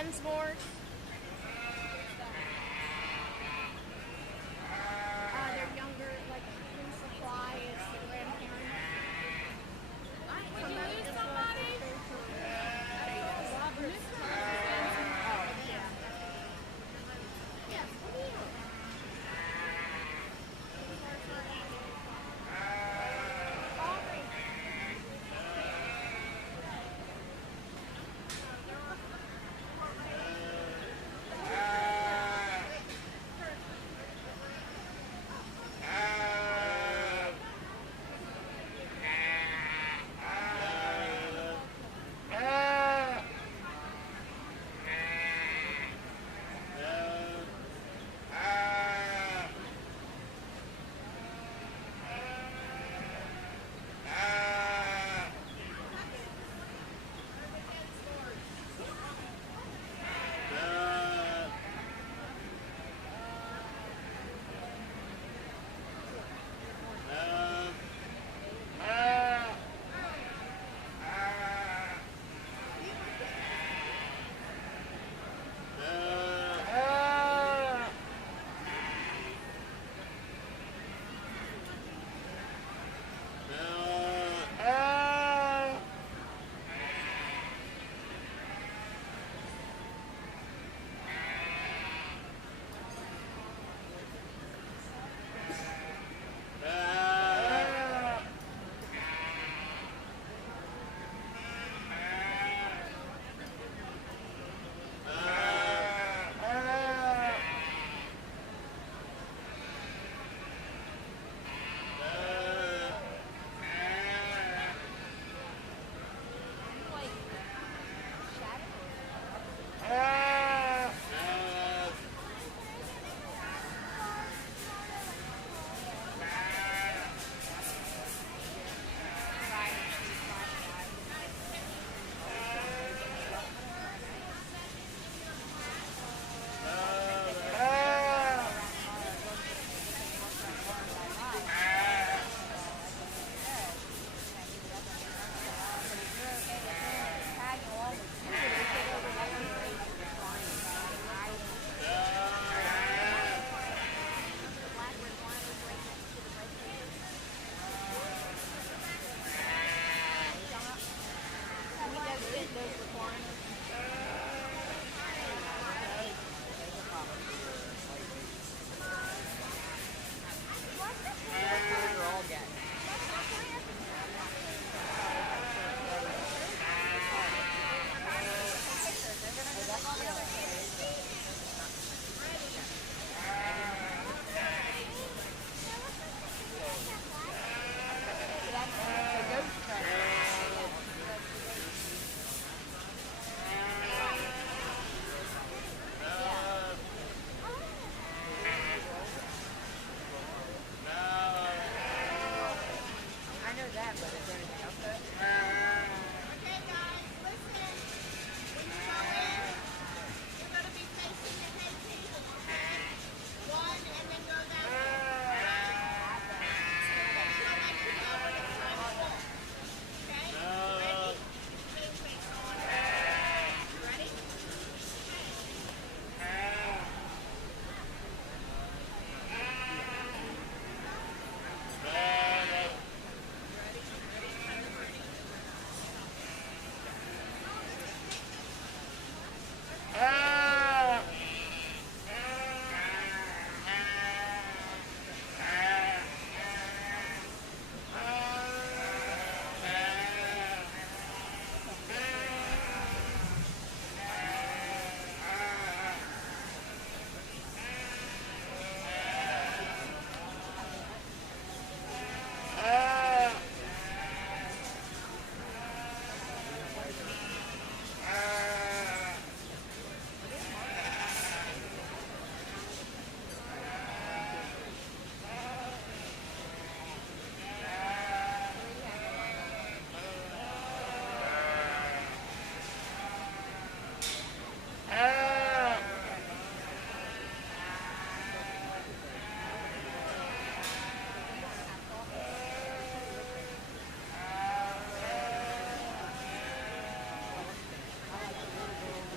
friends more? They're younger, like food supply is the grandparents. Would you Sometimes lose just somebody? Robert's Oh, yeah. Yes, what do you?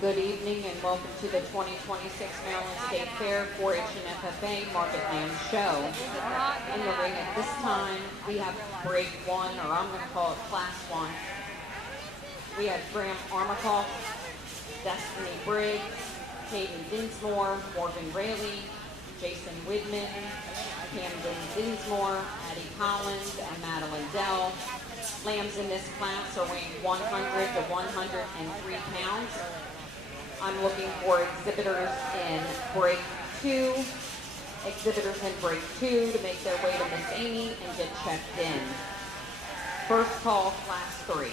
Good evening and welcome to the 2026 Maryland State Fair 4-H and FFA Market Lamb Show. In the ring at this time, we have break one, or I'm going to call it class one. We have Graham Armacoff, Destiny Briggs, Caden Dinsmore, Morgan Rayleigh, Jason Widman, Camden Dinsmore, Addie Collins, and Madeline Dell. Lambs in this class are weighing 100 to 103 pounds. I'm looking for exhibitors in break two. Exhibitors in break two to make their way to Miss Amy and get checked in. First call, class three.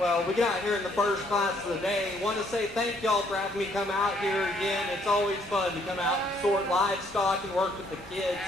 Well, we got here in the first class of the day. Want to say thank y'all for having me come out here again. It's always fun to come out and sort livestock and work with the kids.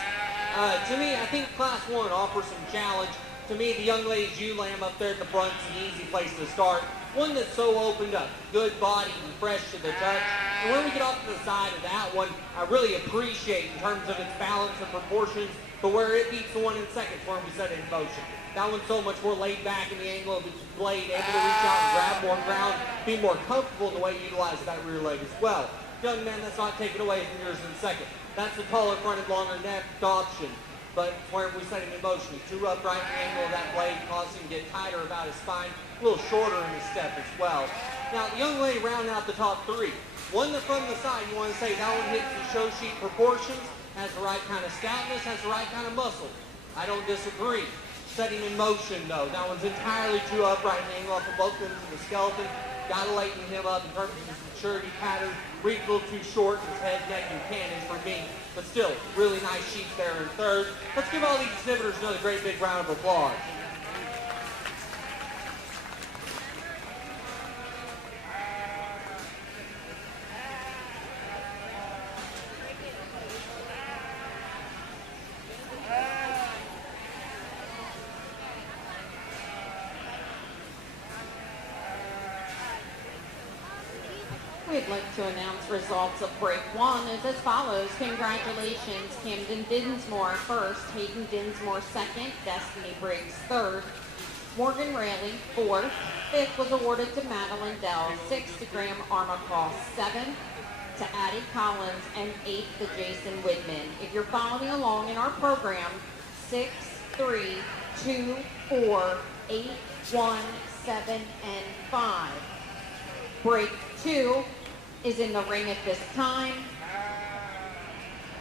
To me, I think Class 1 offers some challenge. To me, the young lady's ewe lamb up there at the front is an easy place to start. One that's so opened up, good body and fresh to the touch. And when we get off to the side of that one, I really appreciate in terms of its balance and proportions, but where it beats the one in second where we set it in motion. That one's so much more laid back in the angle of its blade, able to reach out and grab more ground, be more comfortable in the way it utilizes that rear leg as well. Young man, that's not taken away from yours in second. That's the taller fronted, longer necked option. But where we set him in motion, he's too upright in the angle of that blade, causing him to get tighter about his spine, a little shorter in his step as well. Now, the young lady rounding out the top three. One that from the side, you want to say that one hits the show sheet proportions, has the right kind of stoutness, has the right kind of muscle. I don't disagree. Setting in motion, though. That one's entirely too upright in the angle off of both ends of the skeleton. Got to lighten him up in terms of his maturity pattern. Reach a little too short in his head, neck, and cannon for me. But still, really nice sheep there in third. Let's give all these exhibitors another great big round of applause. We'd like to announce results of break one as follows. Congratulations, Camden Dinsmore first, Hayden Dinsmore second, Destiny Briggs third, Morgan Rayleigh fourth, fifth was awarded to Madeline Dell, sixth to Graham Armacross, seventh to Addie Collins, and eighth to Jason Widman. If you're following along in our program, 6, 3, 2, 4, 8, 1, 7, and 5. Break 2 is in the ring at this time.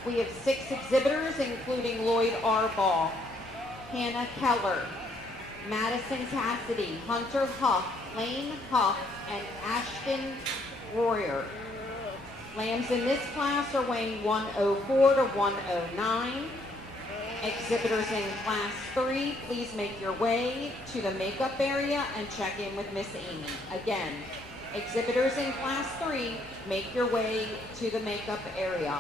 We have 6 exhibitors, including Lloyd Arbaugh, Hannah Keller, Madison Cassidy, Hunter Huff, Lane Huff, and Ashton Royer. Lambs in this class are weighing 104 to 109. Exhibitors in Class 3, please make your way to the makeup area and check in with Miss Amy. Again, exhibitors in Class 3, make your way to the makeup area.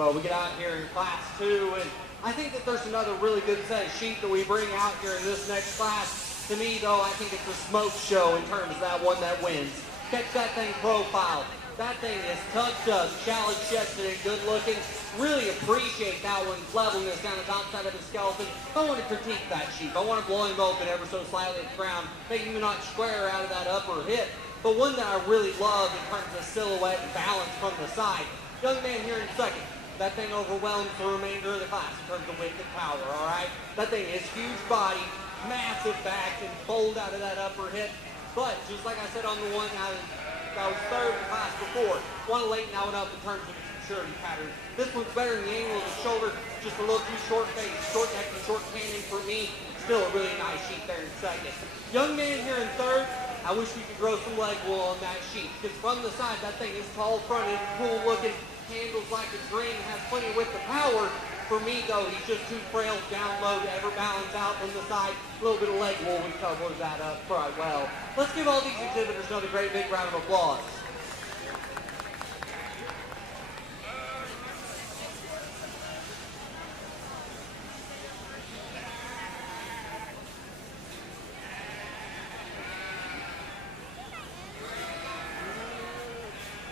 Well, we get out here in class 2, and I think that there's another really good set of sheep that we bring out here in this next class. To me, though, I think it's a smoke show in terms of that one that wins. Catch that thing profile. That thing is tucked up, shallow chested, and good looking. Really appreciate that one's levelness down the top side of his skeleton. I want to critique that sheep. I want to blow him open ever so slightly at the ground, making him not square out of that upper hip. But one that I really love in terms of silhouette and balance from the side. Young man here in second. That thing overwhelms the remainder of the class in terms of weight and power, all right? That thing is huge body, massive back, and fold out of that upper hip. But just like I said on the one I was third in class before, want to lighten that one up in terms of its maturity pattern. This one's better in the angle of the shoulder, just a little too short face, short neck and short cannon for me. Still a really nice sheep there in second. Young man here in third, I wish we could grow some leg wool on that sheep, because from the side, that thing is tall fronted, cool looking, handles like a dream, has plenty of width of power. For me, though, he's just too frail down low to ever balance out from the side. A little bit of leg wool, we cover that up quite well. Let's give all these exhibitors another great big round of applause.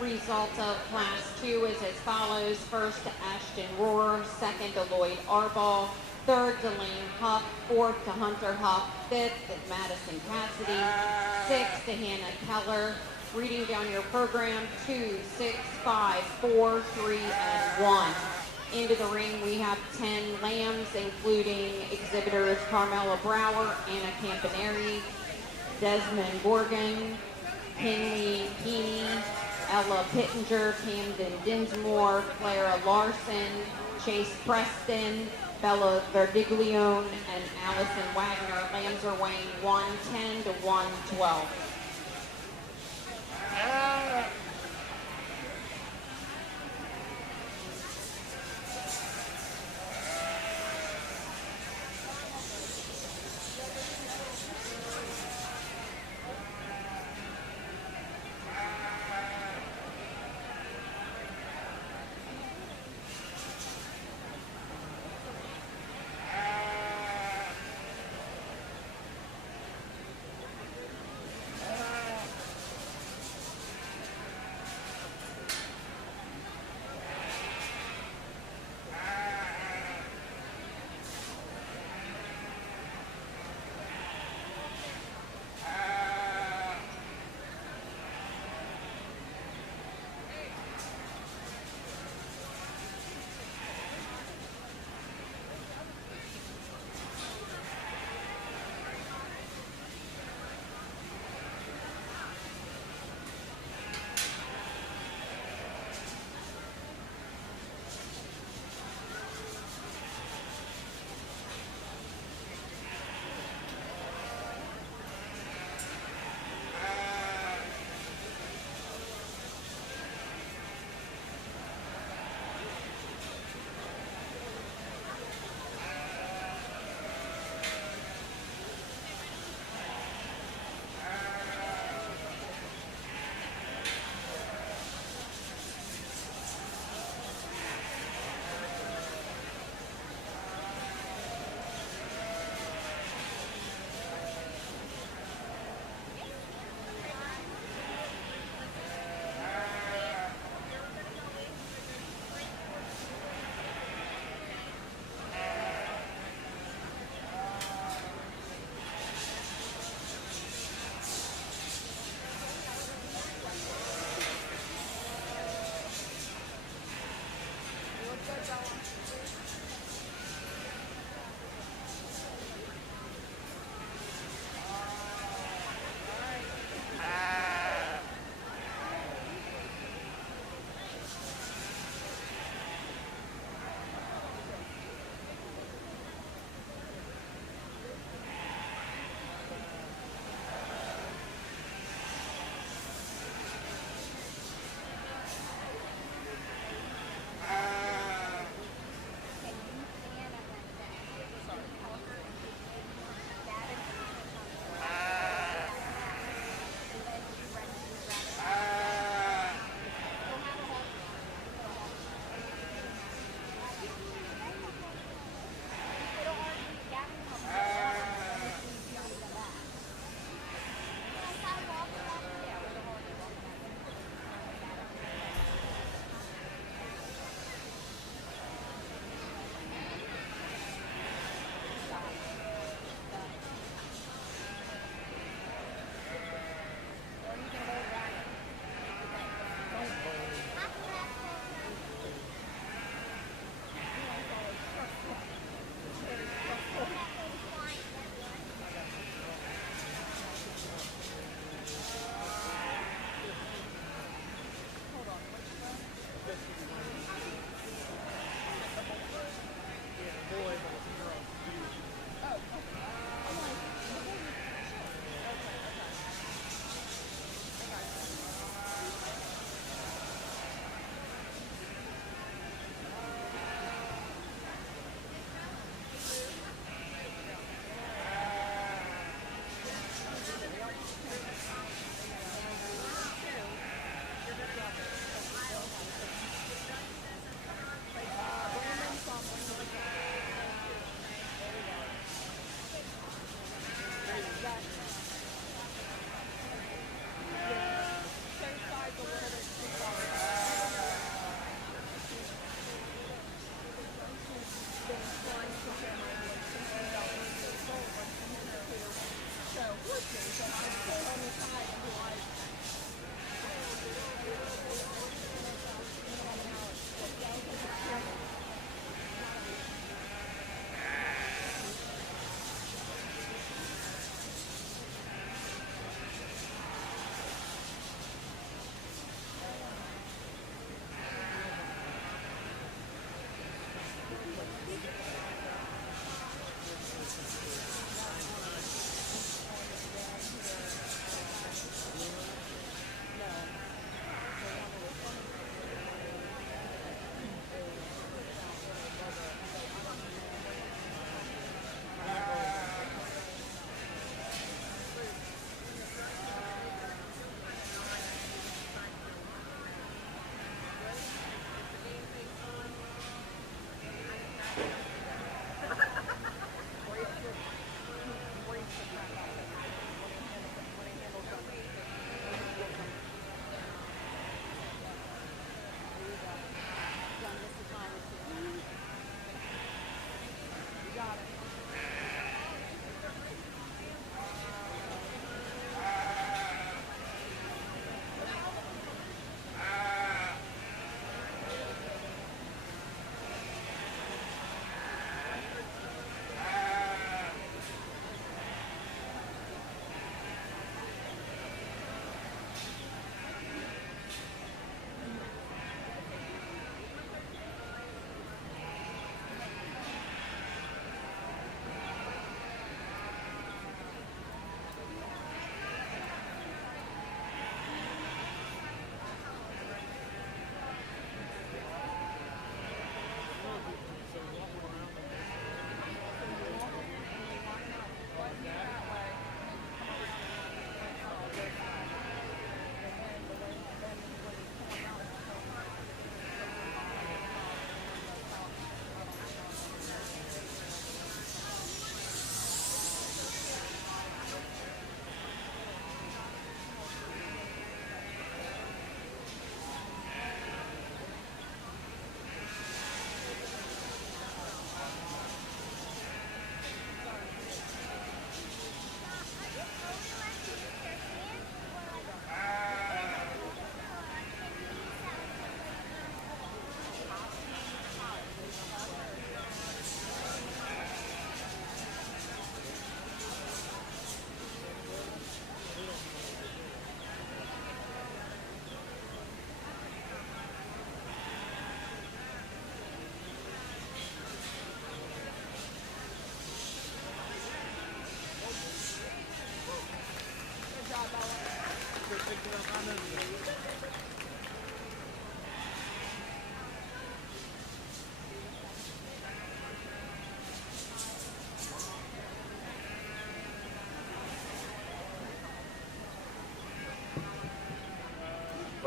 Result of Class 2 is as follows. First, Ashton Rohrer. Second, Lloyd Arball. Third, Delane Huff. Fourth, to Hunter Huff. Fifth, Madison Cassidy. Sixth, to Hannah Keller. Reading down your program, 2, 6, 5, 4, 3, and 1. Into the ring, we have 10 lambs, including exhibitors Carmela Brower, Anna Campaneri, Desmond Gorgon, Pinley Keeney, Ella Pittenger, Camden Dinsmore, Clara Larson, Chase Preston, Bella Verdiglione, and Allison Wagner. Lambs are weighing 110 to 112.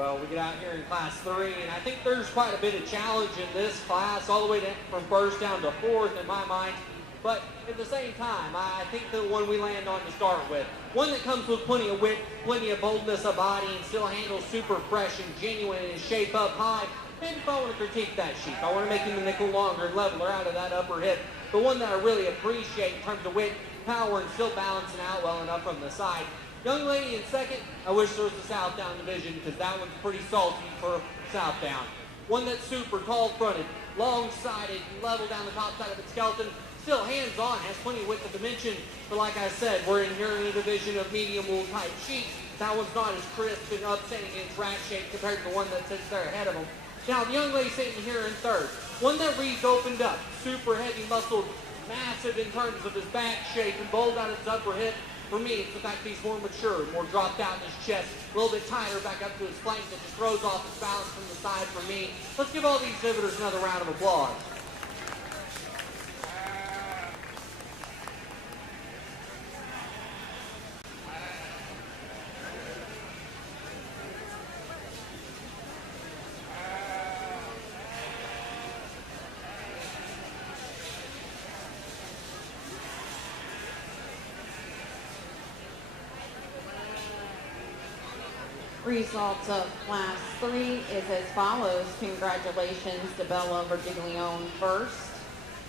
Well, we get out here in class 3, and I think there's quite a bit of challenge in this class, all the way from first down to fourth in my mind. But at the same time, I think the one we land on to start with, one that comes with plenty of width, plenty of boldness of body, and still handles super fresh and genuine and shape up high. Maybe if I want to critique that sheep, I want to make him the nickel longer and leveler out of that upper hip. The one that I really appreciate in terms of width, power, and still balancing out well enough from the side. Young lady in second, I wish there was a Southdown division because that one's pretty salty for Southdown. One that's super tall-fronted, long-sided, and level down the top side of its skeleton. Still hands-on, has plenty of width of dimension, but like I said, we're in here in a division of medium wool type sheep. That one's not as crisp and upstanding in its rack shape compared to the one that sits there ahead of them. Now, the young lady sitting here in third, one that reads opened up, super heavy muscled, massive in terms of his back shape and bold out his upper hip. For me, it's the fact that he's more mature, more dropped out in his chest, a little bit tighter back up to his flank that just throws off his balance from the side for me. Let's give all these exhibitors another round of applause. Results of Class 3 is as follows. Congratulations to Bella Verdiglione first,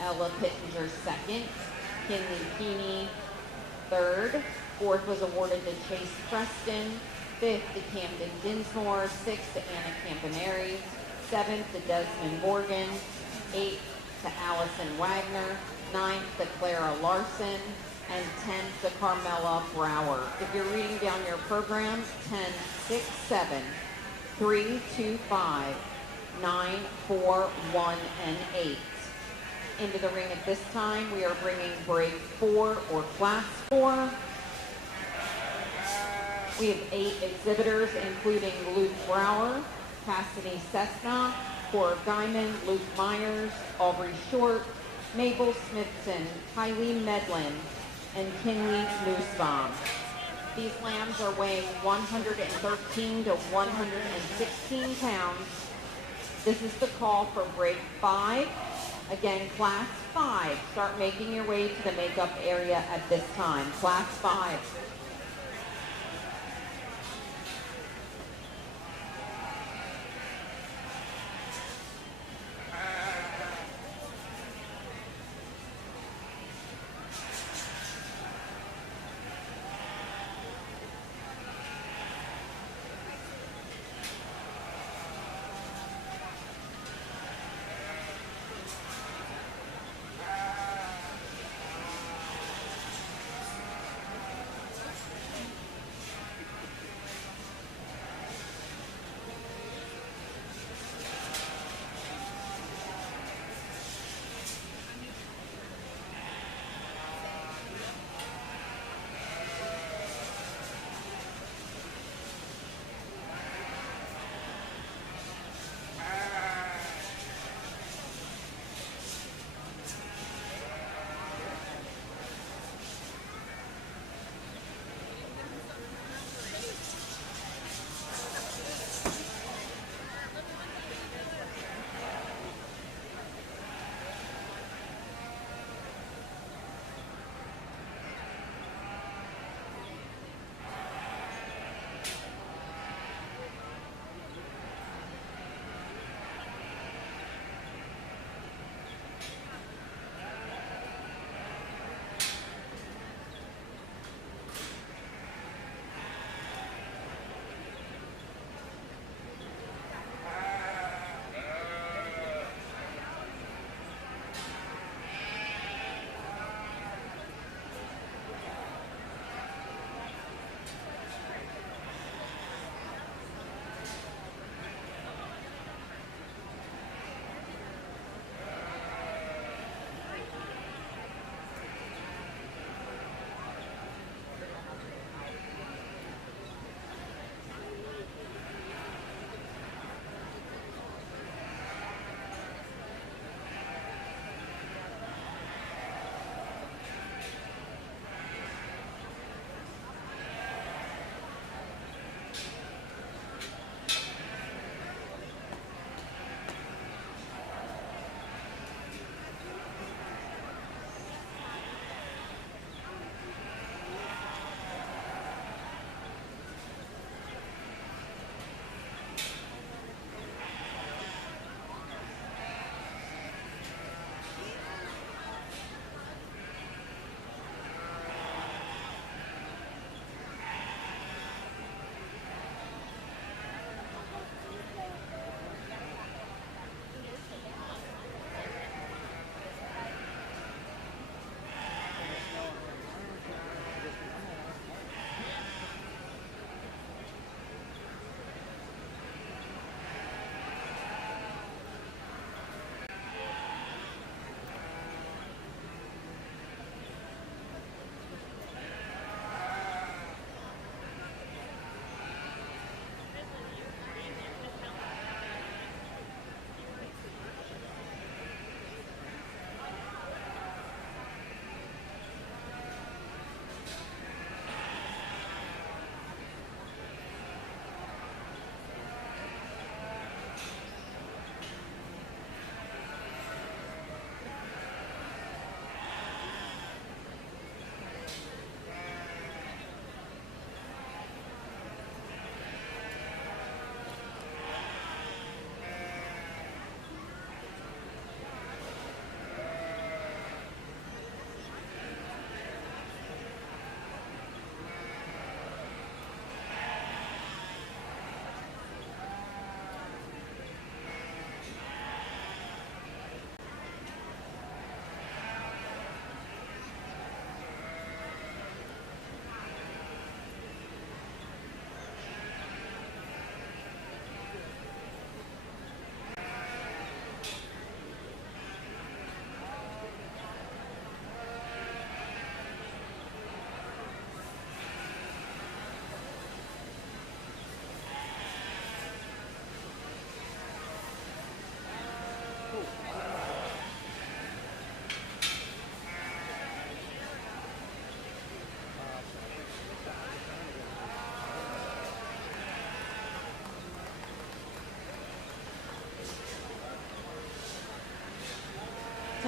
Ella Pittenger second, Kinley Keeney third, fourth was awarded to Chase Preston, fifth to Camden Dinsmore, sixth to Anna Campaneri, seventh to Desmond Morgan, eighth to Allison Wagner, ninth to Clara Larson, and 10th to Carmela Brower. If you're reading down your program, 10, 6, 7, 3, 2, 5, 9, 4, 1, and 8. Into the ring at this time, we are bringing break 4 or class 4. We have 8 exhibitors, including Luke Brower, Cassidy Cessna, Cora Guyman, Luke Myers, Aubrey Short, Mabel Smithson, Kylie Medlin, and Kinley Nussbaum. These lambs are weighing 113 to 116 pounds. This is the call for break 5. Again, class 5. Start making your way to the makeup area at this time. Class 5.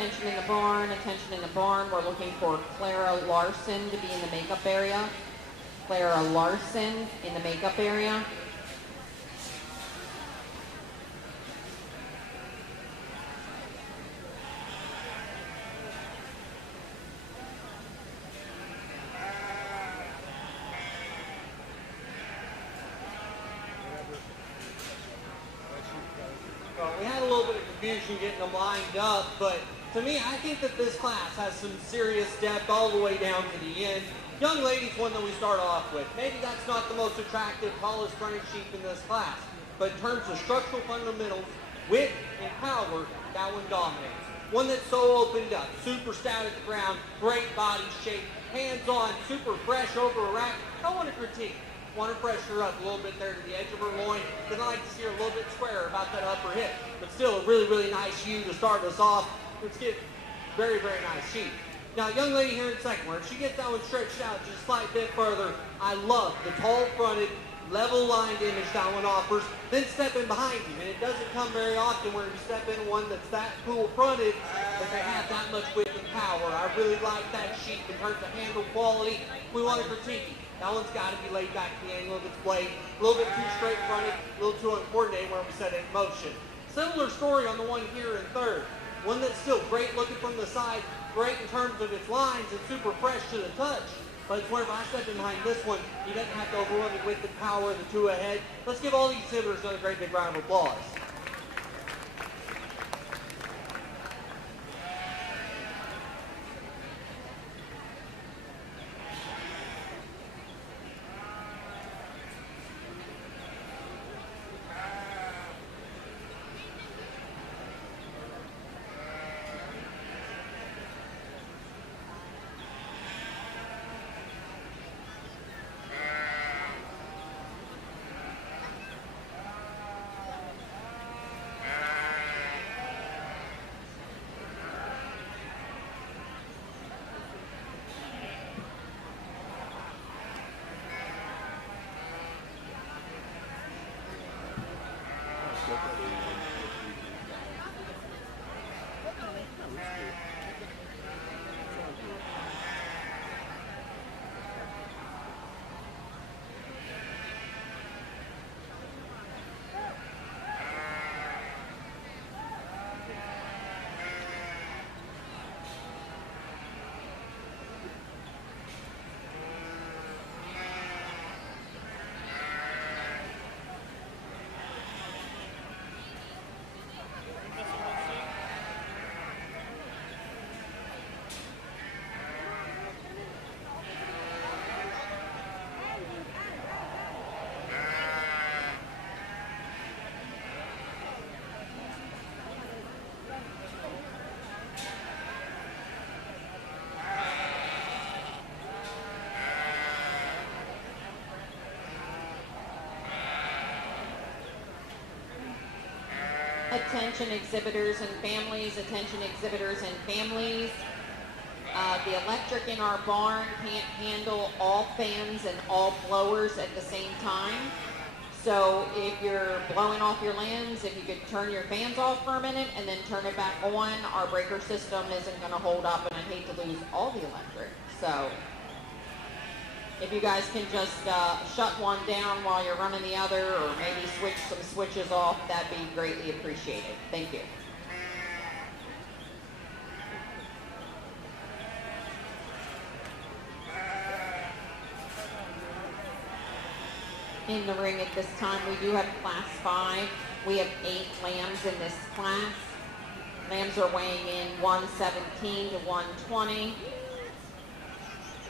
attention in the barn, attention in the barn. We're looking for Clara Larson to be in the makeup area. Clara Larson in the makeup area. Well, we had a little bit of confusion getting them lined up, but to me, I think that this class has some serious depth all the way down to the end. Young lady's one that we start off with. Maybe that's not the most attractive, tallest running sheep in this class, but in terms of structural fundamentals, width and power, that one dominates. One that's so opened up, super stout at the ground, great body shape, hands-on, super fresh over a rack. I want to critique. Want to pressure her up a little bit there to the edge of her loin. Then I like to see her a little bit squarer about that upper hip. But still a really, really nice ewe to start us off. Let's get very, very nice sheep. Now, young lady here in second, where if she gets that one stretched out just a slight bit further, I love the tall-fronted, level-lined image that one offers. Then step in behind you. And it doesn't come very often where you step in one that's that cool-fronted, but they have that much width and power. I really like that sheep in terms of handle quality. We want to critique it. That one's got to be laid back to the angle of its blade. A little bit too straight fronted, a little too uncoordinated where we set it in motion. Similar story on the one here in third. One that's still great looking from the side, great in terms of its lines and super fresh to the touch. But it's whenever I step in behind this one, he doesn't have to overrun me with the power of the two ahead. Let's give all these exhibitors another great big round of applause. Attention exhibitors and families, attention exhibitors and families. The electric in our barn can't handle all fans and all blowers at the same time. So if you're blowing off your lambs, if you could turn your fans off for a minute and then turn it back on, our breaker system isn't going to hold up, and I'd hate to lose all the electric. So if you guys can just shut one down while you're running the other, or maybe switch some switches off, that'd be greatly appreciated. Thank you. In the ring at this time, we do have class 5. We have 8 lambs in this class. Lambs are weighing in 117 to 120.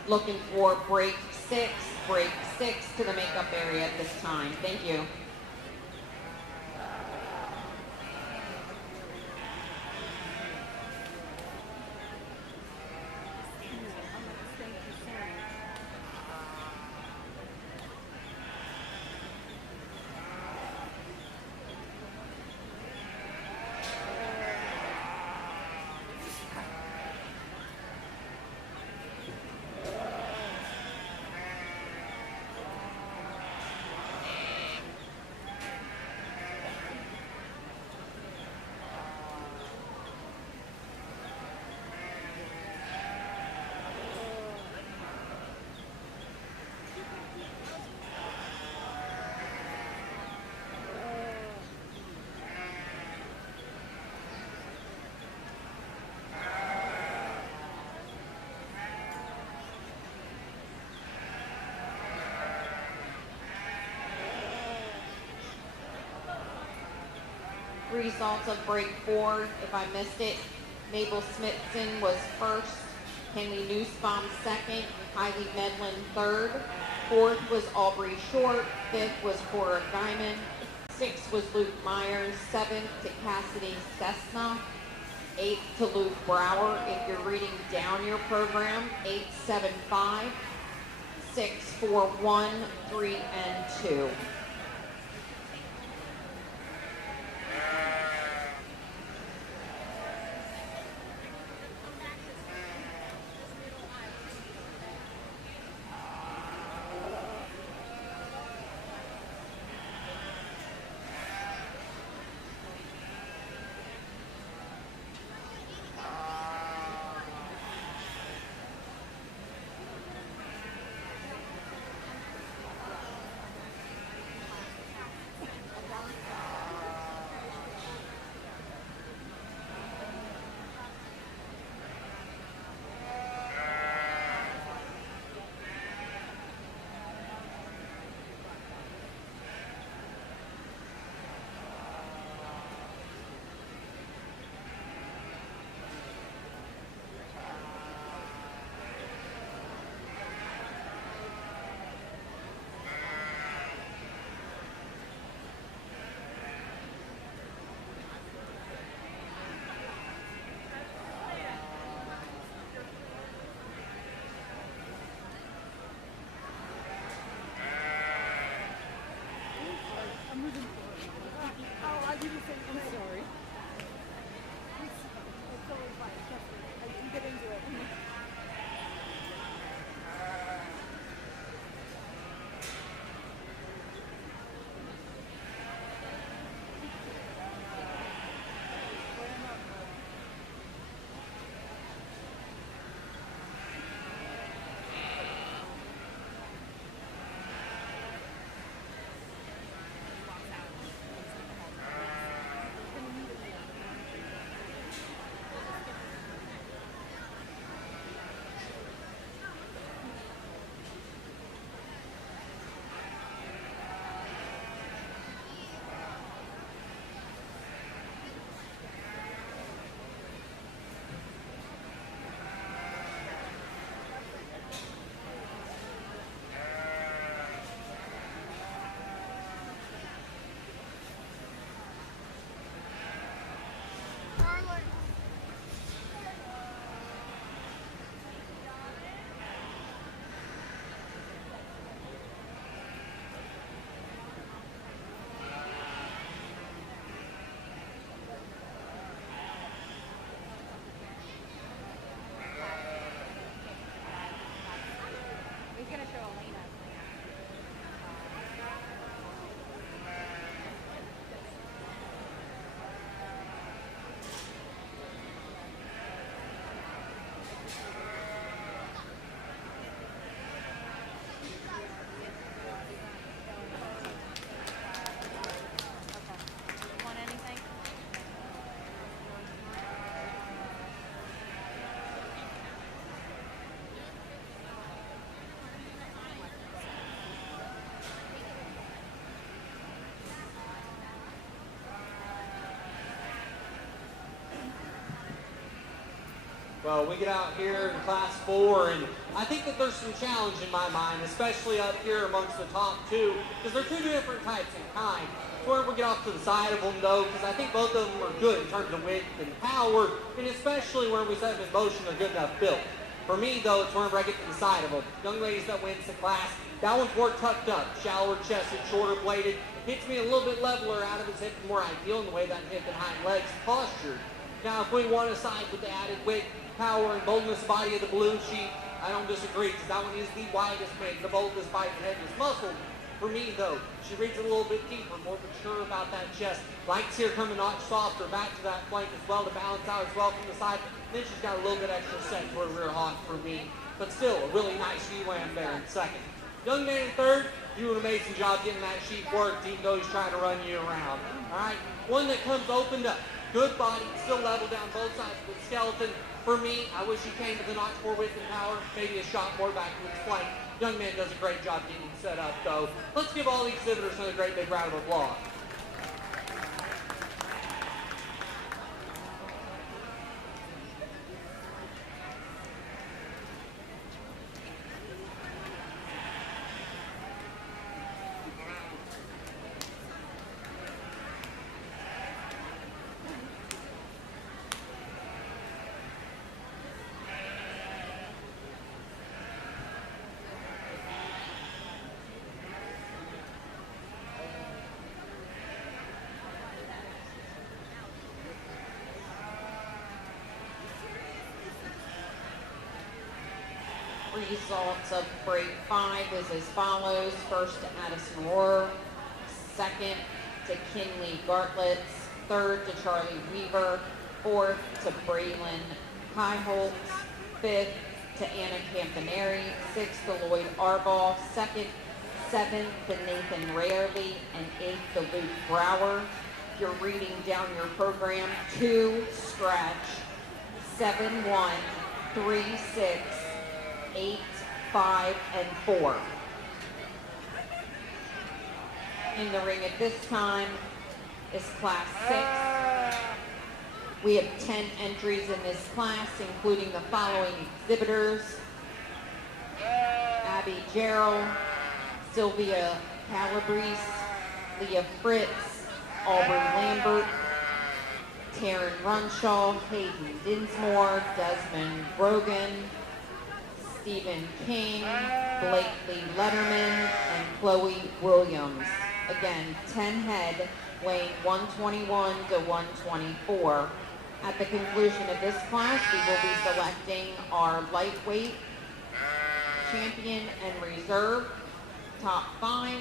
Looking for break 6 to the makeup area at this time. Thank you. Results of break 4, if I missed it, Mabel Smithson was first, Henley Nussbaum second, Kylie Medlin third, fourth was Aubrey Short, fifth was Cora Guyman, sixth was Luke Myers, seventh to Cassidy Cessna, eighth to Luke Brower. If you're reading down your program, 875, 641, 3, and 2. Well, we get out here in Class 4, and I think that there's some challenge in my mind, especially up here amongst the top two, because they're two different types in kind. It's where we get off to the side of them, though, because I think both of them are good in terms of width and power, and especially when we set them in motion, they're good enough built. For me, though, it's whenever I get to the side of them. Young ladies that wins the class, that one's more tucked up, shallower chested, shorter bladed, hits me a little bit leveler out of his hip, more ideal in the way that hip and hind legs postured. Now, if we want to side with the added width, power, and boldness body of the blue sheet, I don't disagree, because that one is the widest made, the boldest body, the heaviest muscle. For me, though, she reads a little bit deeper, more mature about that chest. Likes here come a notch softer back to that flank as well to balance out as well from the side. Then she's got a little bit extra set to her rear hawk for me. But still, a really nice U-lamb there in second. Young man in third, you do an amazing job getting that sheep worked, even though he's trying to run you around. All right, one that comes opened up. Good body, still level down both sides with skeleton. For me, I wish he came with a notch more width and power, maybe a shot more back to his flank. Young man does a great job getting set up, though. Let's give all the exhibitors another great big round of applause. Results of break 5 is as follows. First to Addison Rohr, second to Kinley Gartlitz, third to Charlie Weaver, fourth to Braylon Kaiholtz, fifth to Anna Campaneri, sixth to Lloyd Arbaugh, seventh to Nathan Rarely, and eighth to Luke Brower. If you're reading down your program, 2, scratch, 7, 1, 3, 6, 8, 5, and 4. In the ring at this time is Class 6. We have 10 entries in this class, including the following exhibitors: Abby Gerald, Sylvia Calabrese, Leah Fritz, Aubrey Lambert, Taryn Runshaw, Hayden Dinsmore, Desmond Brogan, Stephen King, Blakely Letterman, and Chloe Williams. Again, 10 head, weighing 121 to 124. At the conclusion of this class, we will be selecting our lightweight champion and reserve, top 5.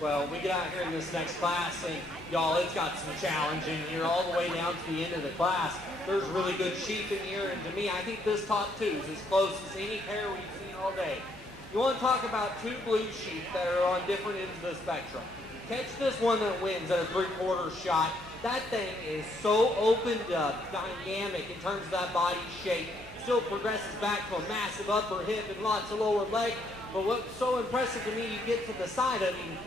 Well, we get out here in this next class, and y'all, it's got some challenge in here all the way down to the end of the class. There's really good sheep in here, and to me, I think this top two is as close as any pair we've seen all day. You want to talk about two blue sheep that are on different ends of the spectrum. Catch this one that wins at a 3/4 shot. That thing is so opened up, dynamic in terms of that body shape. Still progresses back to a massive upper hip and lots of lower leg. But what's so impressive to me, you get to the side of him,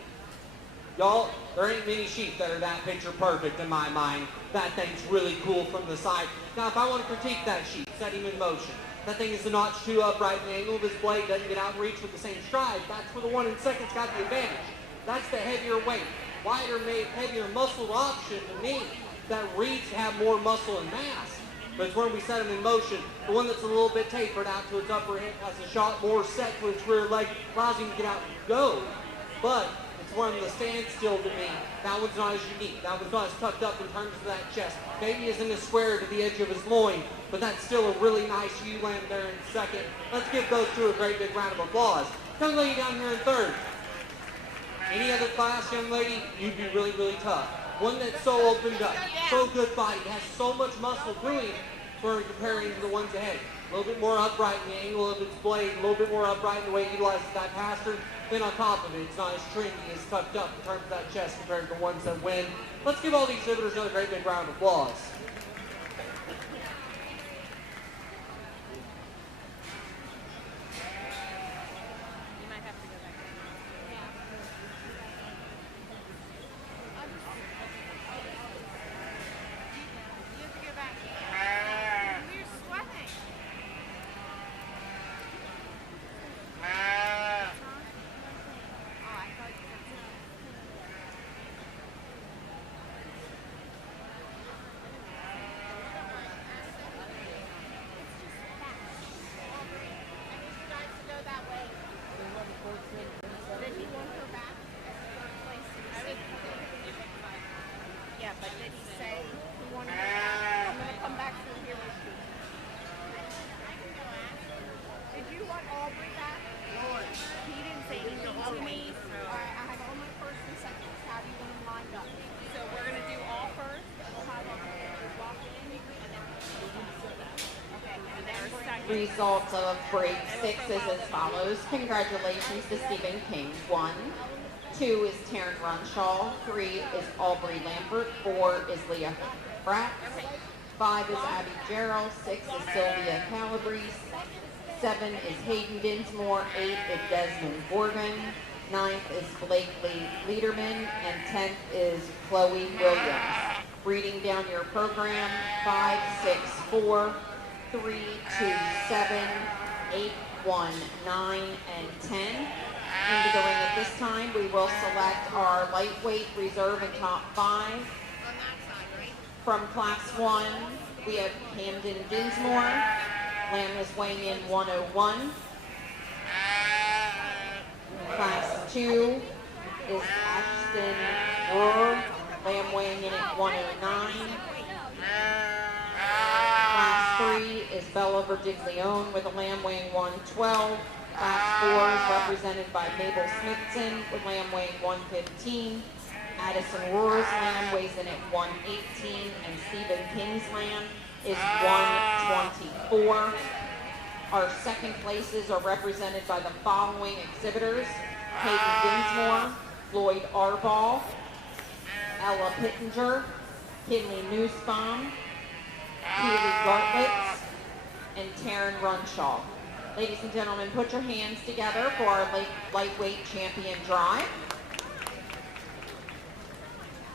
y'all, there ain't many sheep that are that picture perfect in my mind. That thing's really cool from the side. Now, if I want to critique that sheep, set him in motion. That thing is a notch too upright, and the angle of his blade doesn't get out and reach with the same stride. That's where the 1 in second's got the advantage. That's the heavier weight, wider made, heavier muscled option to me that reads have more muscle and mass. But it's when we set him in motion, the one that's a little bit tapered out to its upper hip has a shot more set to its rear leg, allows him to get out and go. But it's one of the standstill to me. That one's not as unique. That one's not as tucked up in terms of that chest. Maybe isn't as square to the edge of his loin, but that's still a really nice ewe-lamb there in second. Let's give those two a great big round of applause. Young lady down here in third. Any other class, young lady, you'd be really, really tough. One that's so opened up, so good body, has so much muscle doing for comparing to the ones ahead. A little bit more upright in the angle of its blade, a little bit more upright in the way it utilizes that pastern. Then on top of it, it's not as trendy, as tucked up in terms of that chest compared to the ones that win. Let's give all the exhibitors another great big round of applause. Results of break 6 is as follows. Congratulations to Stephen King. 1. 2 is Taryn Runshaw. 3 is Aubrey Lambert. 4 is Leah Pratt. 5 is Abby Gerald. 6 is Sylvia Calabrese. 7 is Hayden Dinsmore. 8 is Desmond Morgan. 9th is Blakely Liederman. And 10th is Chloe Williams. Reading down your program, 5, 6, 4, 3, 2, 7, 8, 1, 9, and 10. Into the ring at this time, we will select our lightweight reserve and top 5. From class 1, we have Camden Dinsmore. Lamb is weighing in 101. Class 2 is Ashton Rohr. Lamb weighing in at 109. Class 3 is Bella Verdiglione with a lamb weighing 112. Class 4 is represented by Mabel Smithson with lamb weighing 115. Addison Rohr's lamb weighs in at 118, and Stephen King's lamb is 124. Our second places are represented by the following exhibitors: Hayden Dinsmore, Floyd Arball, Ella Pittenger, Kinley Nussbaum, Keely Gartlett, and Taryn Runshaw. Ladies and gentlemen, put your hands together for our lightweight champion drive.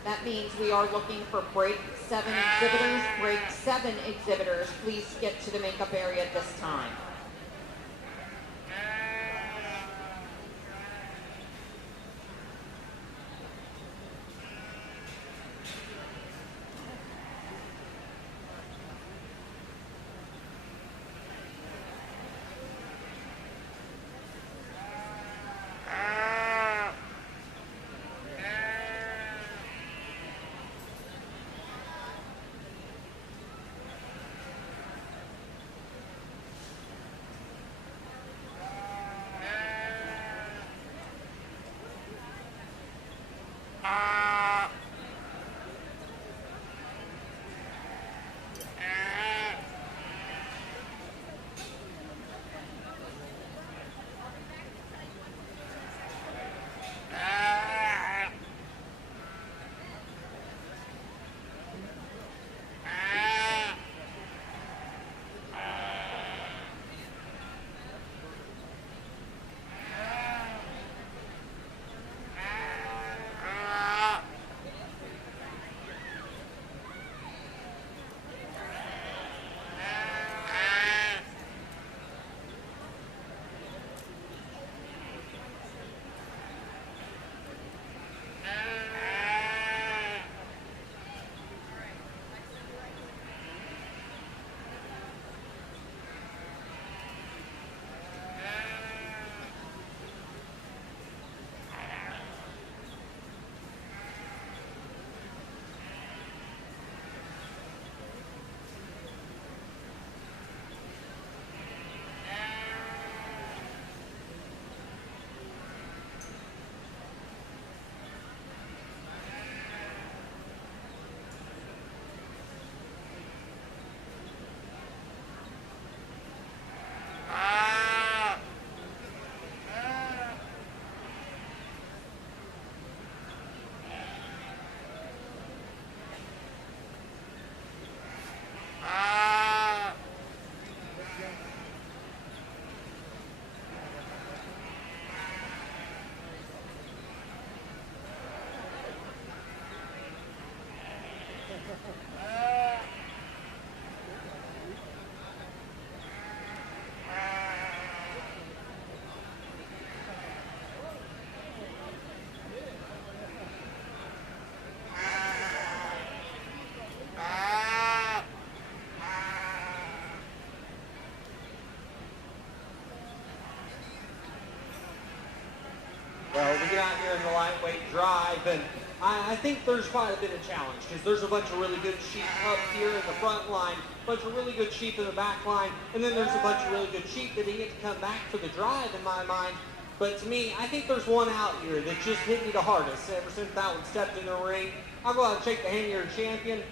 That means we are looking for break 7 exhibitors. Break 7 exhibitors, please get to the makeup area at this time. you're out here in the lightweight drive, and I think there's quite a bit of challenge because there's a bunch of really good sheep up here in the front line, a bunch of really good sheep in the back line, and then there's a bunch of really good sheep that didn't get to come back for the drive in my mind. But to me, I think there's one out here that just hit me the hardest ever since that one stepped in the ring. I'll go out and shake the hand of your champion,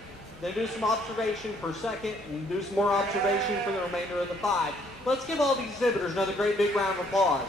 then do some observation for second, and do some more observation for the remainder of the 5. Let's give all these exhibitors another great big round of applause.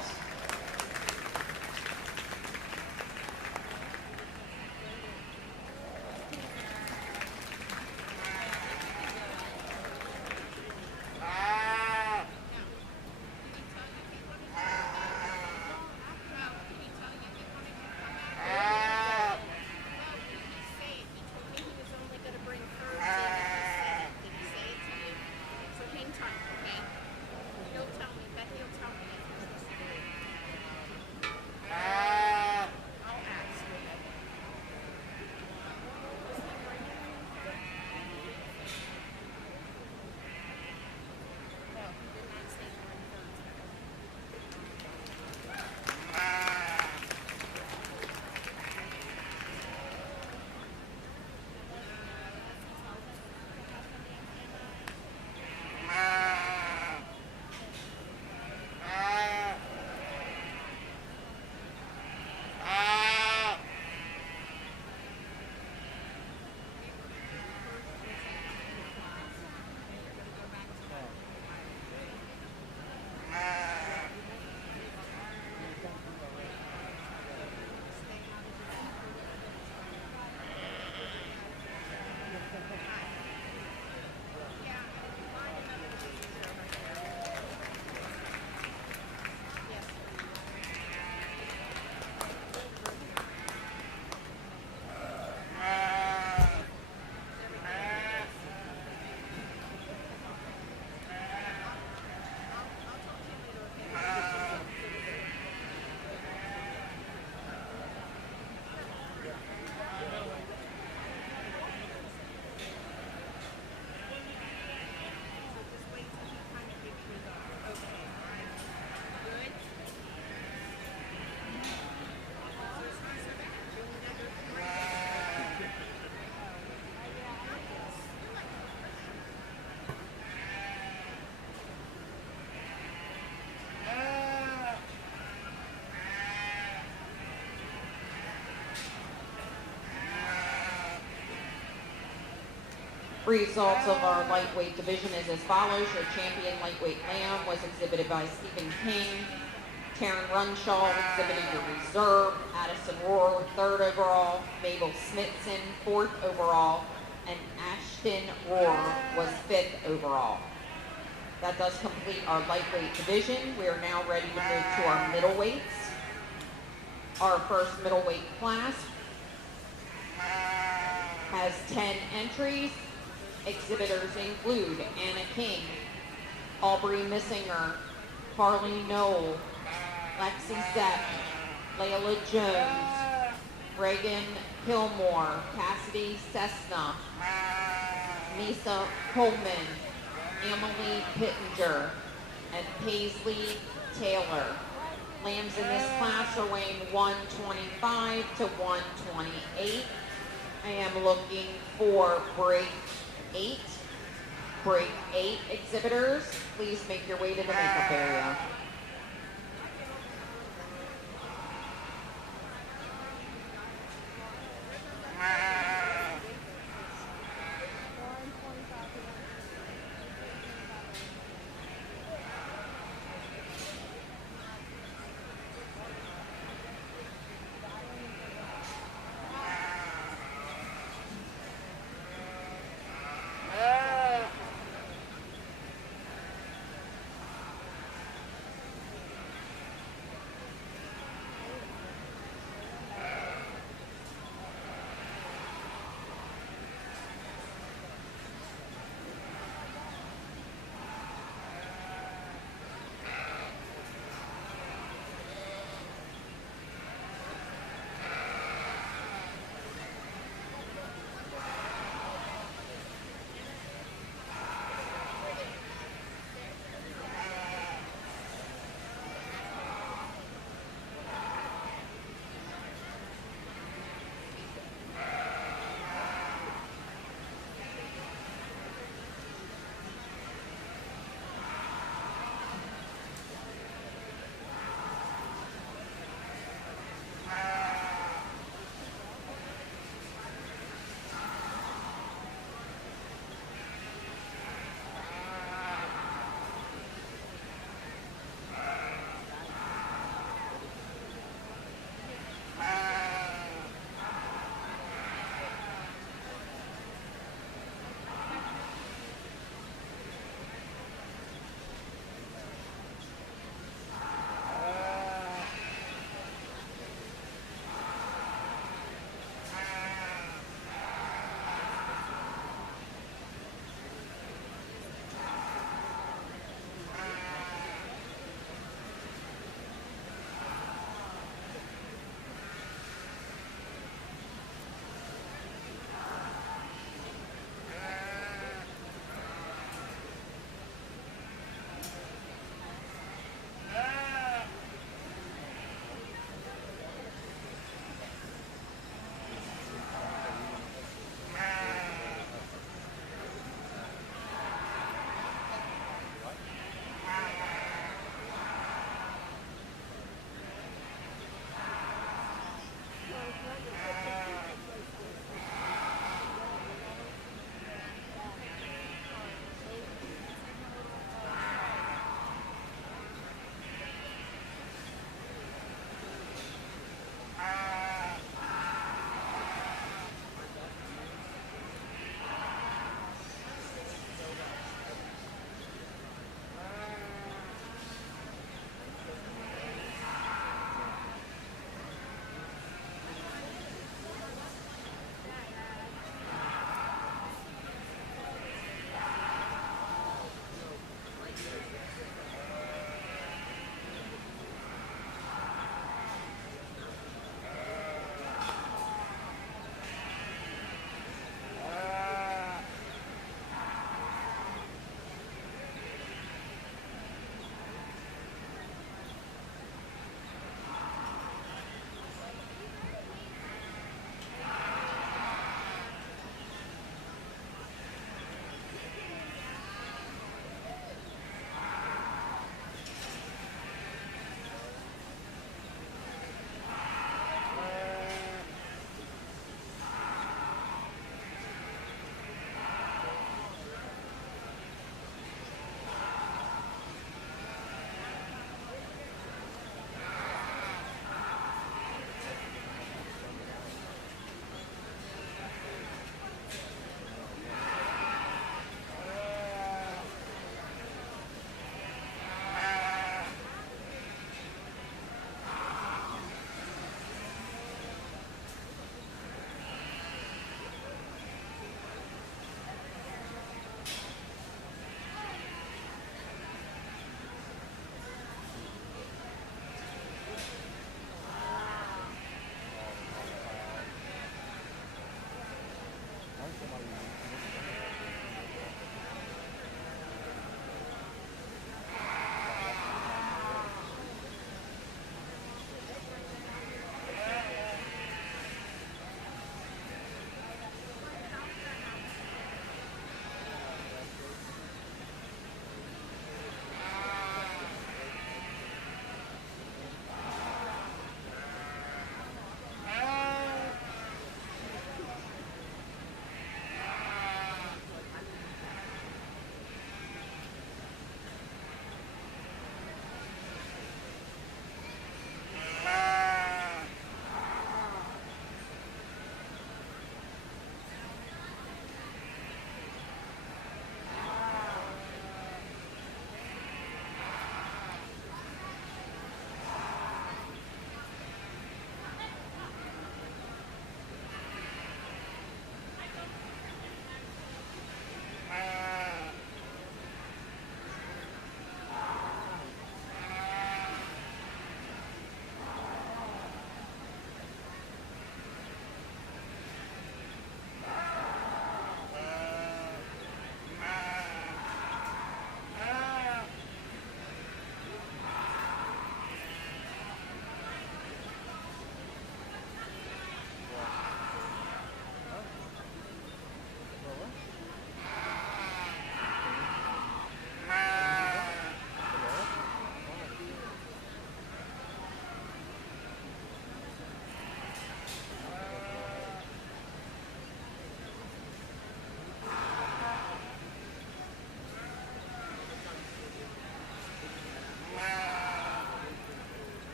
Results of our lightweight division is as follows. Your champion lightweight lamb was exhibited by Stephen King. Taryn Runshaw exhibited your reserve. Addison Rohr, 3rd overall. Mabel Smithson, 4th overall. And Ashton Rohr was 5th overall. That does complete our lightweight division. We are now ready to move to our middleweights. Our first middleweight class has 10 entries. Exhibitors include Anna King, Aubrey Missinger, Harley Knoll, Lexi Zepp, Layla Jones, Reagan Kilmore, Cassidy Cessna, Misa Coleman, Emily Pittenger, and Paisley Taylor. Lambs in this class are weighing 125 to 128. I am looking for break 8. Break 8 exhibitors, please make your way to the makeup area.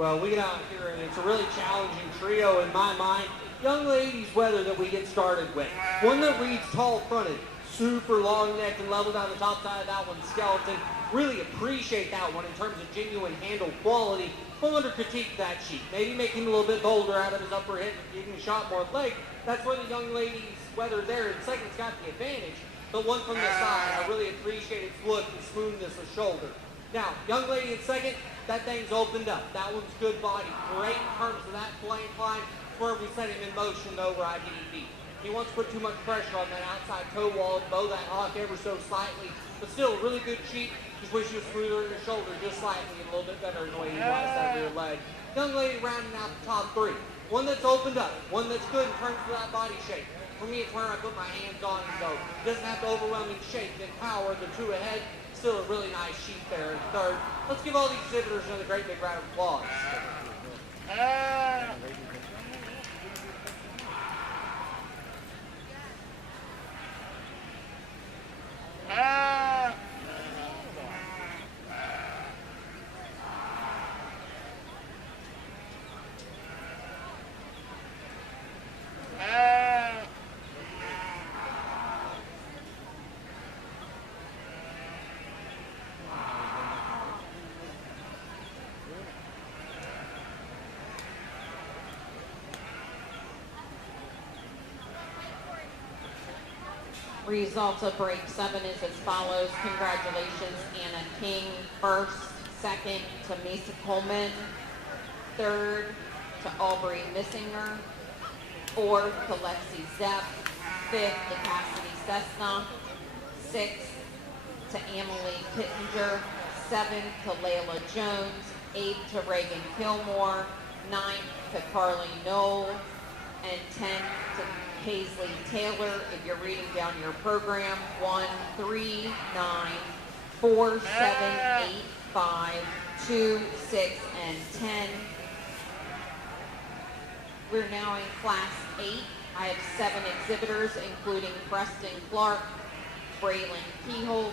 Well, we get out here and it's a really challenging trio in my mind. Young ladies weather that we get started with. One that reads tall fronted, super long neck and level down the top side of that one, skeleton. Really appreciate that one in terms of genuine handle quality. We'll under critique that sheet. Maybe make him a little bit bolder out of his upper hip and giving a shot more leg. That's where the young ladies weather there. And second's got the advantage. But one from the side, I really appreciate its look and smoothness of shoulder. Now, young lady in second, that thing's opened up. That one's good body. Great in terms of that flank line. Where we set him in motion though, where I didn't beat. He wants to put too much pressure on that outside toe wall and bow that hawk ever so slightly. But still, a really good cheat. Just wish he was smoother in your shoulder just slightly and a little bit better in the way he wants that rear leg. Young lady rounding out the top three. One that's opened up. One that's good in terms of that body shape. For me, it's where I put my hands on him though. Doesn't have the overwhelming shape and power. The two ahead. Still a really nice sheet there in third. Let's give all the exhibitors another great big round of applause. Results of break 7 is as follows. Congratulations, Anna King. First, second to Misa Coleman. Third to Aubrey Missinger. Fourth to Lexi Zepp. Fifth to Cassidy Cessna. Sixth to Emily Pittenger. Seventh to Layla Jones. Eighth to Reagan Kilmore. Ninth to Carly Knoll. And 10th to Paisley Taylor. If you're reading down your program, 1, 3, 9, 4, 7, 8, 5, 2, 6, and 10. We're now in Class 8. I have 7 exhibitors, including Preston Clark, Braylon Keyholtz,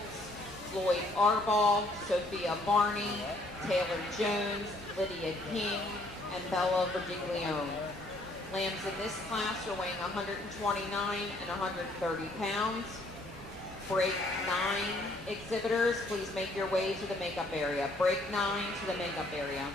Floyd Arball, Sophia Barney, Taylor Jones, Lydia King, and Bella Verdiglione. Lambs in this class are weighing 129 and 130 pounds. Break 9 exhibitors, please make your way to the makeup area. Break 9 to the makeup area.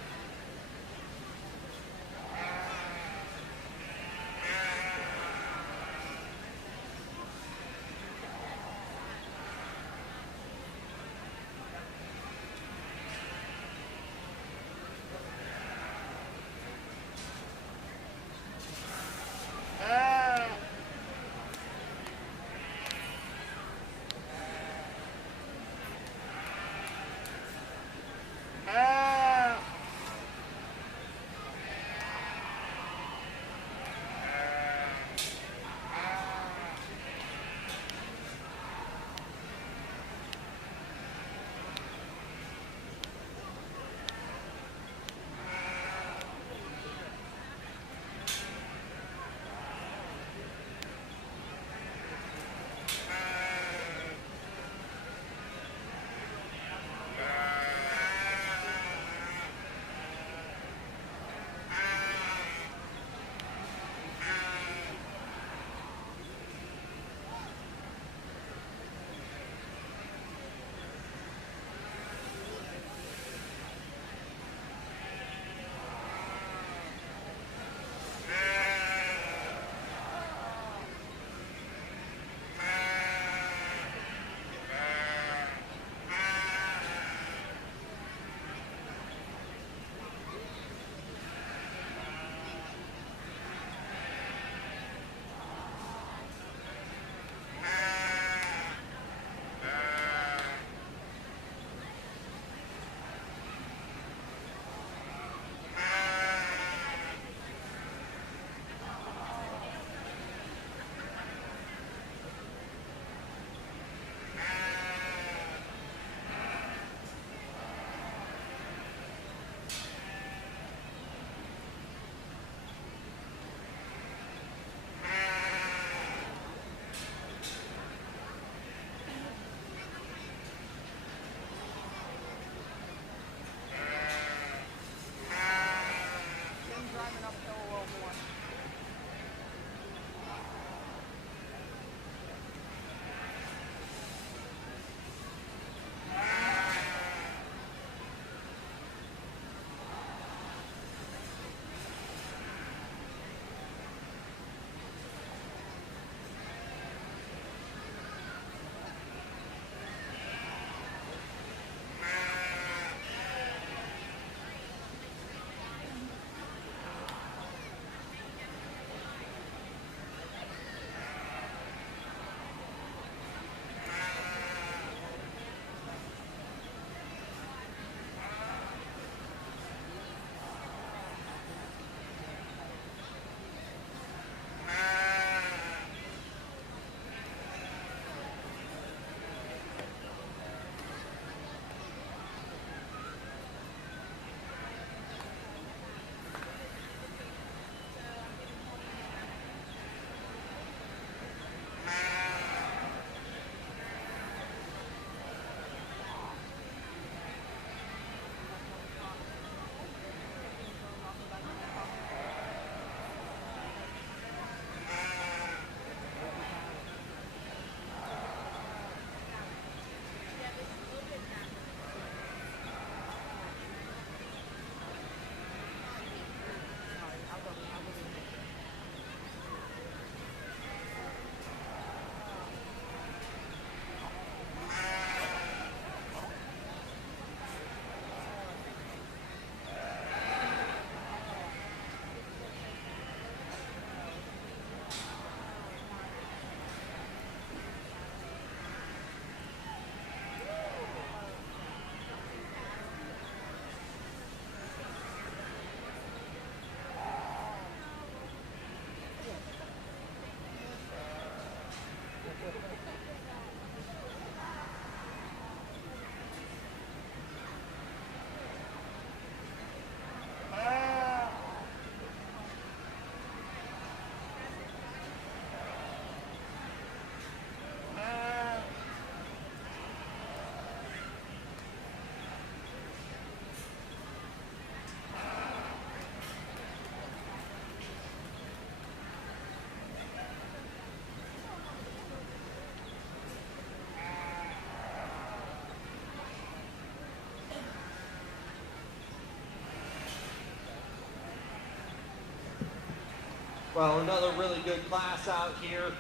Well, another really good class out here.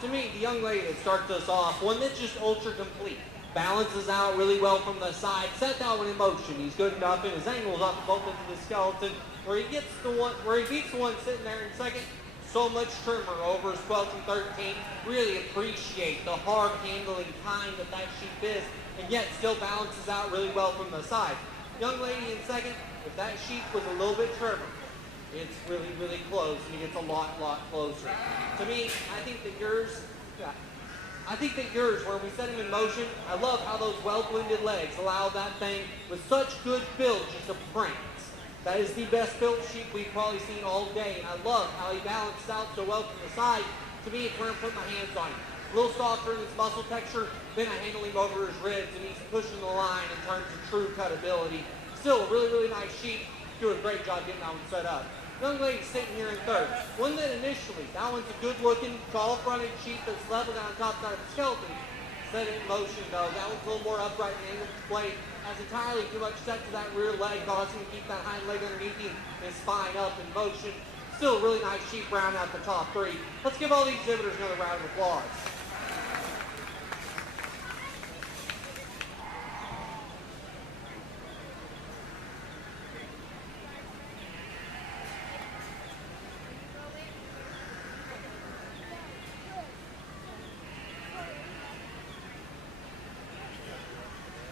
To me, the young lady that starts us off, one that's just ultra complete. Balances out really well from the side, sets out in motion. He's good enough, and his angles up both into the skeleton, where he gets the one, where he beats the one sitting there in second. So much trimmer over his 12 and 13. Really appreciate the hard handling kind that sheep is, and yet still balances out really well from the side. Young lady in second, if that sheep was a little bit trimmer, it's really, really close, and he gets a lot closer. To me, I think that yours, where we set him in motion, I love how those well-blended legs allow that thing with such good build just to prance. That is the best built sheep we've probably seen all day, and I love how he balances out so well from the side. To me, it's where I'm putting my hands on him. A little softer in his muscle texture, then I handle him over his ribs, and he's pushing the line in terms of true cutability. Still a really, really nice sheep. Doing a great job getting that one set up. Young lady sitting here in third. One that initially, that one's a good-looking, tall-fronted sheep that's leveled on top side of the skeleton. Set it in motion, though. That one's a little more upright and angled display. Has entirely too much set to that rear leg, causing him to keep that hind leg underneath him, his spine up in motion. Still a really nice sheep round out the top three. Let's give all these exhibitors another round of applause.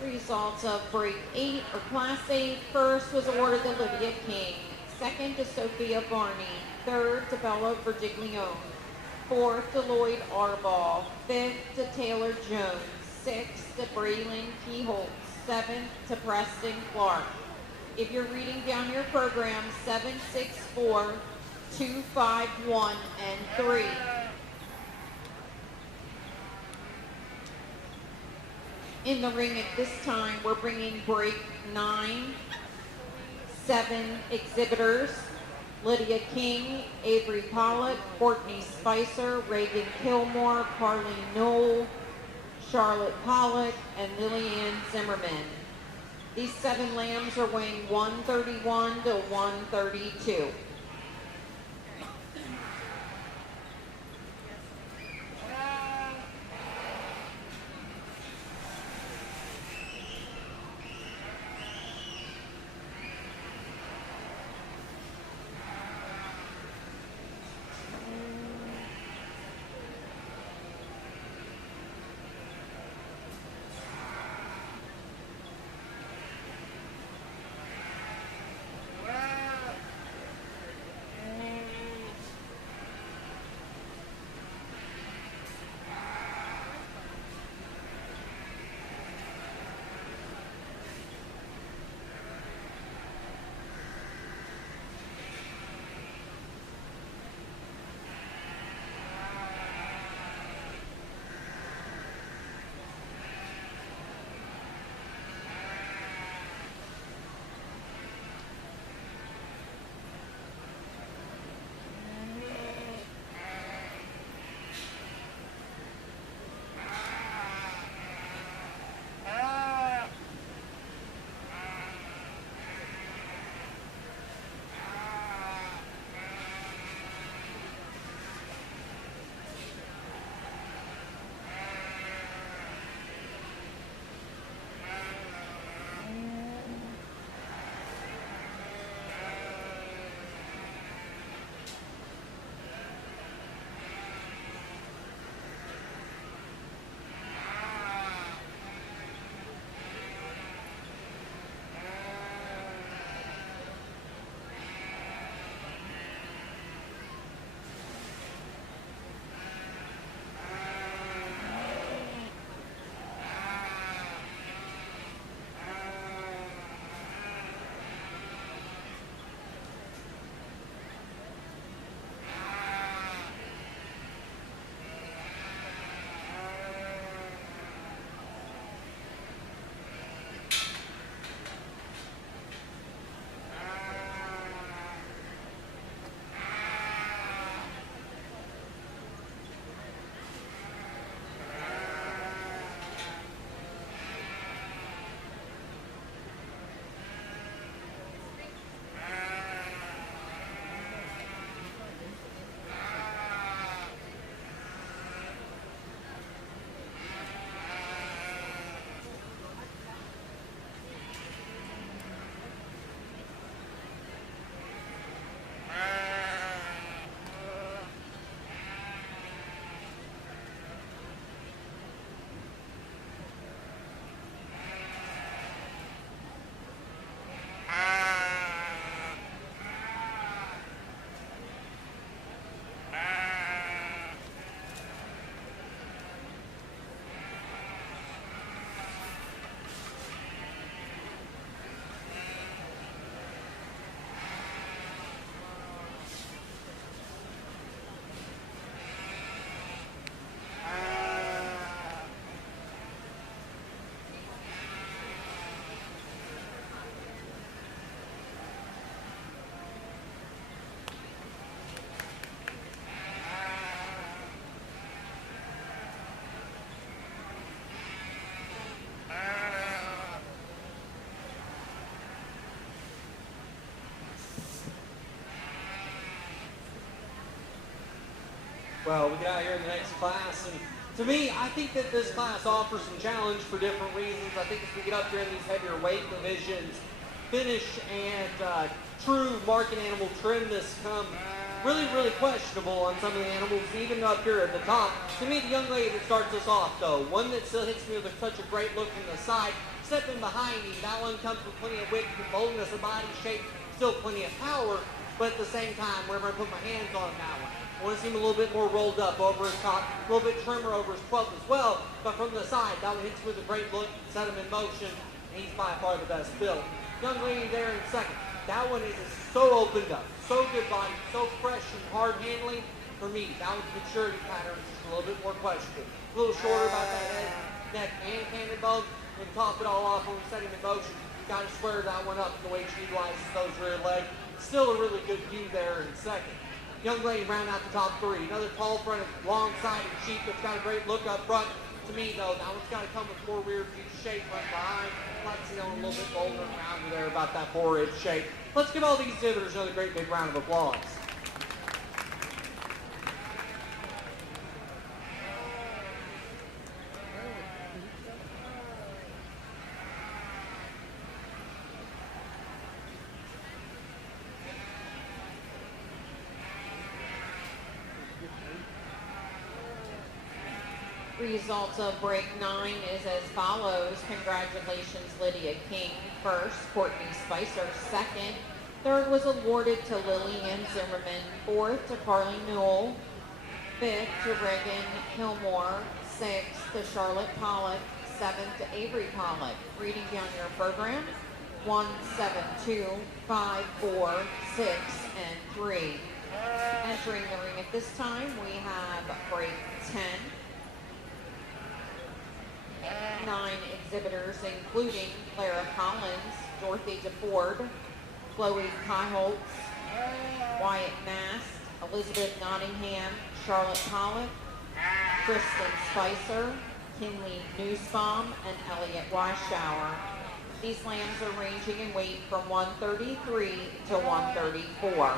Results of break 8 or class 8. First was awarded to Lydia King. Second to Sophia Barney. Third to Bella Vergiglione. Fourth to Lloyd Arball. Fifth to Taylor Jones. Sixth to Braylon Keyholt. Seventh to Preston Clark. If you're reading down your program, 7, 6, 4, 2, 5, 1, and 3. In the ring at this time, we're bringing break 9, 7 exhibitors: Lydia King, Avery Pollock, Courtney Spicer, Reagan Kilmore, Carlene Knoll, Charlotte Pollock, and Lillian Zimmerman. These 7 lambs are weighing 131 to 132. Well, we get out here in the next class, and to me, I think that this class offers some challenge for different reasons. I think as we get up here in these heavier weight divisions, finish and true market animal trimness come really, really questionable on some of the animals, even up here at the top. To me, the young lady that starts us off, though, one that still hits me with such a great look from the side, stepping behind me, that one comes with plenty of width and boldness of body shape, still plenty of power, but at the same time, wherever I put my hands on that one, I want to see him a little bit more rolled up over his top, a little bit trimmer over his 12th as well, but from the side, that one hits with a great look, set him in motion, and he's by far the best built. Young lady there in second, that one is so opened up, so good body, so fresh and hard handling. For me, that one's maturity pattern is just a little bit more questionable. A little shorter about that head, neck, and cannonbone, and top it all off when we're setting in motion. You got to square that one up the way she utilizes those rear legs. Still a really good view there in second. Young lady round out the top three. Another tall front, long-sided sheep that's got a great look up front. To me, though, that one's got to come with more rear view shape right behind. I'd like to see a little bit bolder and rounder there about that four-rib shape. Let's give all these exhibitors another great big round of applause. Results of break 9 is as follows. Congratulations, Lydia King first, Courtney Spicer second. Third was awarded to Lillian Zimmerman. Fourth to Carly Newell. Fifth to Reagan Hillmore. Sixth to Charlotte Pollock. Seventh to Avery Pollock. Reading down your program, 1, 7, 2, 5, 4, 6, and 3. Entering the ring at this time, we have break 10. 9 exhibitors, including Clara Collins, Dorothy DeFord, Chloe Kaiholtz, Wyatt Mast, Elizabeth Nottingham, Charlotte Pollock, Kristen Spicer, Kinley Newsbaum, and Elliot Weisschauer. These lambs are ranging in weight from 133 to 134.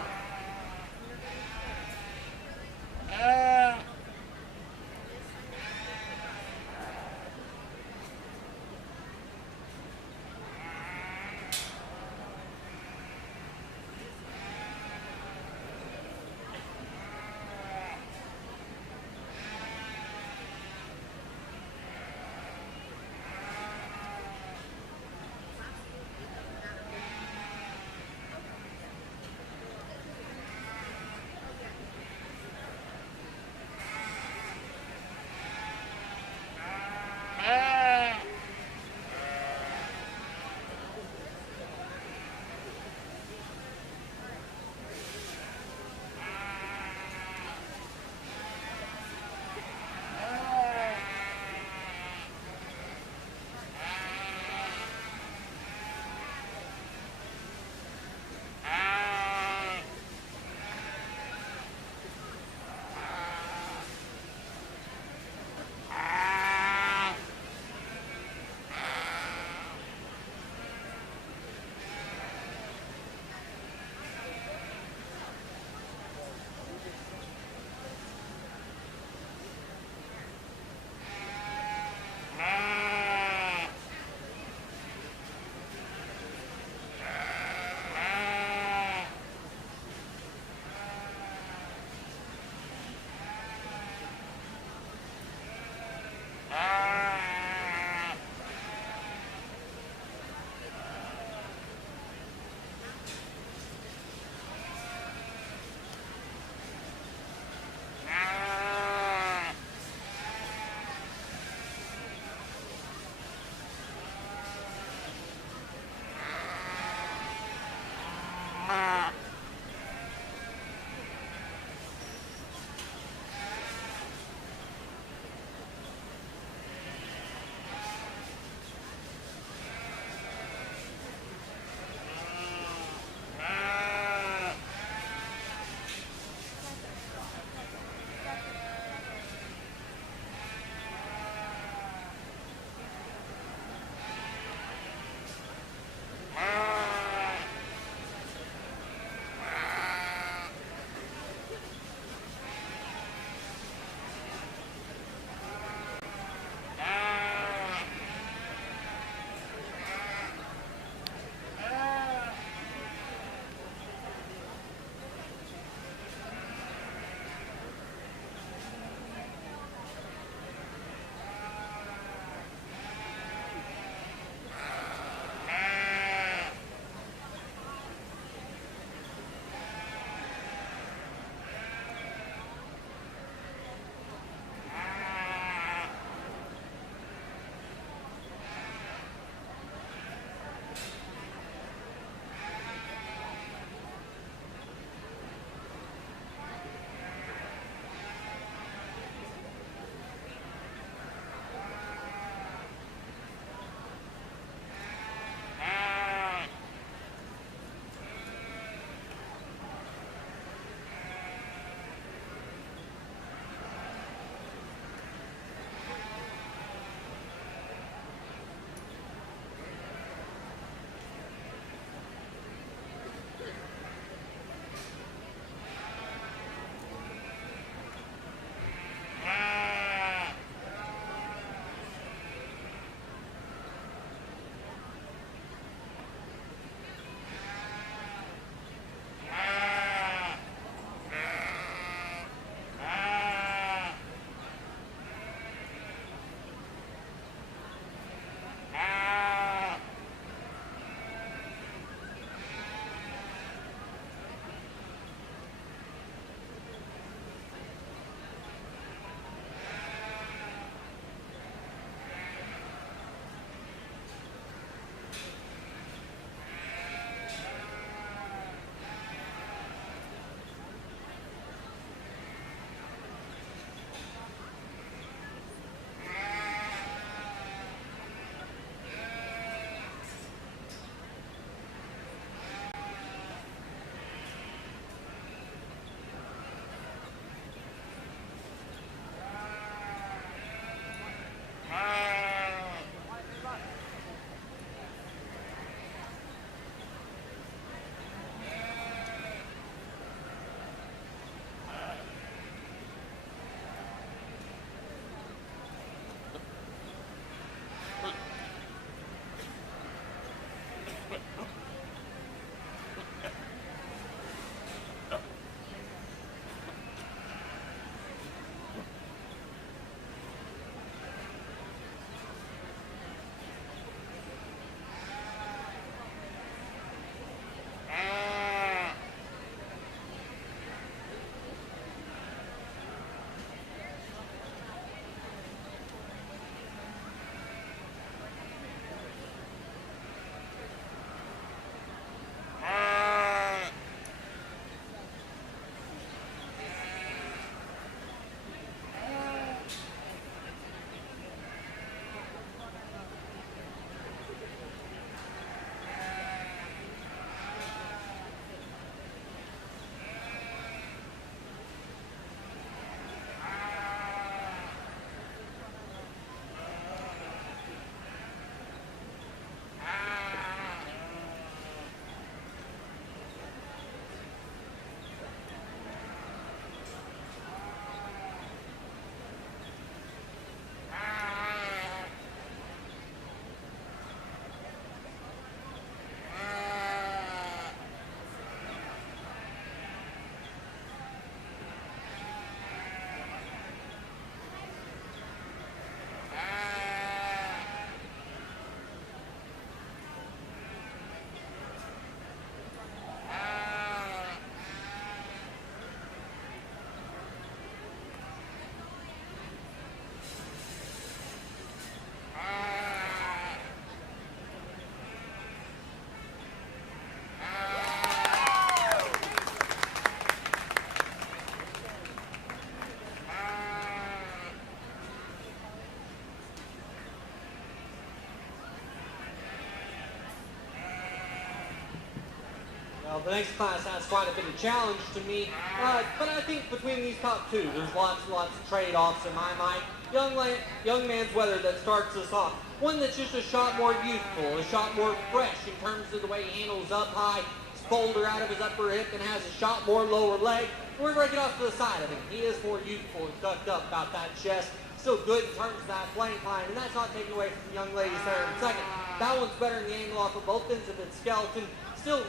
the next class has quite a bit of challenge to me, but I think between these top two, there's lots and lots of trade-offs in my mind. Young man's weather that starts us off. One that's just a shot more youthful, a shot more fresh in terms of the way he handles up high, his folder out of his upper hip, and has a shot more lower leg. We're going to get off to the side of him. He is more youthful and ducked up about that chest. Still good in terms of that flank line, and that's not taken away from the young ladies there in second. That one's better in the angle off of both ends of its skeleton. Still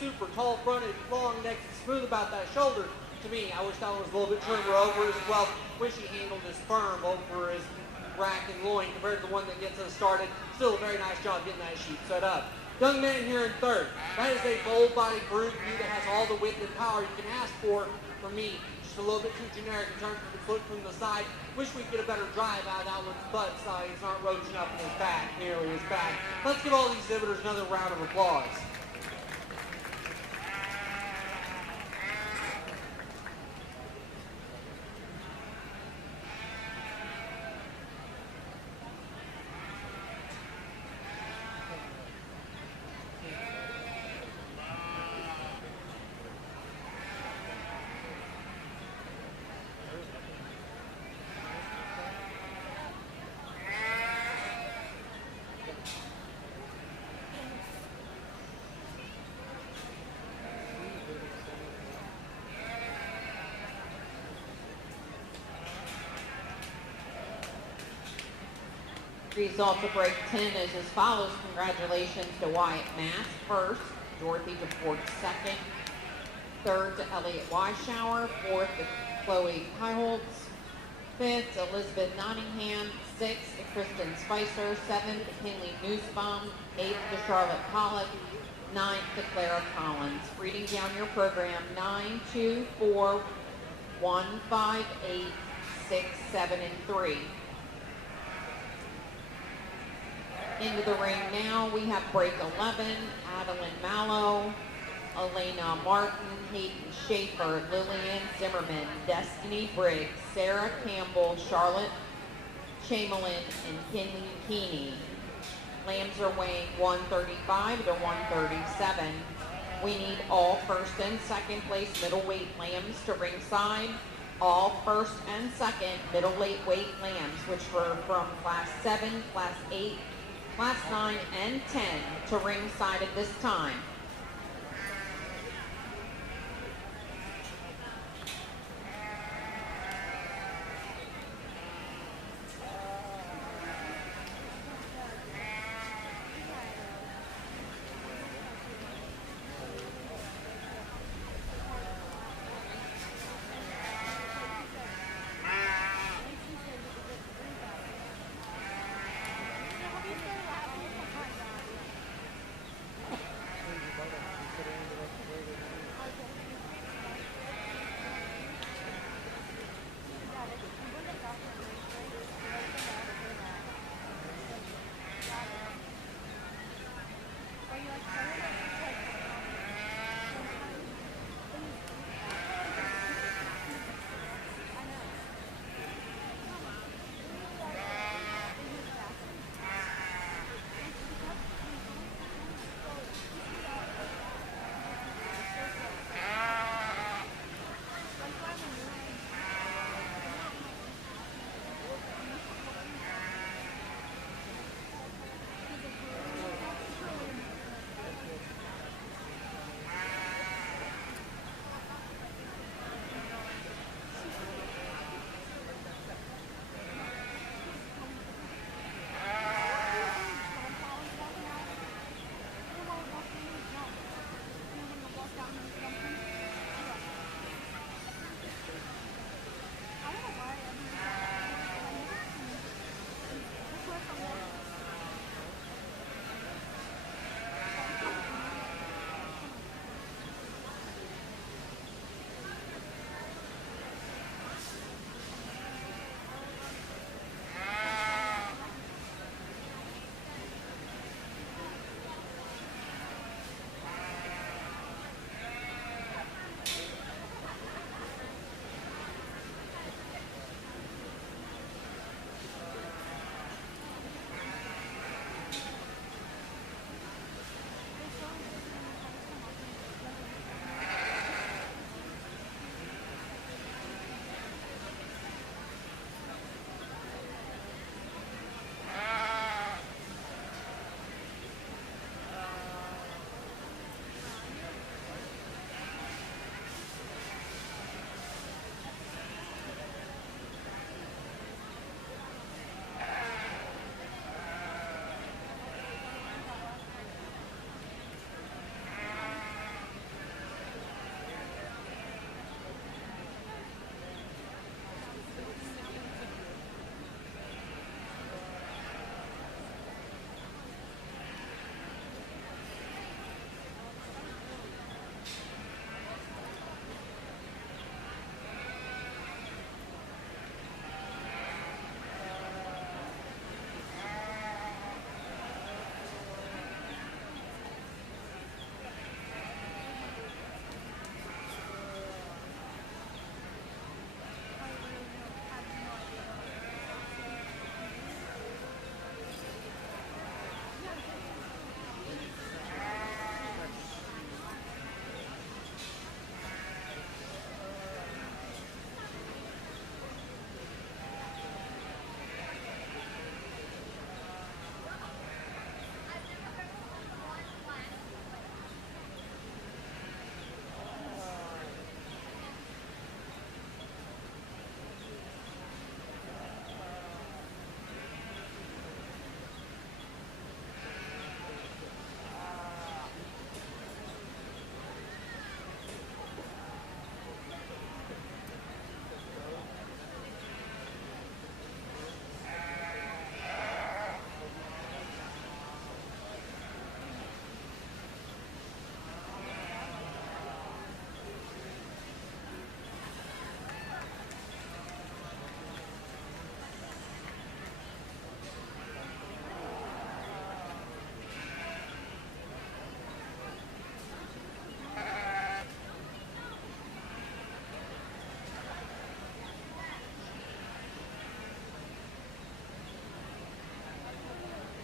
super tall fronted, long neck, smooth about that shoulder. To me, I wish that one was a little bit trimmer over as well. Wish he handled his firm over his rack and loin compared to the one that gets us started. Still a very nice job getting that sheet set up. Young man here in third. That is a full-body brute that has all the width and power you can ask for me. Just a little bit too generic in terms of the foot from the side. Wish we could get a better drive out of that one's butt so he's not roaching up in his back, nearly his back. Let's give all these exhibitors another round of applause. Results of break 10 is as follows. Congratulations to Wyatt Mass first, Dorothy DeFord second, third to Elliot Weisschauer, fourth to Chloe Keiholtz, fifth to Elizabeth Nottingham, sixth to Kristen Spicer, seventh to Kinley Nussbaum, eighth to Charlotte Pollock, ninth to Clara Collins. Reading down your program, 9, 2, 4, 1, 5, 8, 6, 7, and 3. Into the ring now, we have break 11, Adeline Mallow, Elena Martin, Hayden Schaefer, Lillian Zimmerman, Destiny Briggs, Sarah Campbell, Charlotte Chamberlain, and Kinley Keeney. Lambs are weighing 135 to 137. We need all first and second place middleweight lambs to ringside. All first and second middleweight lambs, which were from class 7, class 8, class 9, and 10 to ringside at this time.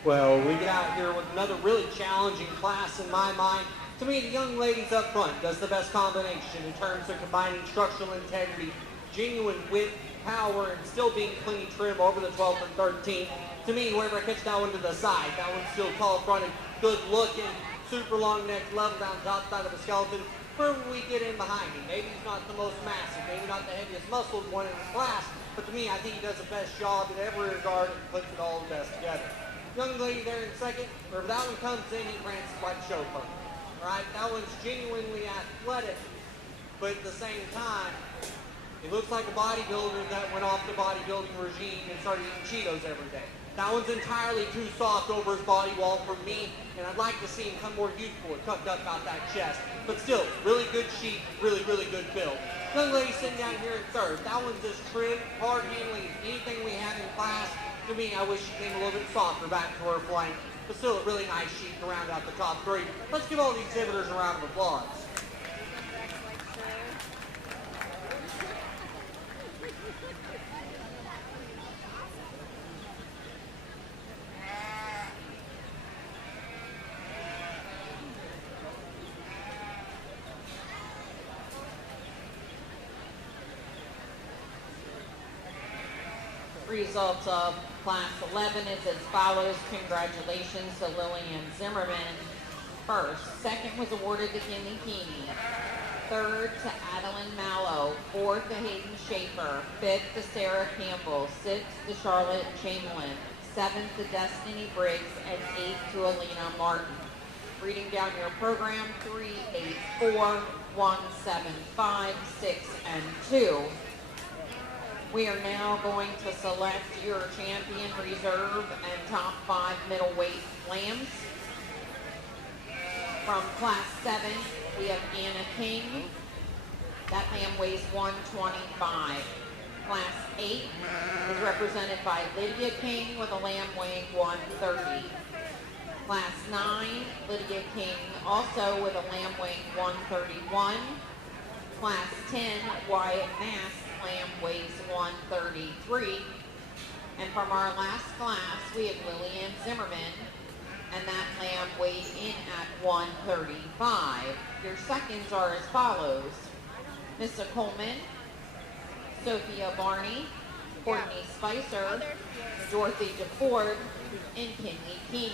Well, we get out here with another really challenging class in my mind. To me, the young ladies up front does the best combination in terms of combining structural integrity, genuine width, power, and still being clean trim over the 12th and 13th. To me, whoever catches that one to the side, that one's still tall fronted, good looking, super long neck, level down top side of the skeleton. Wherever we get in behind him, maybe he's not the most massive, maybe not the heaviest muscled one in the class, but to me, I think he does the best job in every regard and puts it all the best together. Young lady there in second, wherever that one comes in, he prances like a chauffeur. Right? That one's genuinely athletic, but at the same time, it looks like a bodybuilder that went off the bodybuilding regime and started eating Cheetos every day. That one's entirely too soft over his body wall for me, and I'd like to see him come more youthful and tucked up out that chest. But still, really good sheep, really, really good build. Young lady sitting down here in third. That one's as trim, hard handling as anything we have in class. To me, I wish she came a little bit softer back to her flank, but still a really nice sheep to round out the top three. Let's give all the exhibitors a round of applause. Results of Class 11 is as follows. Congratulations to Lillian Zimmerman. First. Second was awarded to Kenny Keeney. Third to Adeline Mallow. Fourth to Hayden Schaefer. Fifth to Sarah Campbell. Sixth to Charlotte Chamberlain. Seventh to Destiny Briggs. And eighth to Alina Martin. Reading down your program, 3, 8, 4, 1, 7, 5, 6, and 2. We are now going to select your champion, reserve, and top 5 middleweight lambs. From Class 7, we have Anna King. That lamb weighs 125. Class 8 is represented by Lydia King with a lamb weighing 130. Class 9, Lydia King, also with a lamb weighing 131. Class 10, Wyatt Mass, lamb weighs 133. And from our last class, we have Lillian Zimmerman, and that lamb weighed in at 135. Your seconds are as follows. Missa Coleman, Sophia Barney, Courtney Spicer, Dorothy DeFord, and Kinley Keeney.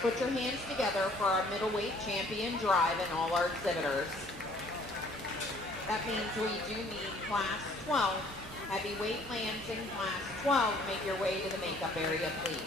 Put your hands together for our middleweight champion drive and all our exhibitors. That means we do need Class 12. Heavyweight lambs in Class 12. Make your way to the makeup area, please.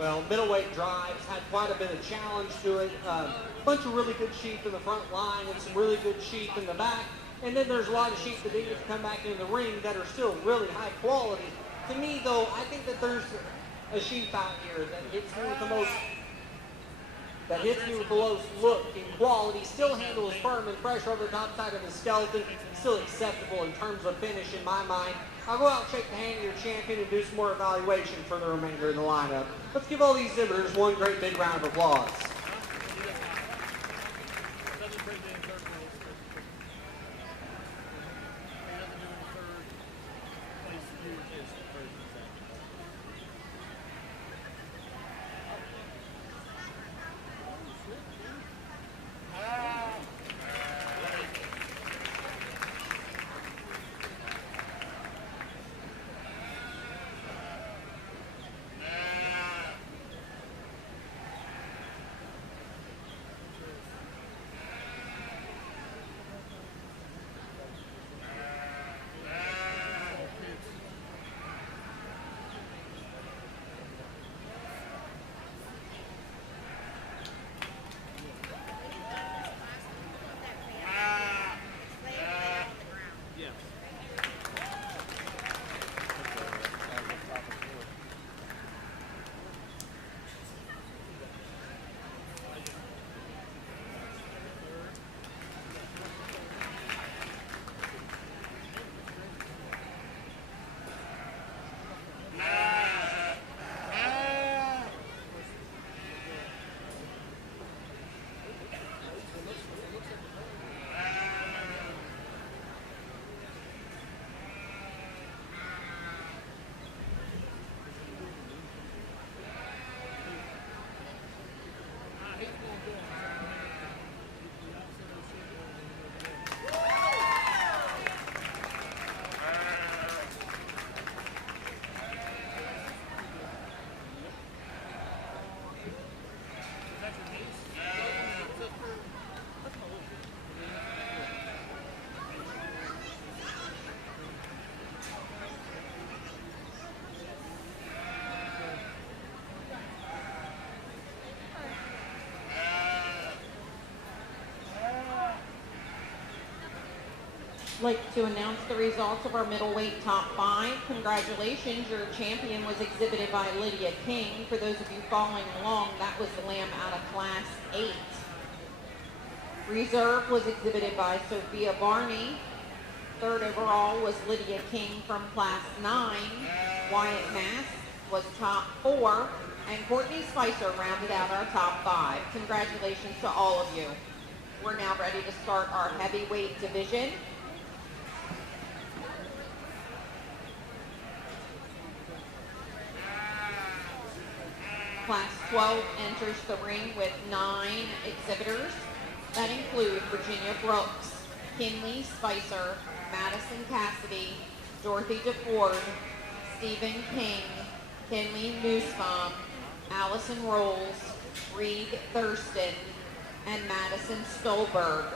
well, middleweight drives, had quite a bit of challenge to it. A bunch of really good sheep in the front line and some really good sheep in the back. And then there's a lot of sheep that didn't get to come back in the ring that are still really high quality. To me, though, I think that there's a sheep out here that hits me with the most look and quality, still handles firm and fresh over the top side of the skeleton, still acceptable in terms of finish in my mind. I'll go out and shake the hand of your champion and do some more evaluation for the remainder of the lineup. Let's give all these exhibitors one great big round of applause. I'd like to announce the results of our middleweight top 5. Congratulations, your champion was exhibited by Lydia King. For those of you following along, that was the lamb out of Class 8. Reserve was exhibited by Sophia Barney. Third overall was Lydia King from Class 9. Wyatt Mass was top 4. And Courtney Spicer rounded out our top 5. Congratulations to all of you. We're now ready to start our heavyweight division. Class 12 enters the ring with 9 exhibitors. That include Virginia Brooks, Kinley Spicer, Madison Cassidy, Dorothy DeFord, Stephen King, Kinley Nussbaum, Allison Rolls, Reed Thurston, and Madison Stolberg.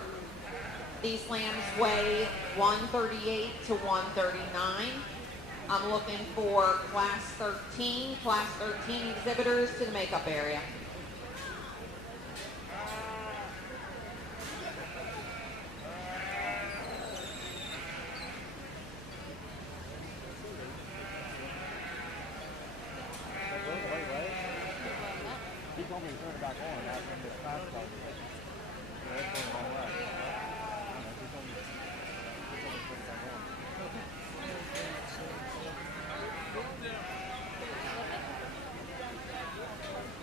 These lambs weigh 138 to 139. I'm looking for Class 13 exhibitors to the makeup area. He told me to turn it back on after this fast talk. Yeah, it's going all right. He told me to turn it back on.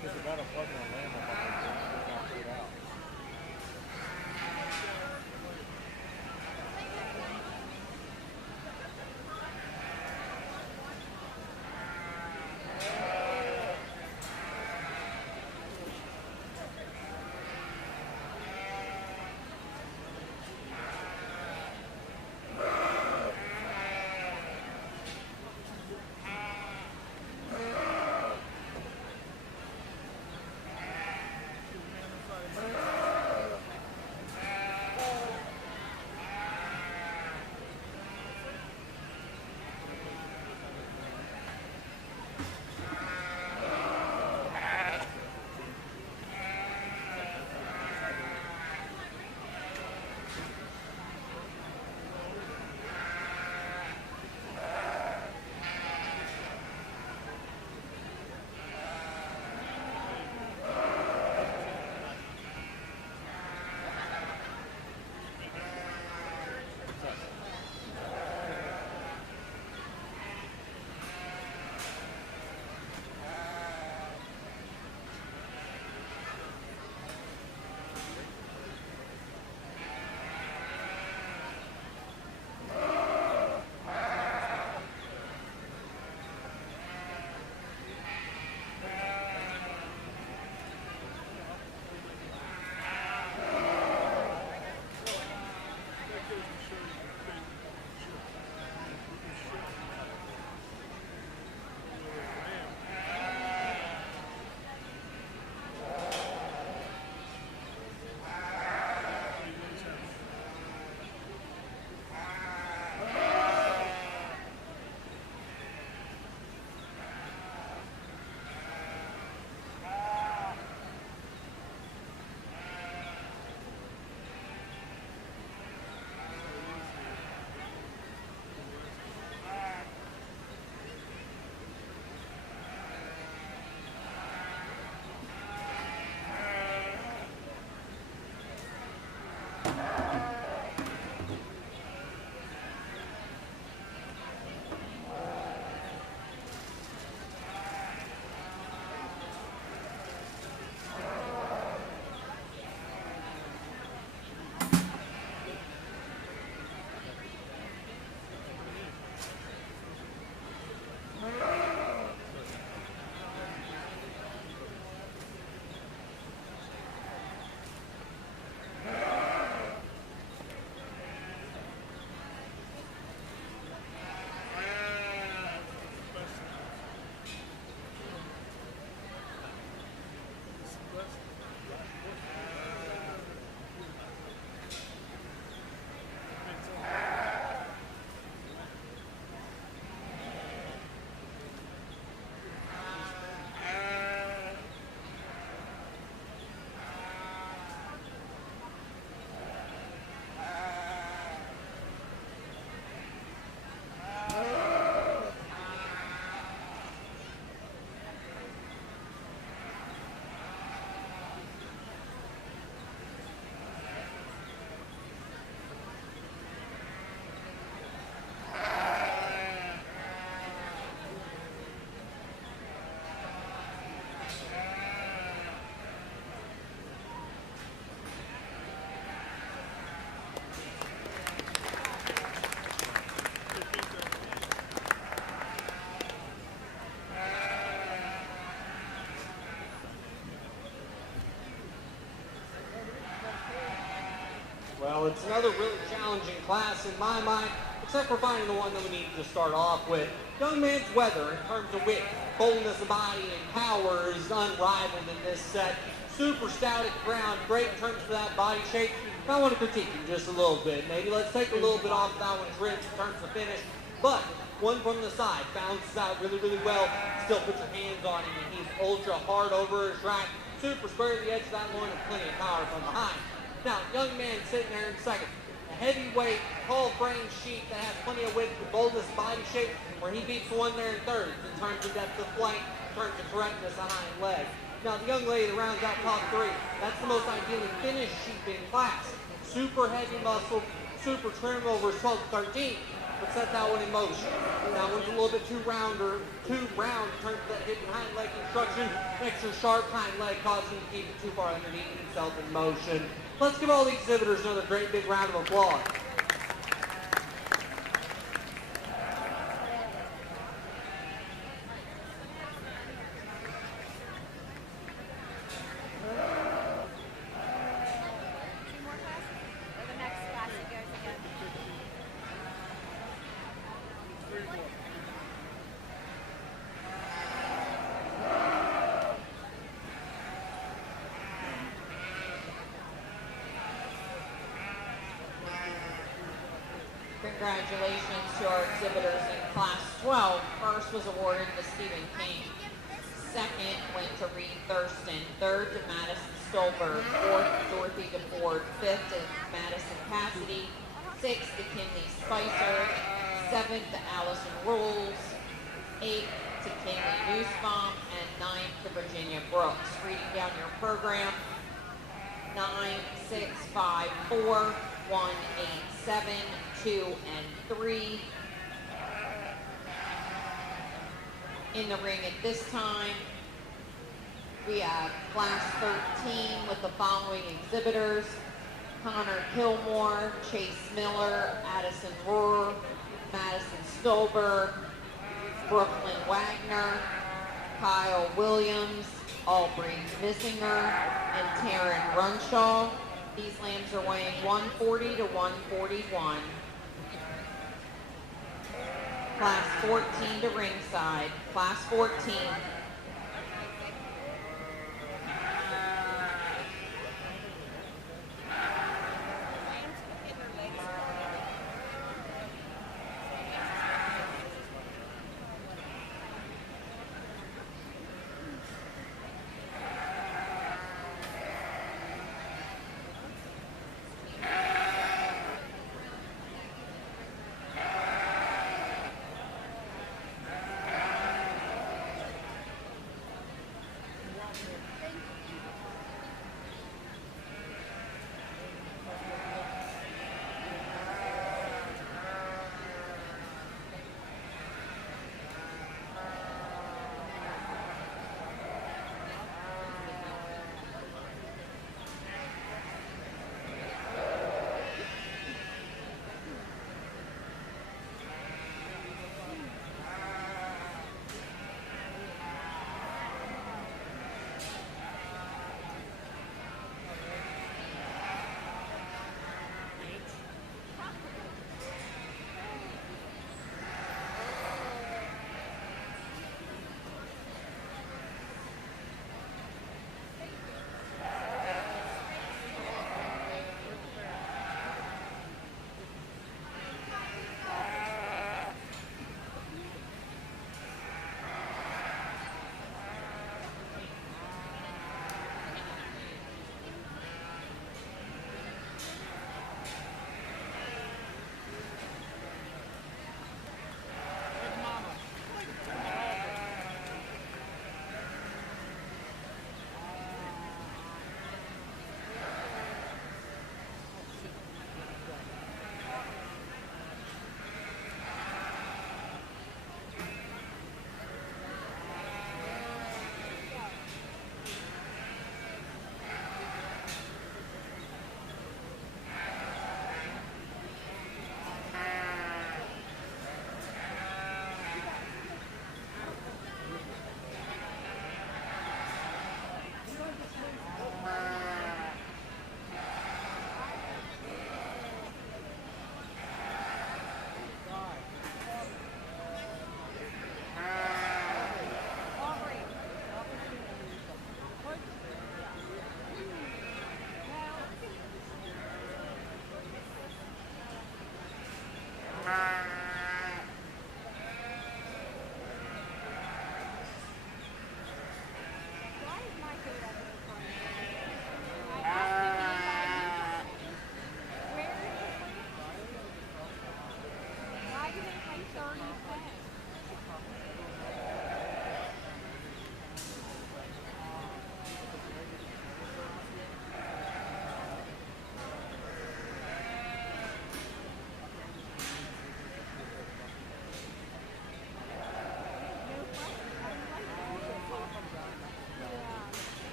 Because it got a plug on land up on it, can't get it out. It's another really challenging class in my mind, except for finding the one that we need to start off with. Young man's weather in terms of width, boldness of body, and power is unrivaled in this set. Super stout at the ground, great in terms of that body shape. I want to critique him just a little bit. Maybe let's take a little bit off that one's ribs in terms of finish. But one from the side, bounces out really, really well. Still put your hands on him, and he's ultra hard over his rack. Super square to the edge of that loin with plenty of power from behind. Now, young man sitting there in second. A heavyweight, tall frame sheet that has plenty of width, the boldest body shape, where he beats the one there in third in terms of depth of flank, in terms of correctness on hind leg. Now, the young lady that rounds out top three, that's the most ideally finished sheep in class. Super heavy muscle, super trim over 12 to 13, but set that one in motion. That one's a little bit too round in terms of that hip and hind leg construction. Extra sharp hind leg causing him to keep it too far underneath himself in motion. Let's give all the exhibitors another great big round of applause. Or the next class he goes again. Congratulations to our exhibitors in Class 12. First was awarded to Stephen King. Second went to Reed Thurston. Third to Madison Stolberg. Fourth to Dorothy DeFord. Fifth to Madison Cassidy. Sixth to Kinley Spicer. Seventh to Allison Rules. Eighth to Kinley Nussbaum. And ninth to Virginia Brooks. Reading down your program. 9, 6, 5, 4, 1, 8, 7, 2, and 3. In the ring at this time, we have Class 13 with the following exhibitors: Connor Kilmore, Chase Miller, Addison Rohr, Madison Stolberg, Brooklyn Wagner, Kyle Williams, Aubrey Missinger, and Taryn Runshaw. These lambs are weighing 140 to 141. Class 14 to ringside. Class 14.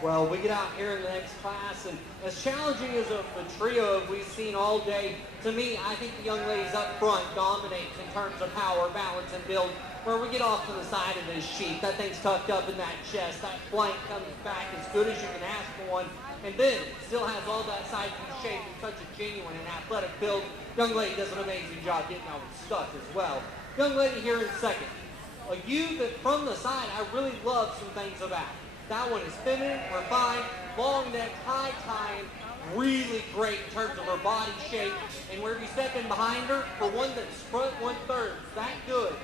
Well, we get out here in the next class, and as challenging as the trio we've seen all day, to me, I think the young ladies up front dominate in terms of power, balance, and build. Where we get off to the side of this sheet, that thing's tucked up in that chest, that flank comes back as good as you can ask for one, and then still has all that side view shape and such a genuine and athletic build. Young lady does an amazing job getting out stuck as well. Young lady here in second. A you that from the side, I really love some things about. That one is feminine, refined, long neck, high tie, really great in terms of her body shape. And where you step in behind her, for one that's front 1/3, that good.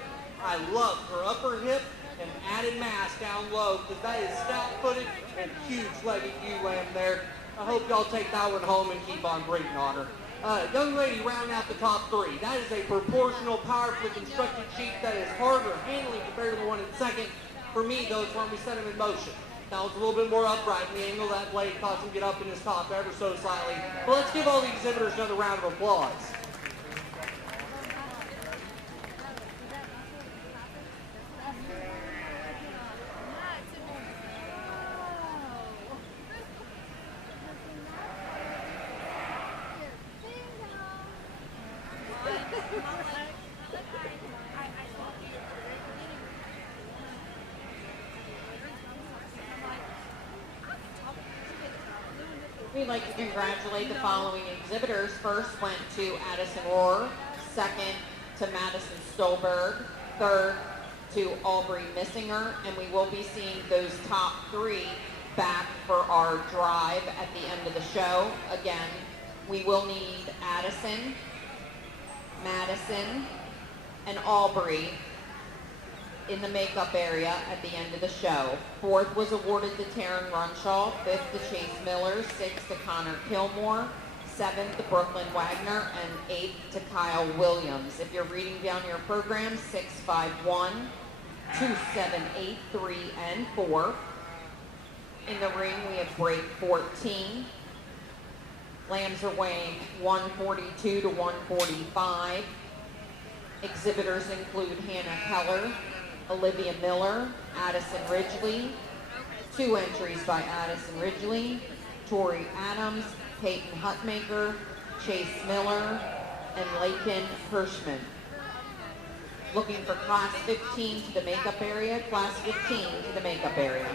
I love her upper hip, and added mass down low, because that is stout-footed and huge-legged ewe lamb there. I hope y'all take that one home and keep on breeding on her. Young lady, round out the top three. That is a proportional, powerfully constructed sheep that is harder handling compared to the one in second. For me, those when we set him in motion. Now it's a little bit more upright, and the angle of that blade caused him to get up in his top ever so slightly. But let's give all the exhibitors another round of applause. We'd like to congratulate the following exhibitors. First went to Addison Rohr, second to Madison Stolberg, third to Aubrey Missinger, and we will be seeing those top three back for our drive at the end of the show. Again, we will need Addison, Madison, and Aubrey in the makeup area at the end of the show. Fourth was awarded to Taryn Runshaw, fifth to Chase Miller, sixth to Connor Kilmore, seventh to Brooklyn Wagner, and eighth to Kyle Williams. If you're reading down your program, 651, 278, 3, and 4. In the ring, we have break 14. Lambs are weighing 142 to 145. Exhibitors include Hannah Keller, Olivia Miller, Addison Ridgely, 2 entries by Addison Ridgely, Tori Adams, Peyton Hutmaker, Chase Miller, and Lakin Hirschman. Looking for class 15 to the makeup area, class 15 to the makeup area.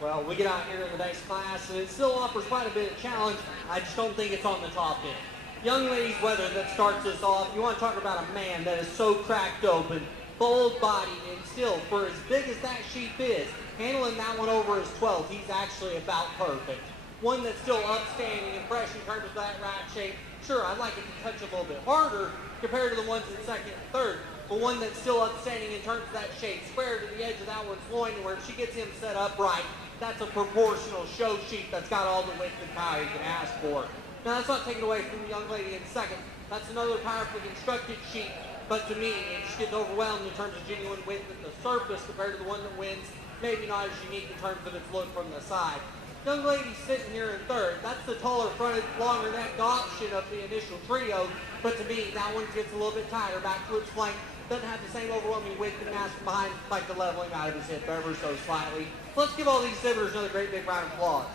Well, we get out here in the next class, and it still offers quite a bit of challenge. I just don't think it's on the top end. Young ladies weather that starts us off. You want to talk about a man that is so cracked open, full-bodied, and still, for as big as that sheep is, handling that one over his 12, he's actually about perfect. One that's still upstanding and fresh in terms of that rat shape. Sure, I'd like it to touch a little bit harder compared to the ones in second and third, but one that's still upstanding in terms of that shape, square to the edge of that one's loin, where if she gets him set up right, that's a proportional show sheep that's got all the width and power you can ask for. Now, that's not taken away from the young lady in second. That's another powerfully constructed sheep, but to me, it just gets overwhelmed in terms of genuine width at the surface compared to the one that wins. Maybe not as unique in terms of its look from the side. Young lady sitting here in third, that's the taller fronted, longer necked option of the initial trio, but to me, that one gets a little bit tighter back to its flank. Doesn't have the same overwhelming width and mass behind, like the leveling out of his hip ever so slightly. Let's give all these exhibitors another great big round of applause.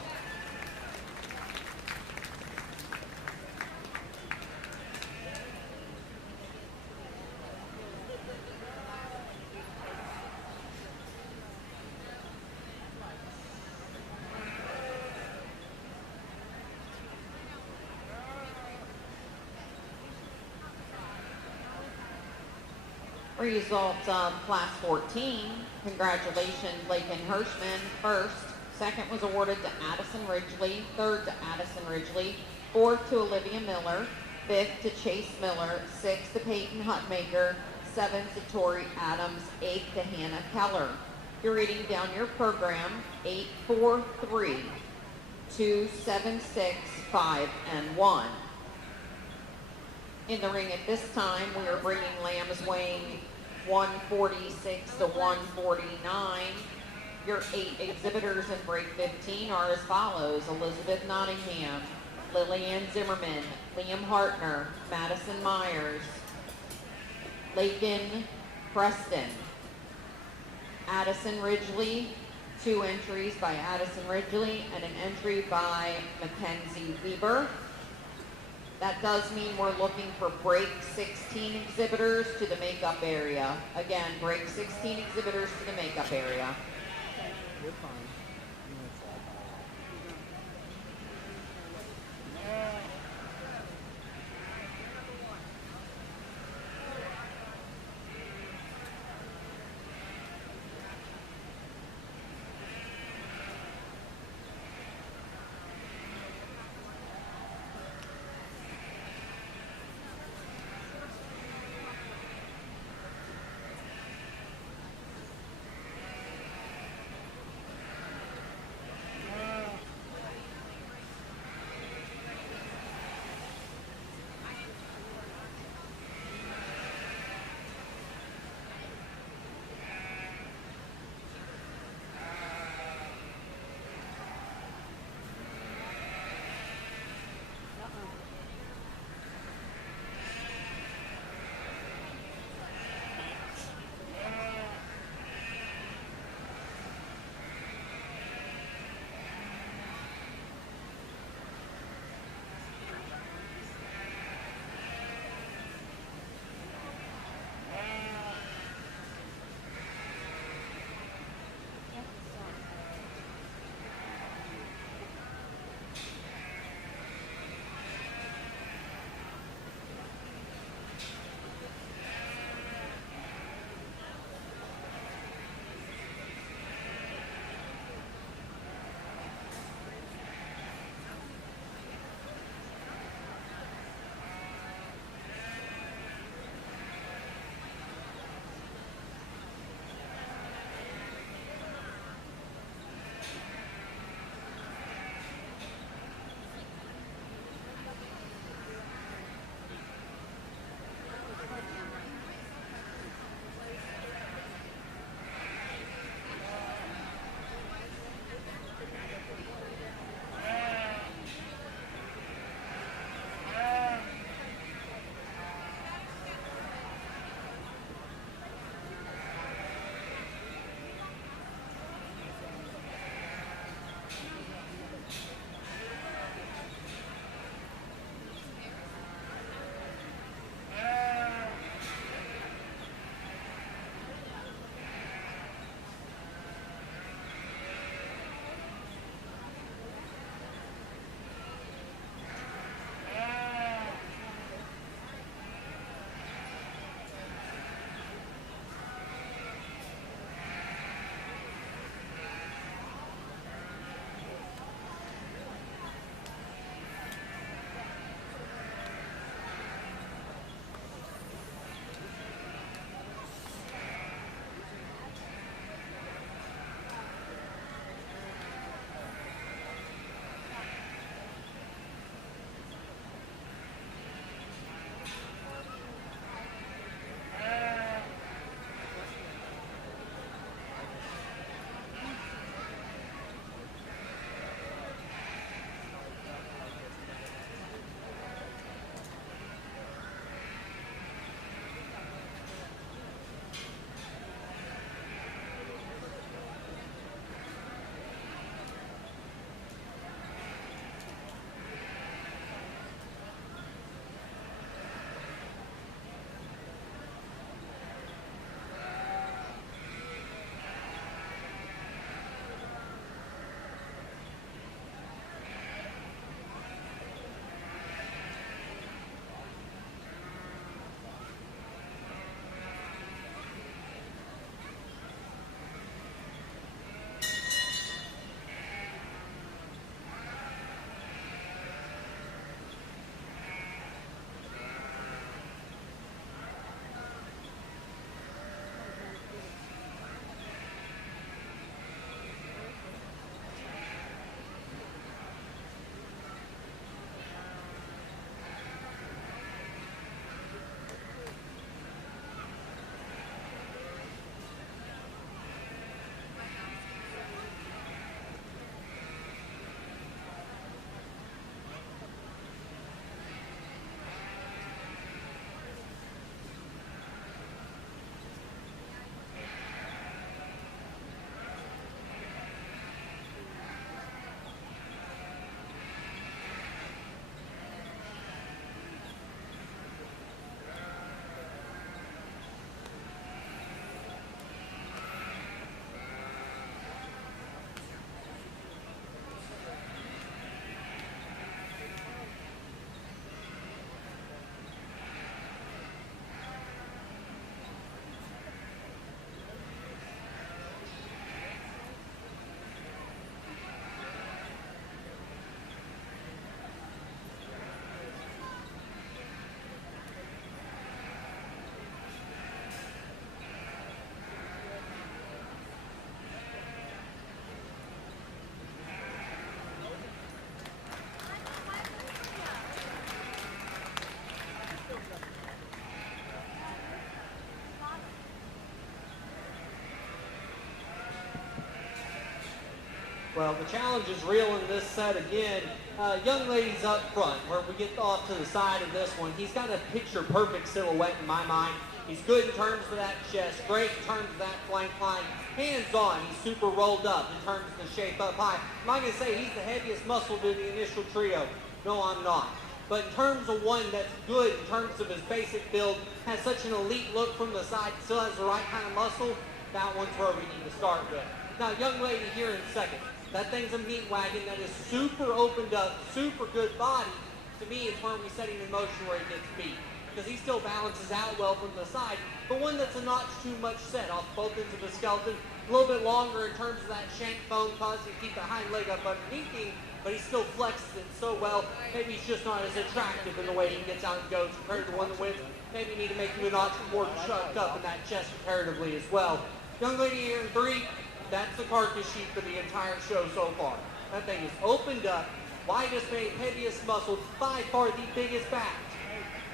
Results of Class 14. Congratulations, Lakin Hirschman, first. Second was awarded to Addison Ridgely. Third to Addison Ridgely. Fourth to Olivia Miller. Fifth to Chase Miller. Sixth to Peyton Hutmaker. Seventh to Tori Adams. Eighth to Hannah Keller. You're reading down your program, 8-4-3, 2-7-6, 5, and 1. In the ring at this time, we are bringing lambs weighing 146 to 149. Your 8 exhibitors in break 15 are as follows: Elizabeth Nottingham, Lillian Zimmerman, Liam Hartner, Madison Myers, Lakin Preston, Addison Ridgely, 2 entries by Addison Ridgely and an entry by Mackenzie Weber. That does mean we're looking for break 16 exhibitors to the makeup area. Again, break 16 exhibitors to the makeup area. You're fine. Well, the challenge is real in this set again. Young lady's up front, where we get off to the side of this one. He's got a picture-perfect silhouette in my mind. He's good in terms of that chest, great in terms of that flank line. Hands on, he's super rolled up in terms of the shape up high. I'm not going to say he's the heaviest muscle to the initial trio. No, I'm not. But in terms of one that's good in terms of his basic build, has such an elite look from the side, still has the right kind of muscle, that one's where we need to start with. Now, young lady here in second. That thing's a meat wagon that is super opened up, super good body. To me, it's where we set him in motion where he gets beat. Because he still balances out well from the side, but one that's a notch too much set off both ends of the skeleton. A little bit longer in terms of that shank bone, causing him to keep the hind leg up underneath him, but he still flexes it so well. Maybe he's just not as attractive in the way he gets out and goes compared to one that wins. Maybe you need to make him a notch more chucked up in that chest comparatively as well. Young lady here in 3, that's the carcass sheet for the entire show so far. That thing is opened up, widest made, heaviest muscle, by far the biggest back.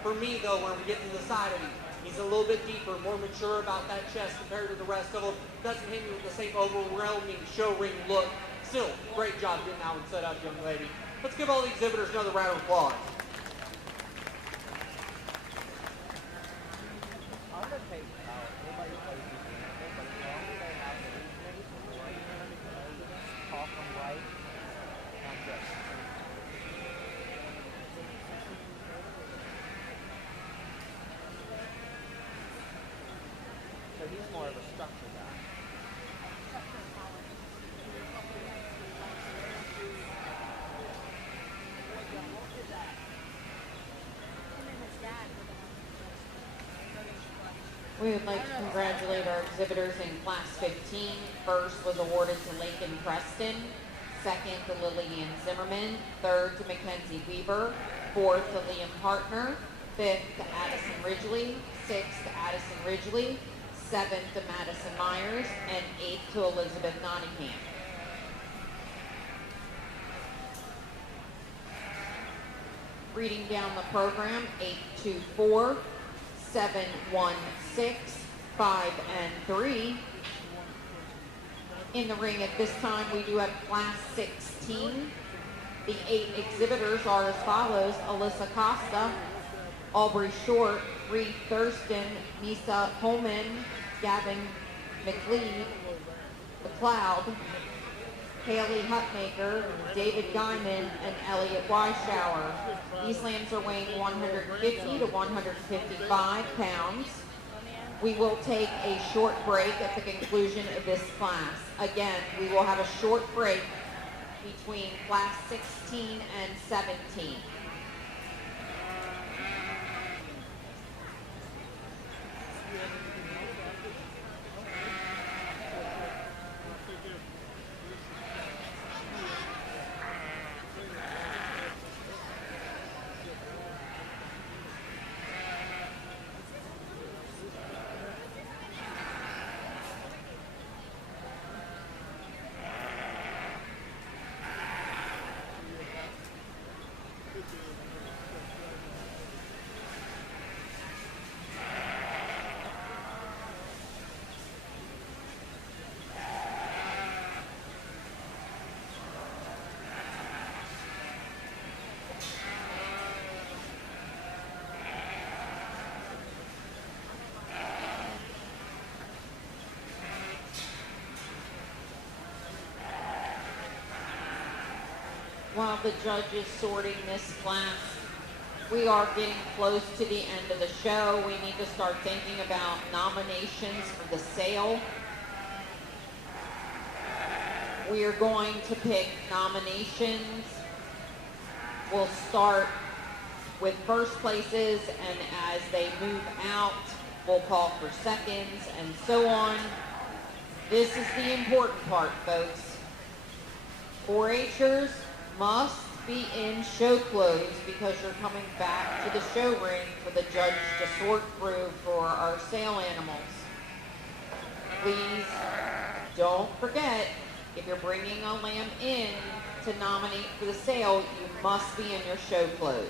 For me though, when we get to the side of him, he's a little bit deeper, more mature about that chest compared to the rest of them. Doesn't hit me with the same overwhelming show ring look. Still, great job getting that one set up, young lady. Let's give all the exhibitors another round of applause. I'm gonna take out nobody plays this game, but as long as they have the reasoning for right here, talk them right, I'm good. So he's more of a structure guy. We would like to congratulate our exhibitors in Class 15. First was awarded to Lakin Preston, second to Lillian Zimmerman, third to Mackenzie Weaver, fourth to Liam Hartner, fifth to Addison Ridgely, sixth to Addison Ridgely, seventh to Madison Myers, and eighth to Elizabeth Nottingham. Reading down the program, 824, 716, 5, and 3. In the ring at this time, we do have Class 16. The 8 exhibitors are as follows: Alyssa Costa, Aubrey Short, Reed Thurston, Misa Holman, Gavin McLeod, McLeod, Haley Hutmaker, David Guyman, and Elliot Weishower. These lambs are weighing 150 to 155 pounds. We will take a short break at the conclusion of this class. Again, we will have a short break between Class 16 and 17. While the judge is sorting this class, we are getting close to the end of the show. We need to start thinking about nominations for the sale. We are going to pick nominations. We'll start with first places, and as they move out, we'll call for seconds and so on. This is the important part, folks. 4-Hers must be in show clothes because you're coming back to the show ring for the judge to sort through for our sale animals. Please don't forget, if you're bringing a lamb in to nominate for the sale, you must be in your show clothes.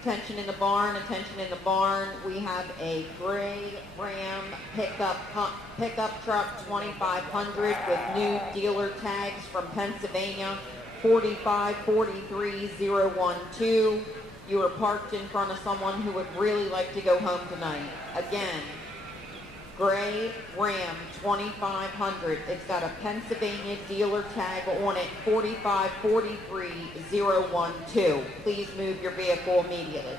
Attention in the barn, attention in the barn. We have a gray Ram pickup truck 2500 with new dealer tags from Pennsylvania 4543012. You are parked in front of someone who would really like to go home tonight. Again, gray Ram 2500. It's got a Pennsylvania dealer tag on it 4543012. Please move your vehicle immediately.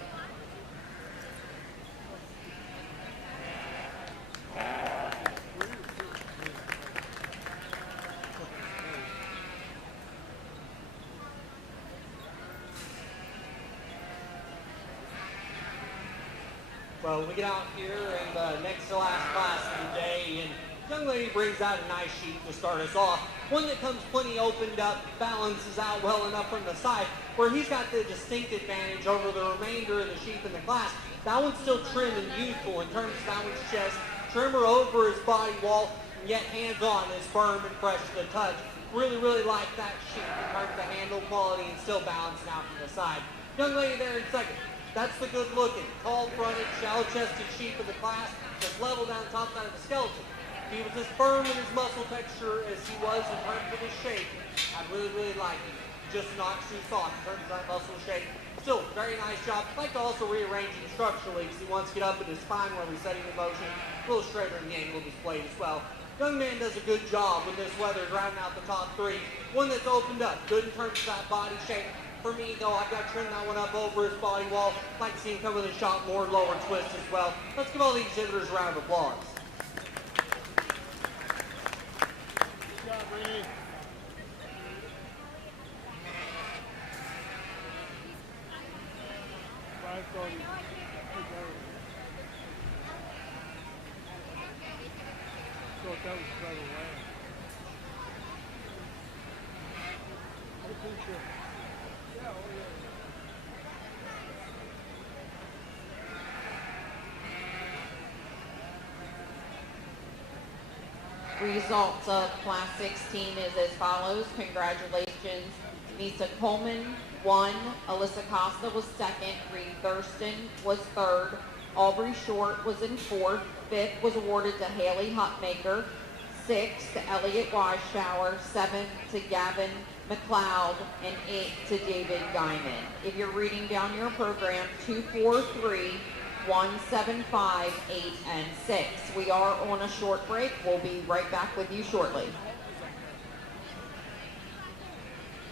Well, we get out here and next to last class of the day, and young lady brings out a nice sheep to start us off. One that comes plenty opened up, balances out well enough from the side, where he's got the distinct advantage over the remainder of the sheep in the class. That one's still trim and youthful in terms of that one's chest, trimmer over his body wall, and yet hands-on is firm and fresh to the touch. Really, really like that sheep in terms of the handle quality and still balancing out from the side. Young lady there in second. That's the good-looking, tall-fronted, shallow-chested sheep of the class that's level down the top side of the skeleton. If he was as firm in his muscle texture as he was in terms of his shape, I'd really, really like him. Just knocks too soft in terms of that muscle shape. Still, very nice job. I'd like to also rearrange him structurally because he wants to get up in his spine where we set him in motion. A little straighter in the angle displayed as well. Young man does a good job with this weather, rounding out the top three. One that's opened up, good in terms of that body shape. For me, though, I've got to trim that one up over his body wall. I'd like to see him come with a shot more lower twist as well. Let's give all the exhibitors a round of applause. Good job, Reed. Thought that was straight away. I think so. Yeah, oh yeah. Results of Class 16 is as follows. Congratulations, Nisa Coleman won, Alyssa Costa was second, Reed Thurston was third, Aubrey Short was in fourth, fifth was awarded to Haley Hutmaker, sixth to Elliot Weisshower, seventh to Gavin McLeod, and eighth to David Guyman. If you're reading down your program, 243 175, 8, and 6. We are on a short break. We'll be right back with you shortly.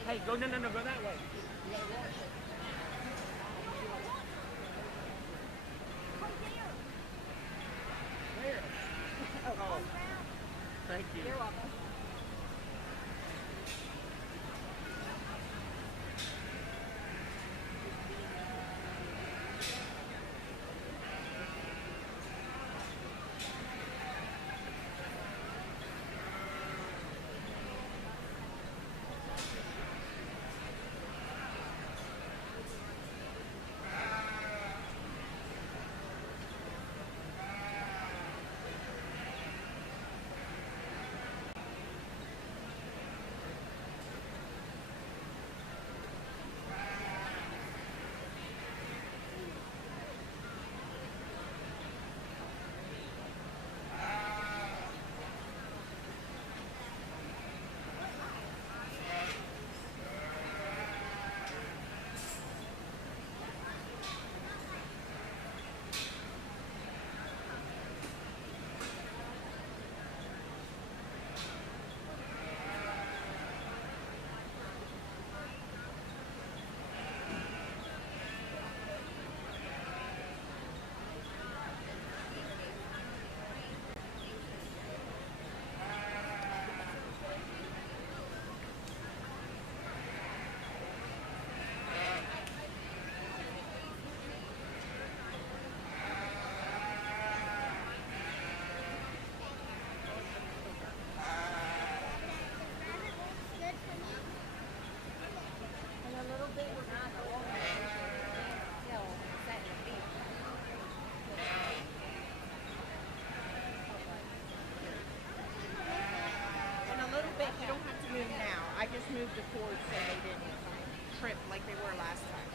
Hey, no, go that way. Where? Oh, thank you. You're welcome. I just moved the cord so they didn't. trip like they were last time.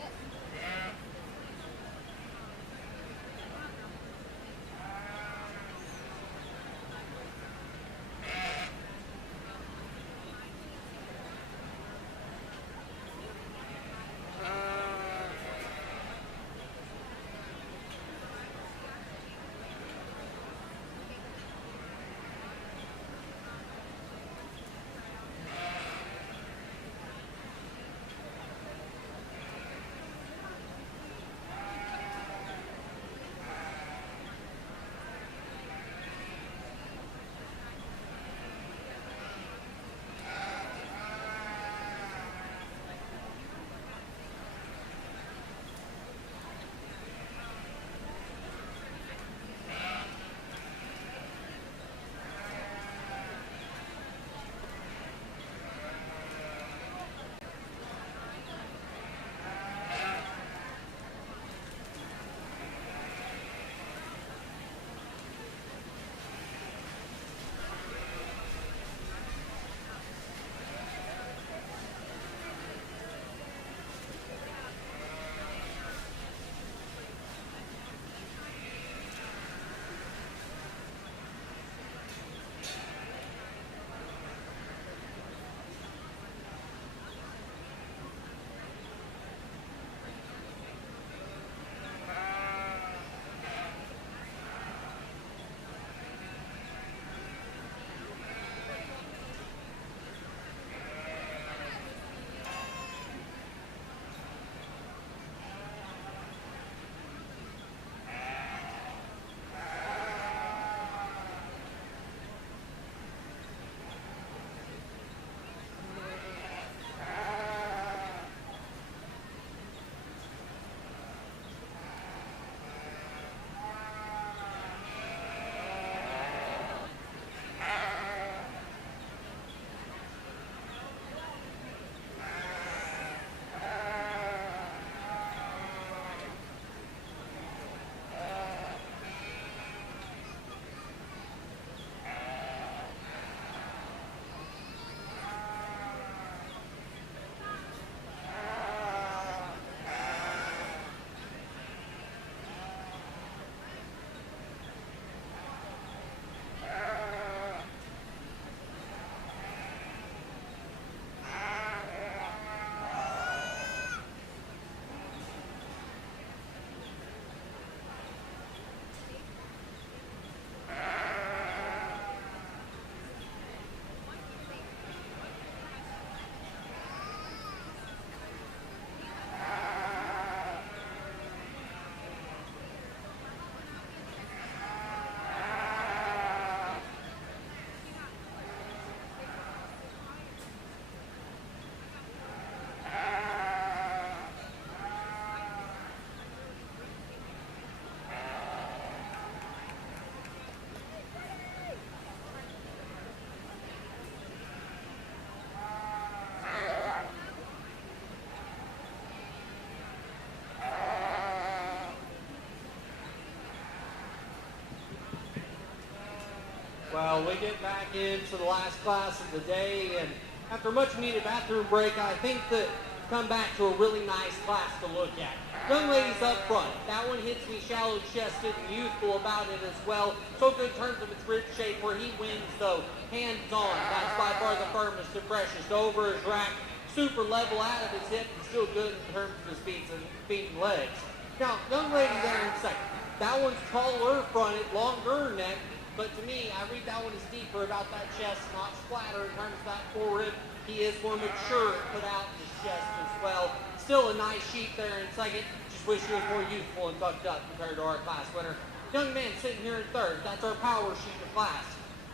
Well, we get back into the last class of the day, and after a much needed bathroom break, I think that come back to a really nice class to look at. Young ladies up front, that one hits me shallow-chested and youthful about it as well. So good in terms of its rib shape, where he wins though, hands-on. That's by far the firmest and freshest. Over his rack, super level out of his hip, and still good in terms of his feet and legs. Now, young lady there in second. That one's taller fronted, longer neck, but to me, I read that one as deeper about that chest, not flatter in terms of that forward. He is more mature and put out in his chest as well. Still a nice sheep there in second. Just wish he was more youthful and bucked up compared to our class winner. Young man sitting here in third. That's our power sheep of class.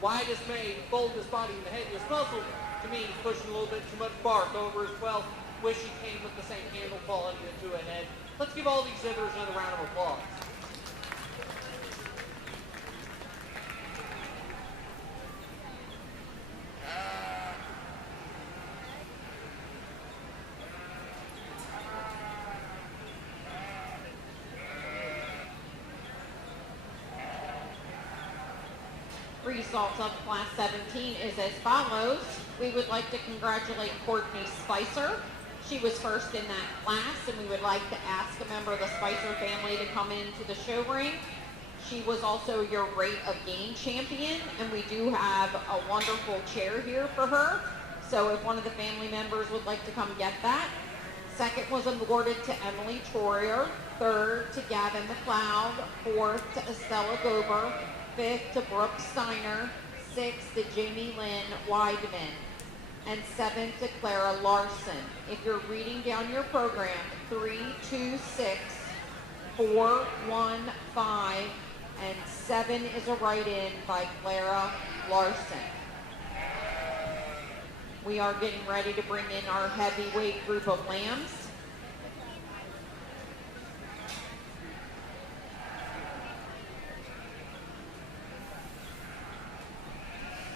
Widest made, boldest body, and the heaviest muscle. To me, he's pushing a little bit too much bark over as well. Wish he came with the same handle quality to a head. Let's give all the exhibitors another round of applause. Results of Class 17 is as follows. We would like to congratulate Courtney Spicer. She was first in that class, and we would like to ask a member of the Spicer family to come into the show ring. She was also your rate of gain champion, and we do have a wonderful chair here for her. So if one of the family members would like to come get that. Second was awarded to Emily Troyer. Third to Gavin McLeod. Fourth to Estella Gober. Fifth to Brooke Steiner. Sixth to Jamie Lynn Weidman. And seventh to Clara Larson. If you're reading down your program, 326 415, and 7 is a write-in by Clara Larson. We are getting ready to bring in our heavyweight group of lambs.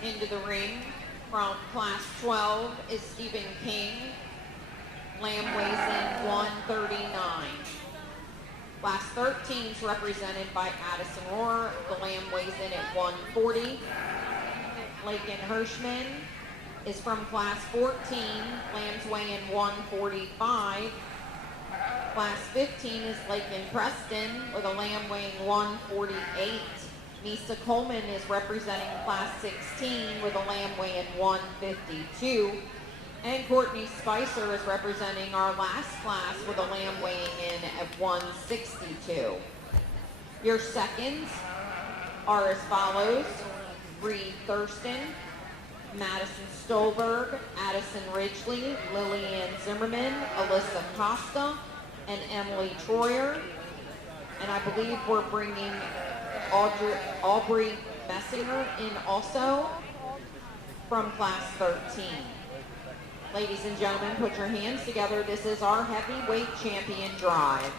Into the ring from class 12 is Stephen King. Lamb weighs in 139. Class 13 is represented by Addison Rohr. The lamb weighs in at 140. Lakin Hirschman is from class 14. Lambs weigh in 145. Class 15 is Lakin Preston with a lamb weighing 148. Misa Coleman is representing class 16 with a lamb weighing 152. And Courtney Spicer is representing our last class with a lamb weighing in at 162. Your seconds are as follows: Bree Thurston, Madison Stolberg, Addison Ridgely, Lillian Zimmerman, Alyssa Costa, and Emily Troyer. And I believe we're bringing Aubrey Messinger in also from class 13. Ladies and gentlemen, put your hands together. This is our heavyweight champion drive.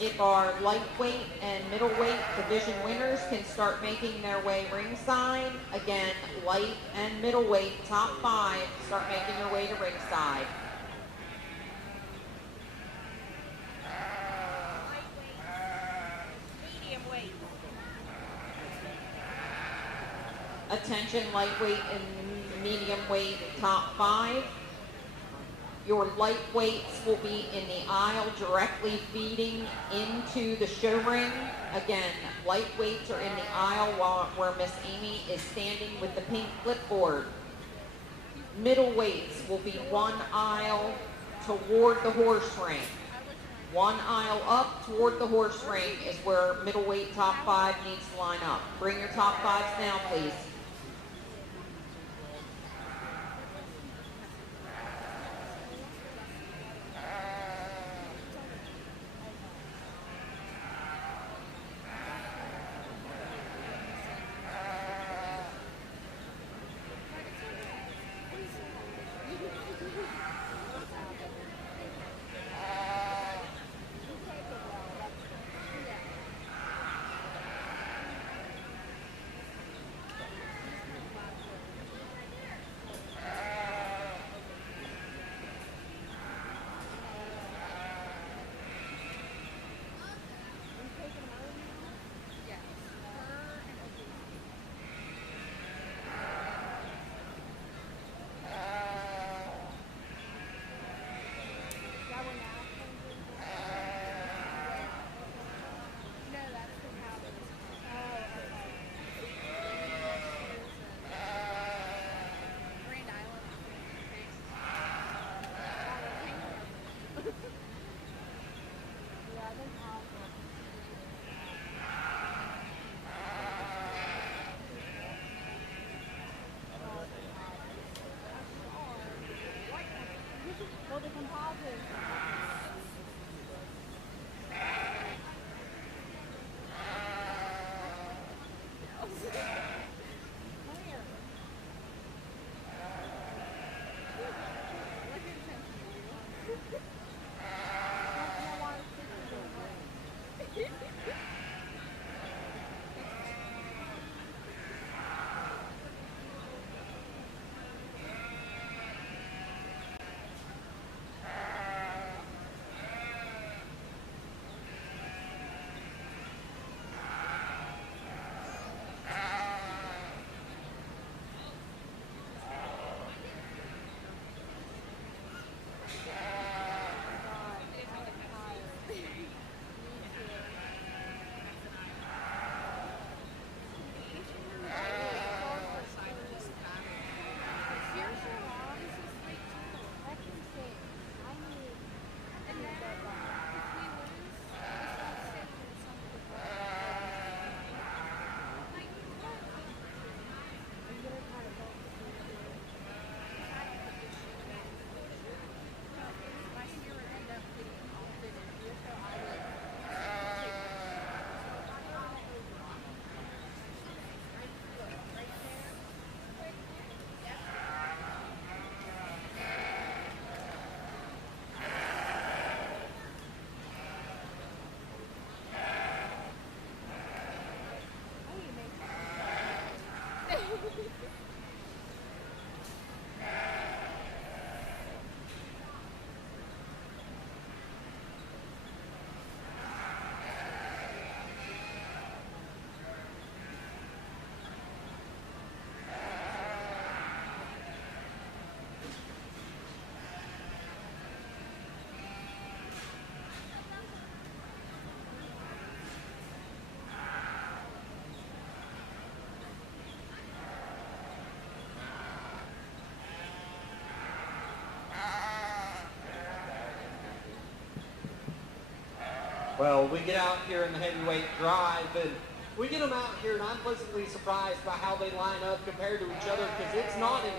If our lightweight and middleweight division winners can start making their way ringside, again, light and middleweight top 5 start making their way to ringside. Attention, lightweight and medium weight top 5. Your lightweights will be in the aisle directly feeding into the show ring. Again, lightweights are in the aisle where Miss Amy is standing with the pink clipboard. Middleweights will be one aisle toward the horse ring. One aisle up toward the horse ring is where middleweight top 5 needs to line up. Bring your top 5s now, please. Well, we get out here in the heavyweight drive, and we get them out here, and I'm pleasantly surprised by how they line up compared to each other, because it's not in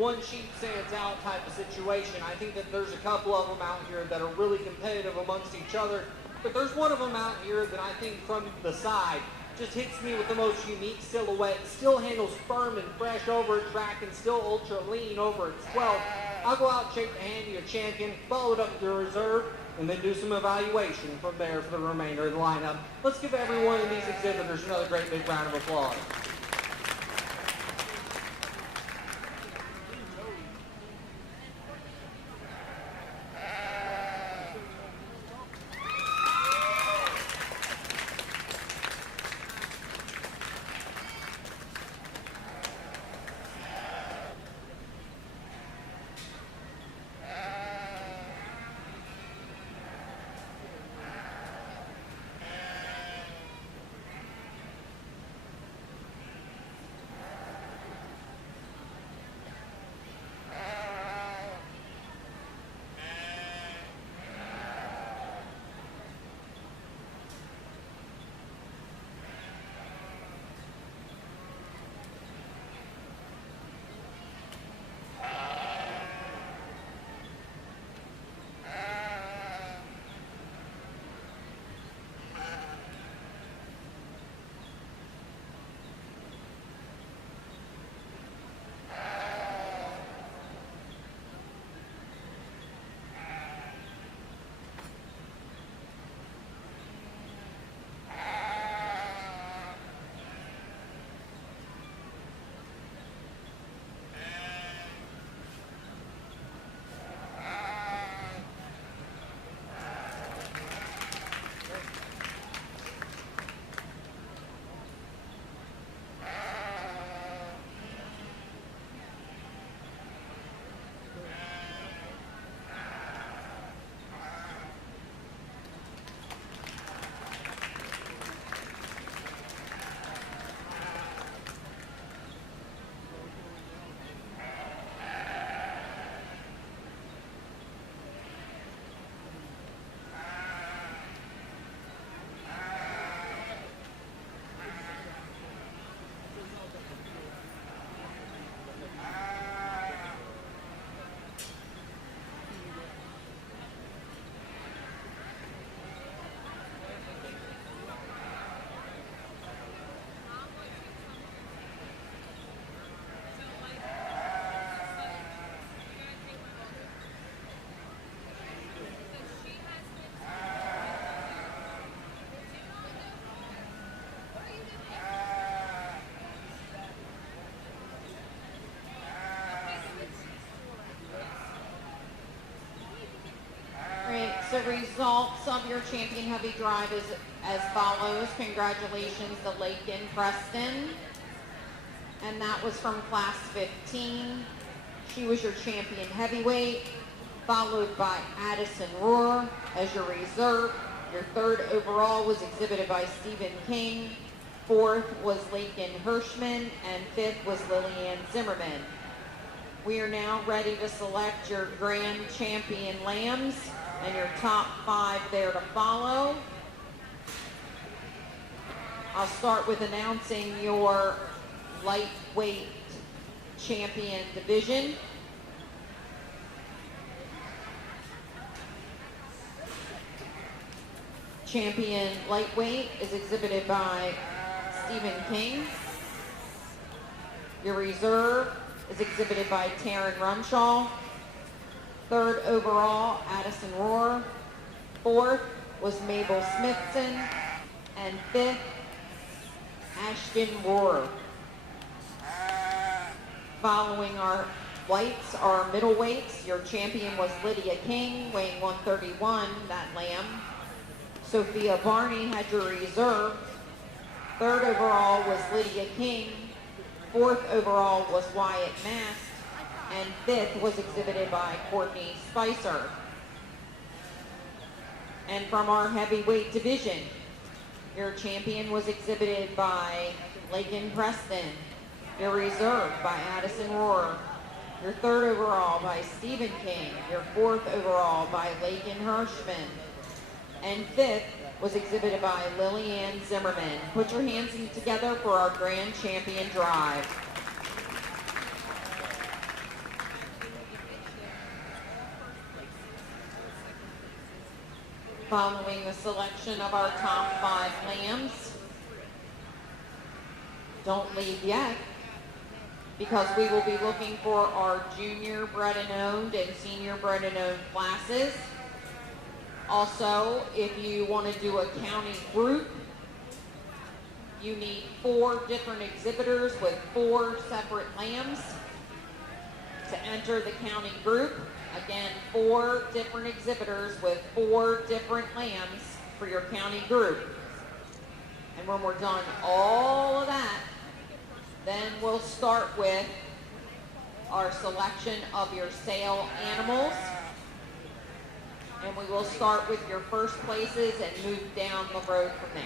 one sheep stands out type of situation. I think that there's a couple of them out here that are really competitive amongst each other, but there's one of them out here that I think from the side just hits me with the most unique silhouette, still handles firm and fresh over its rack, and still ultra lean over its 12. I'll go out and shake the hand of your champion, follow it up with your reserve, and then do some evaluation from there for the remainder of the lineup. Let's give every one of these exhibitors another great big round of applause. The results of your champion heavy drive is as follows. Congratulations to Lakin Preston. And that was from class 15. She was your champion heavyweight, followed by Addison Rohr as your reserve. Your third overall was exhibited by Stephen King. Fourth was Lakin Hirschman, and fifth was Lillian Zimmerman. We are now ready to select your grand champion lambs and your top 5 there to follow. I'll start with announcing your lightweight champion division. Champion lightweight is exhibited by Stephen King. Your reserve is exhibited by Taryn Runshaw. Third overall, Addison Rohr. Fourth was Mabel Smithson. And fifth, Ashton Rohr. Following our whites, our middleweights, your champion was Lydia King, weighing 131, that lamb. Sophia Barney had your reserve. Third overall was Lydia King. Fourth overall was Wyatt Mast. And fifth was exhibited by Courtney Spicer. And from our heavyweight division, your champion was exhibited by Lakin Preston. Your reserve by Addison Rohr. Your third overall by Stephen King. Your fourth overall by Lakin Hirschman. And fifth was exhibited by Lillian Zimmerman. Put your hands together for our grand champion drive. Following the selection of our top 5 lambs, don't leave yet, because we will be looking for our junior bred and owned and senior bred and owned classes. Also, if you want to do a county group, you need 4 different exhibitors with 4 separate lambs to enter the county group. Again, 4 different exhibitors with 4 different lambs for your county group. And when we're done all of that, then we'll start with our selection of your sale animals. And we will start with your first places and move down the road from there.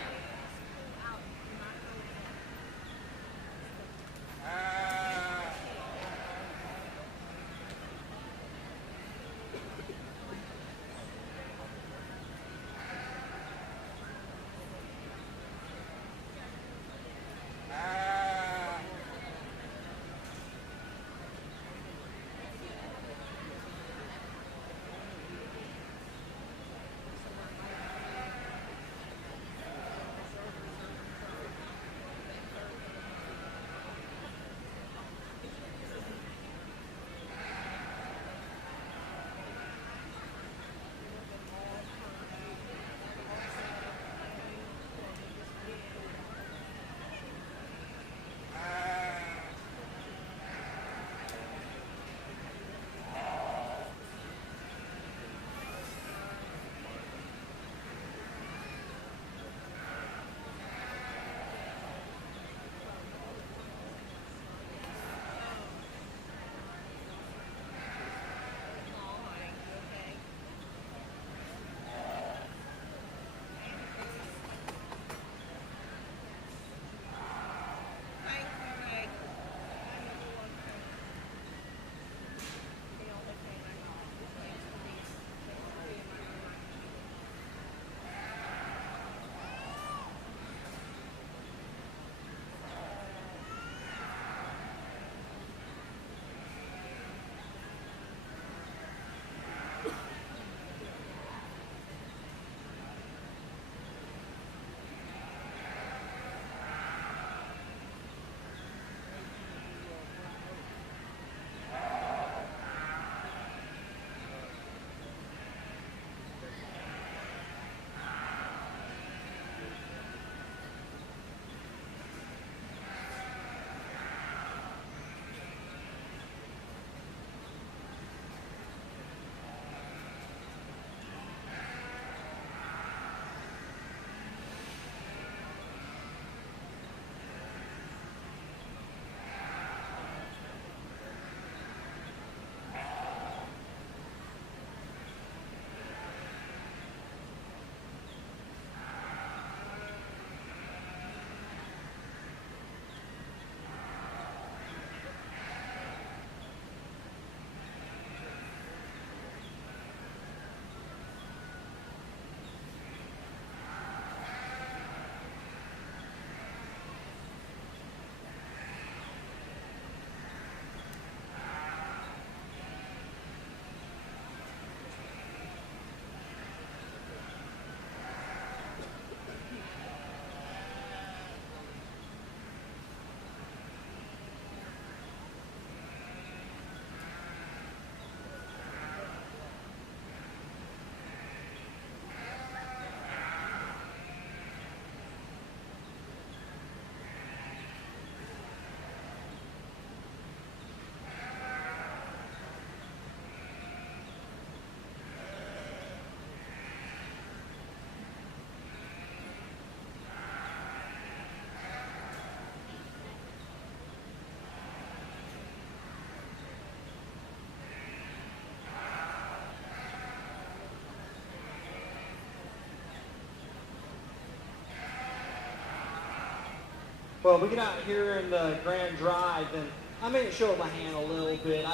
Well, we get out here in the Grand Drive, and I made it show my hand a little bit.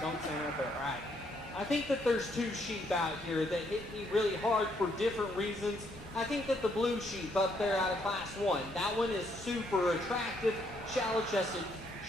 Don't stand up there. All right. I think that there's two sheep out here that hit me really hard for different reasons. I think that the blue sheep up there out of class 1, that one is super attractive, shallow-chested,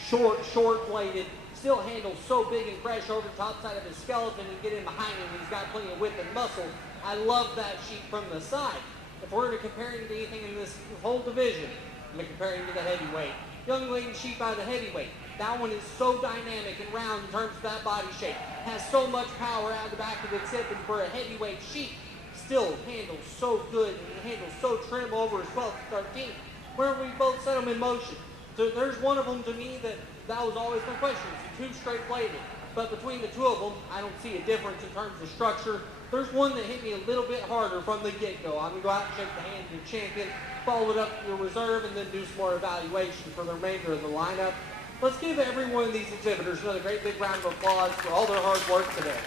short-bladed, still handles so big and fresh over the top side of his skeleton and get in behind him. He's got plenty of width and muscle. I love that sheep from the side. If we're to compare him to anything in this whole division, I'm going to compare him to the heavyweight. Young lady sheep out of the heavyweight. That one is so dynamic and round in terms of that body shape. Has so much power out of the back of its hip, and for a heavyweight sheep, still handles so good and handles so trim over his 12th to 13th. Where we both set them in motion. So there's one of them to me that was always my question. It's two straight bladed. But between the two of them, I don't see a difference in terms of structure. There's one that hit me a little bit harder from the get-go. I'm going to go out and shake the hand of the champion, follow it up to the reserve, and then do some more evaluation for the remainder of the lineup. Let's give every one of these exhibitors another great big round of applause for all their hard work today.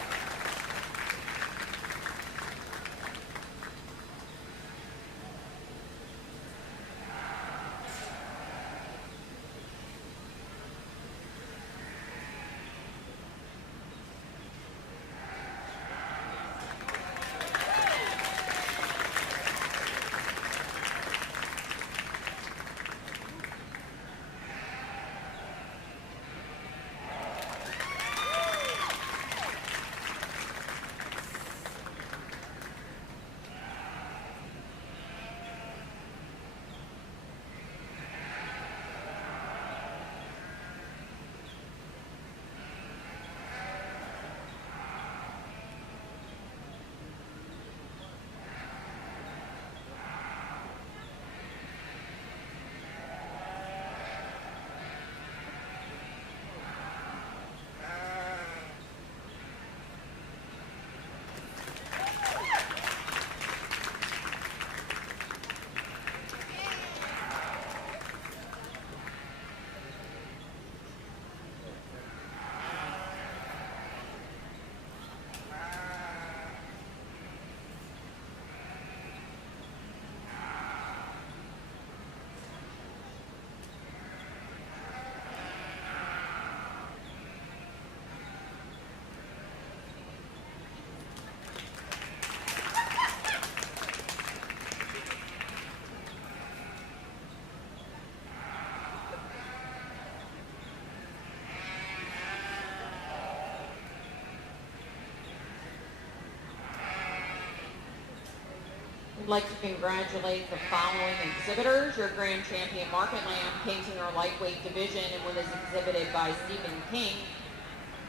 I'd like to congratulate the following exhibitors. Your grand champion Market Lamb came in your lightweight division and was exhibited by Stephen King.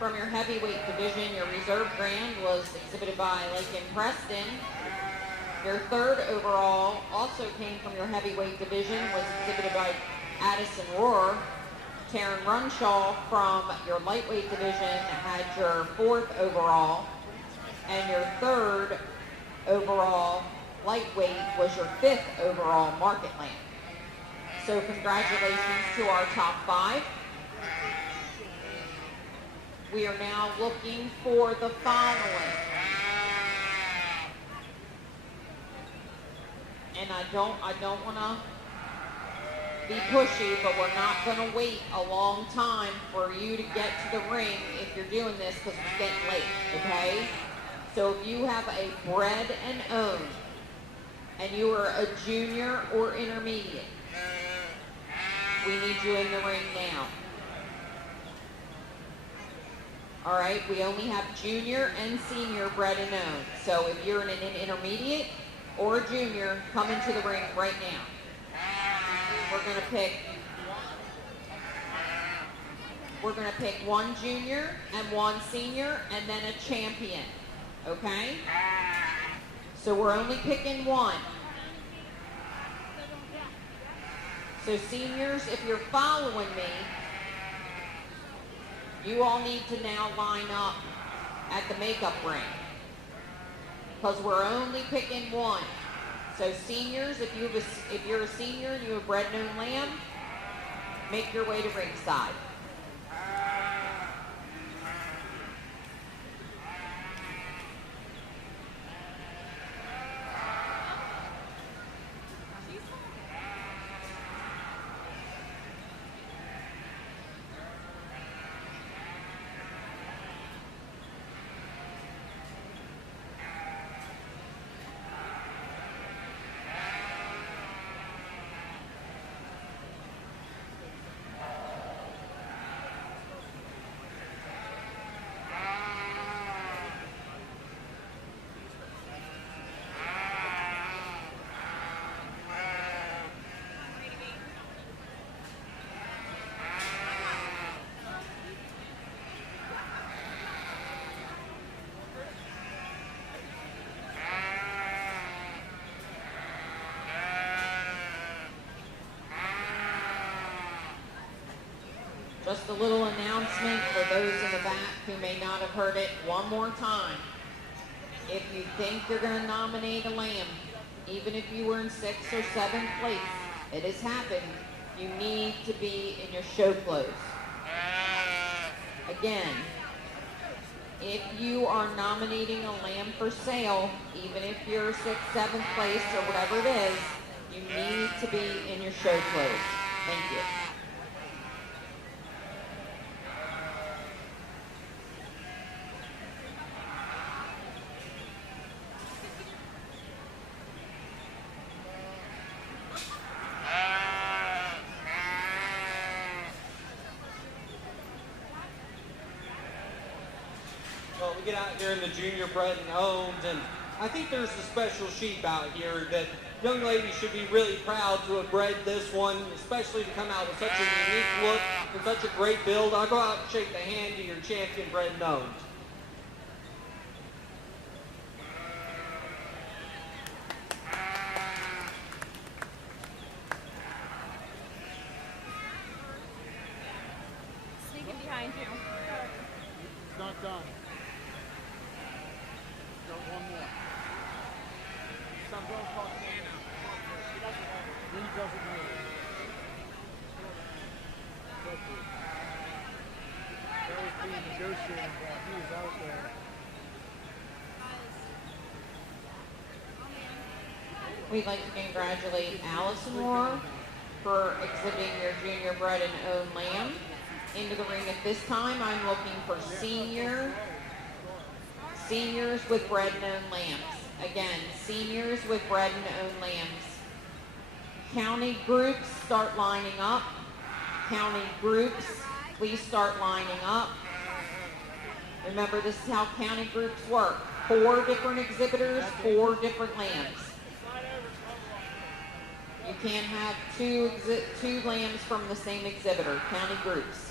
From your heavyweight division, your reserve grand was exhibited by Lakin Preston. Your third overall also came from your heavyweight division, was exhibited by Addison Rohr. Taryn Runshaw from your lightweight division had your fourth overall, and your third overall lightweight was your fifth overall Market Lamb. So congratulations to our top 5. We are now looking for the following. And I don't want to be pushy, but we're not going to wait a long time for you to get to the ring if you're doing this, because it's getting late, okay? So if you have a bred and owned, and you are a junior or intermediate, we need you in the ring now. All right, we only have junior and senior bred and owned. So if you're an intermediate or a junior, come into the ring right now. We're gonna pick one junior and one senior, and then a champion, okay? So we're only picking one. So seniors, if you're following me, you all need to now line up at the makeup ring, because we're only picking one. So seniors, if you're a senior and you have bred and owned lamb, make your way to ringside. just a little announcement for those in the back who may not have heard it one more time. If you think you're going to nominate a lamb, even if you were in 6th or 7th place, it has happened, you need to be in your show clothes. Again, if you are nominating a lamb for sale, even if you're 6th, 7th place or whatever it is, you need to be in your show clothes. Thank you. Well, we get out here in the junior bred and owned, and I think there's a special sheep out here that young ladies should be really proud to have bred this one, especially to come out with such a unique look and such a great build. I'll go out and shake the hand of your champion bred and owned. Sneaking behind you. It's not done. Go one more. Some girls talk to him. He doesn't know. That was being negotiated while he was out there. We'd like to congratulate Allison Rohr for exhibiting your junior bred and owned lamb. Into the ring at this time, I'm looking for seniors with bred and owned lambs. Again, seniors with bred and owned lambs. County groups, start lining up. County groups, please start lining up. Remember, this is how county groups work. 4 different exhibitors, 4 different lambs. You can't have two lambs from the same exhibitor, county groups.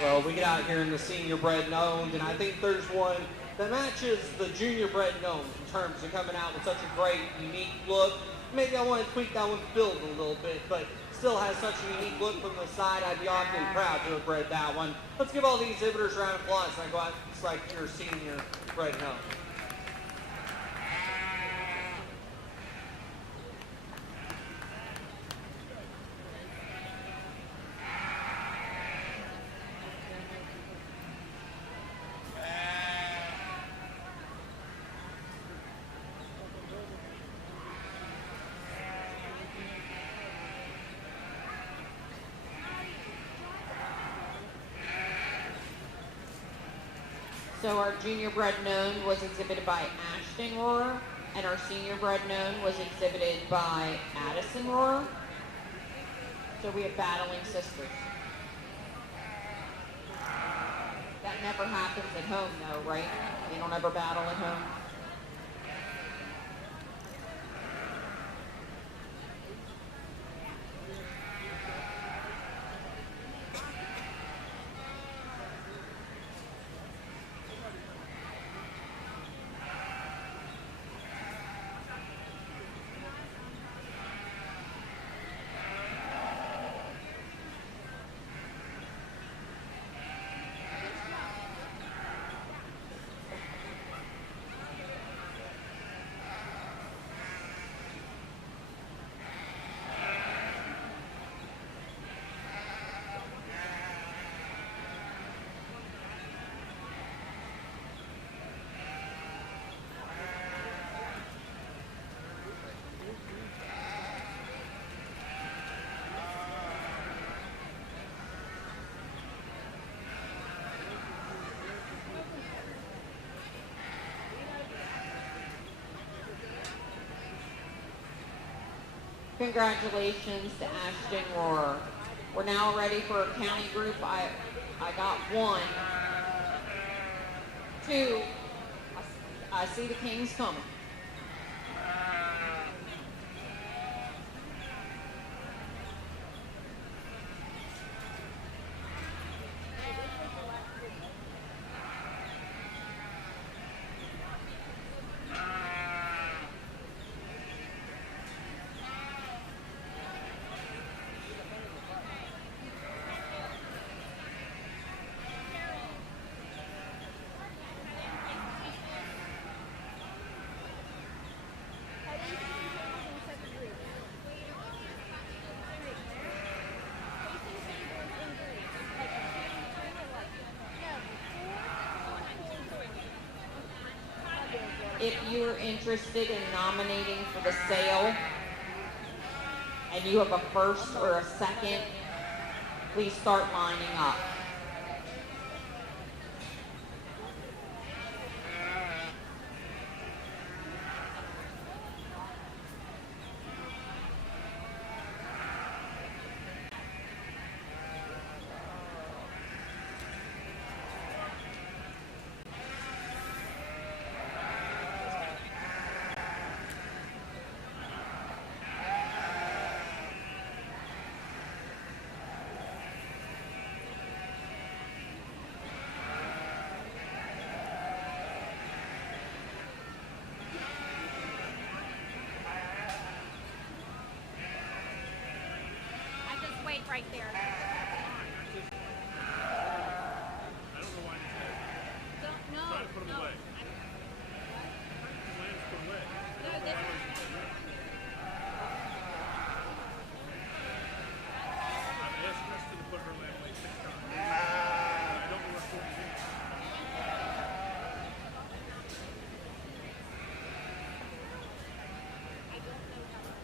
Well, we get out here in the senior bred and owned, and I think there's one that matches the junior bred and owned in terms of coming out with such a great, unique look. Maybe I want to tweak that one's build a little bit, but still has such a unique look from the side. I'd be awfully proud to have bred that one. Let's give all the exhibitors a round of applause. I go out just like your senior bred and owned. So our junior bred known was exhibited by Ashton Rohr, and our senior bred known was exhibited by Addison Rohr. So we have battling sisters. That never happens at home though, right? They don't ever battle at home. Congratulations to Ashton Rohr. We're now ready for a county group. I got 1, 2. I see the Kings coming. If you're interested in nominating for the sale and you have a first or a second, please start lining up. Wait right there. I don't know why you said it. No. Try to put them away. Plans put away. I've asked Kristen to put her lamp away 6 times. I don't know where Courtney's in.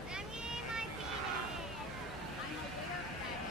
I'm getting my penis. I'm aware of that.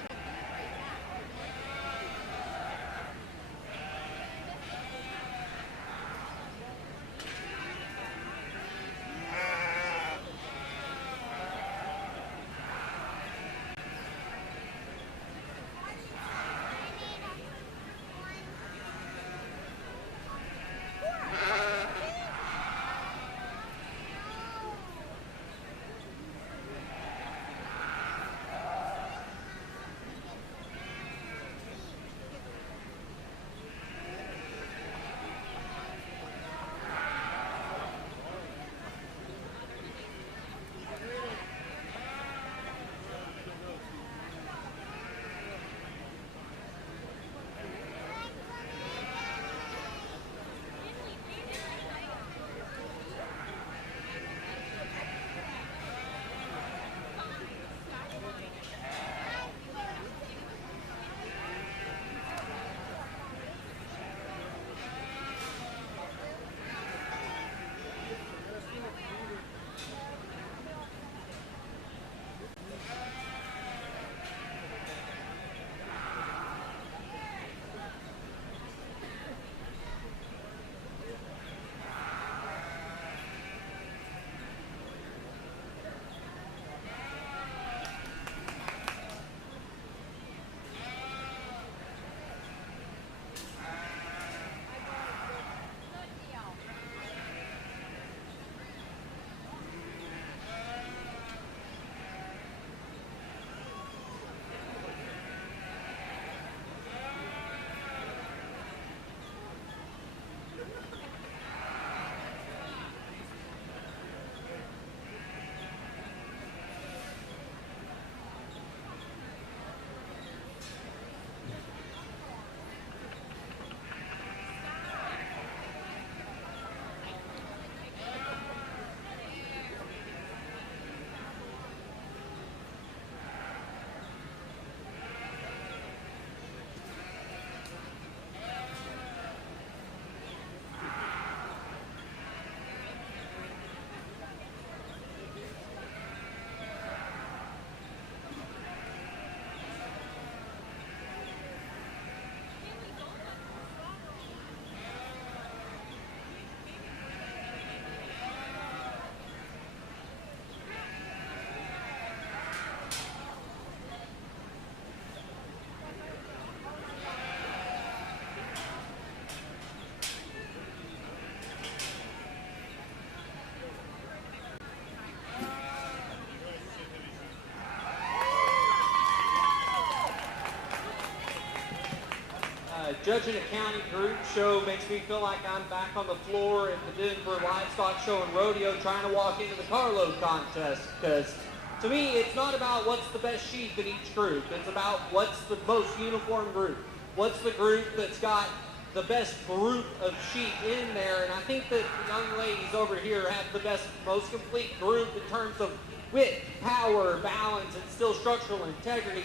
judging a county group show makes me feel like I'm back on the floor at the Denver Livestock Show and Rodeo trying to walk into the carload contest, because to me, it's not about what's the best sheep in each group. It's about what's the most uniform group. What's the group that's got the best group of sheep in there. And I think that the young ladies over here have the best, most complete group in terms of width, power, balance, and still structural integrity.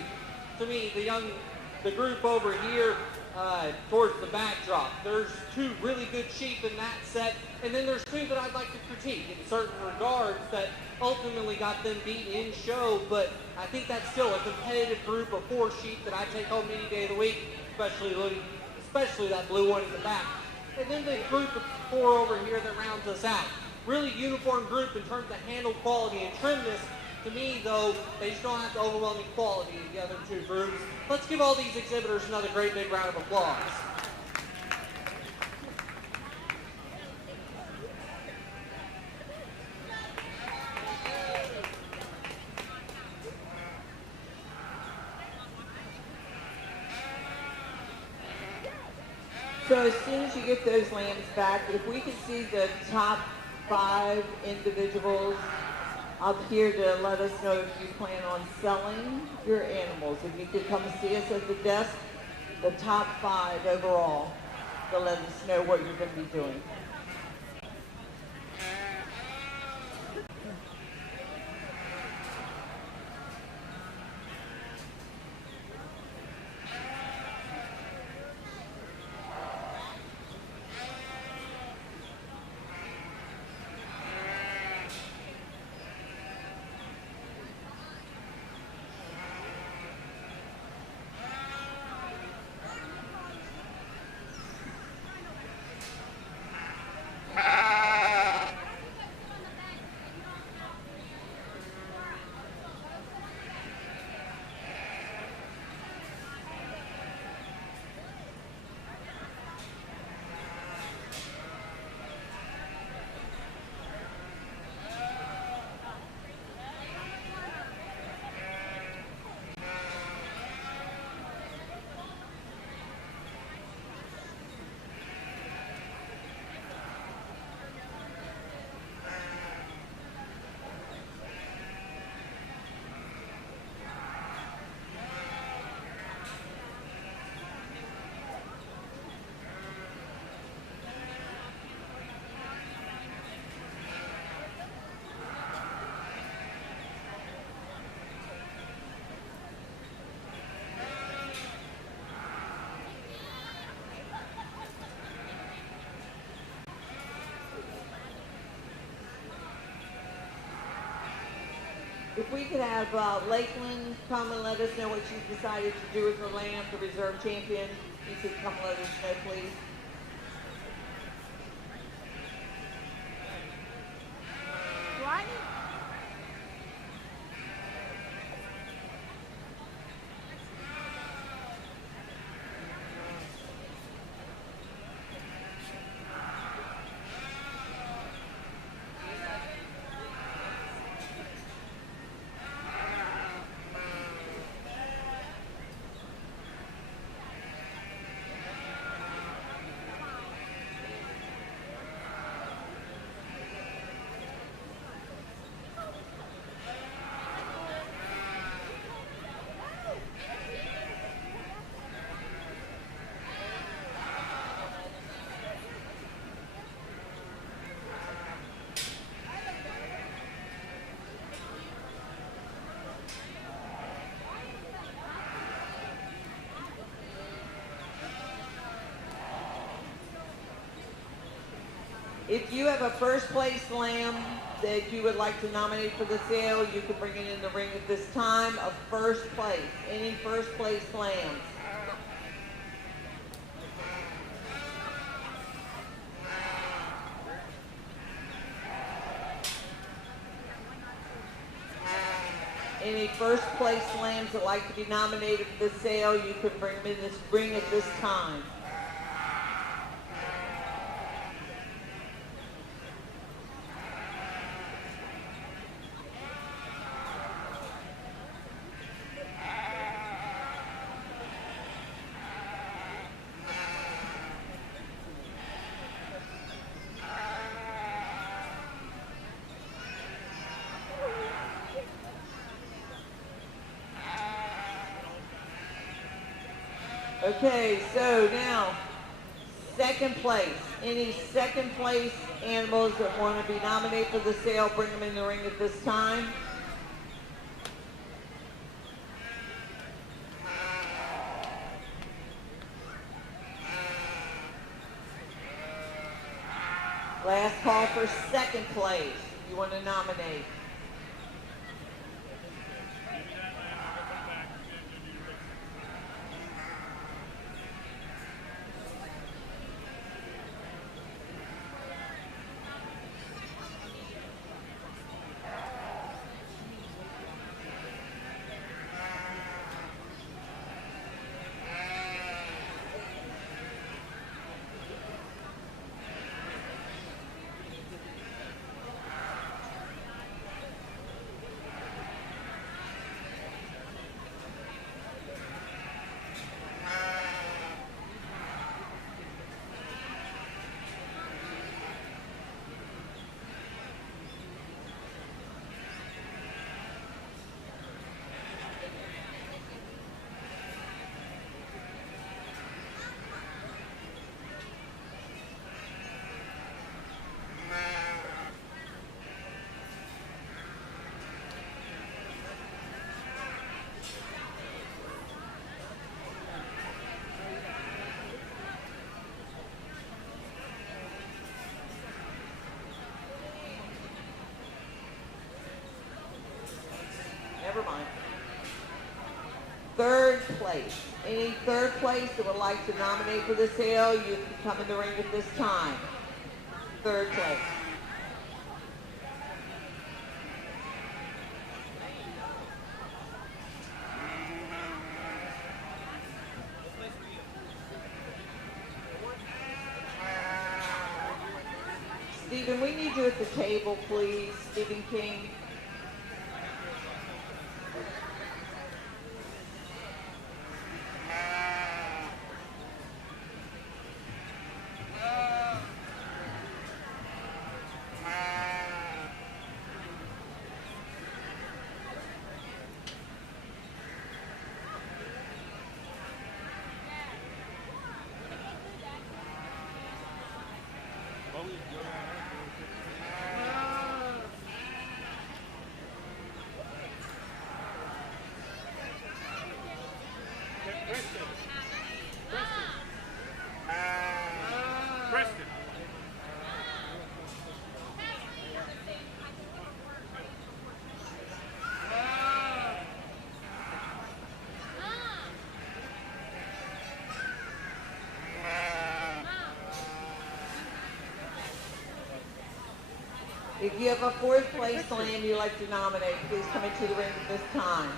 To me, the group over here towards the backdrop, there's two really good sheep in that set, and then there's two that I'd like to critique in certain regards that ultimately got them beat in show, but I think that's still a competitive group of 4 sheep that I take home any day of the week, especially that blue one in the back. And then the group of 4 over here that rounds us out. Really uniform group in terms of handle quality and trimness. To me, though, they just don't have the overwhelming quality of the other 2 groups. Let's give all these exhibitors another great big round of applause. So as soon as you get those lambs back, if we can see the top 5 individuals up here to let us know if you plan on selling your animals. If you could come see us at the desk, the top 5 overall, to let us know what you're going to be doing. If we could have Lakeland come and let us know what you decided to do with your lamb, the reserve champion. You could come let us know, please. What? If you have a first place lamb that you would like to nominate for the sale, you can bring it in the ring at this time. A first place, any first place lambs. Any first place lambs that like to be nominated for the sale, you can bring them in this ring at this time. Okay, so now, second place. Any second place animals that want to be nominated for the sale, bring them in the ring at this time. Last call for second place. You want to nominate. Never mind. Third place. Any third place that would like to nominate for the sale, you can come in the ring at this time. Third place. Stephen, we need you at the table, please. Stephen King. Preston. If you have a fourth place lamb you'd like to nominate, please come into the ring at this time.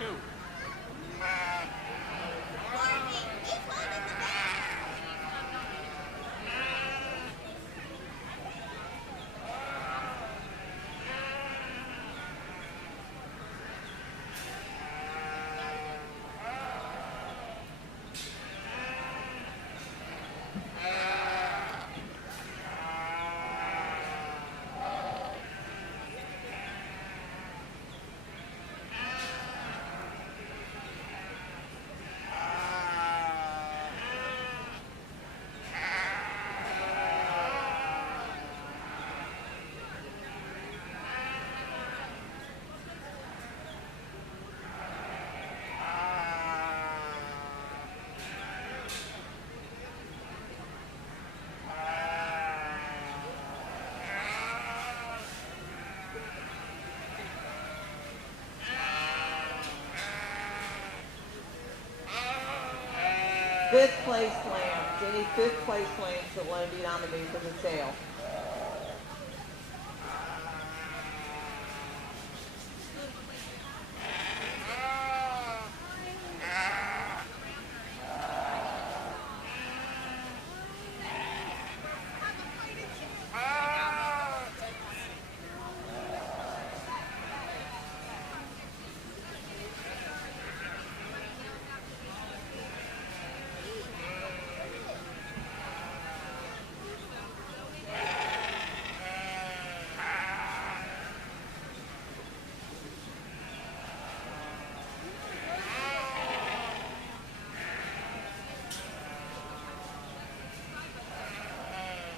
Fifth place lambs. Any fifth place lambs that want to be nominated for the sale?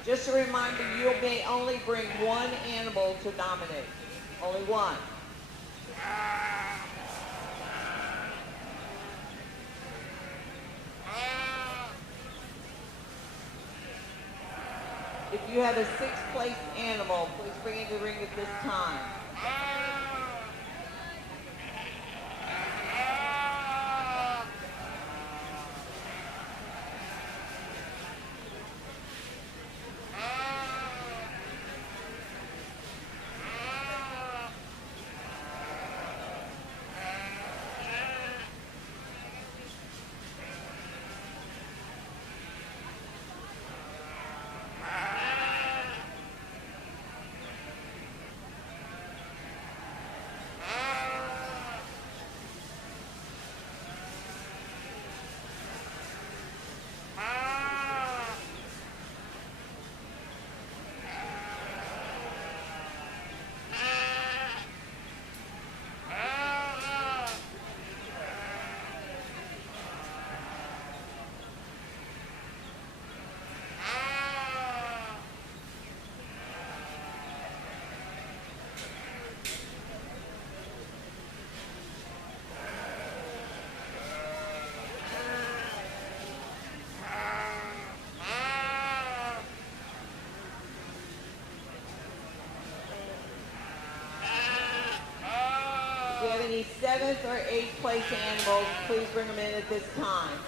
Just a reminder, you may only bring one animal to nominate. Only one. If you have a sixth place animal, please bring it to the ring at this time. If you have any seventh or eighth place animals, please bring them in at this time.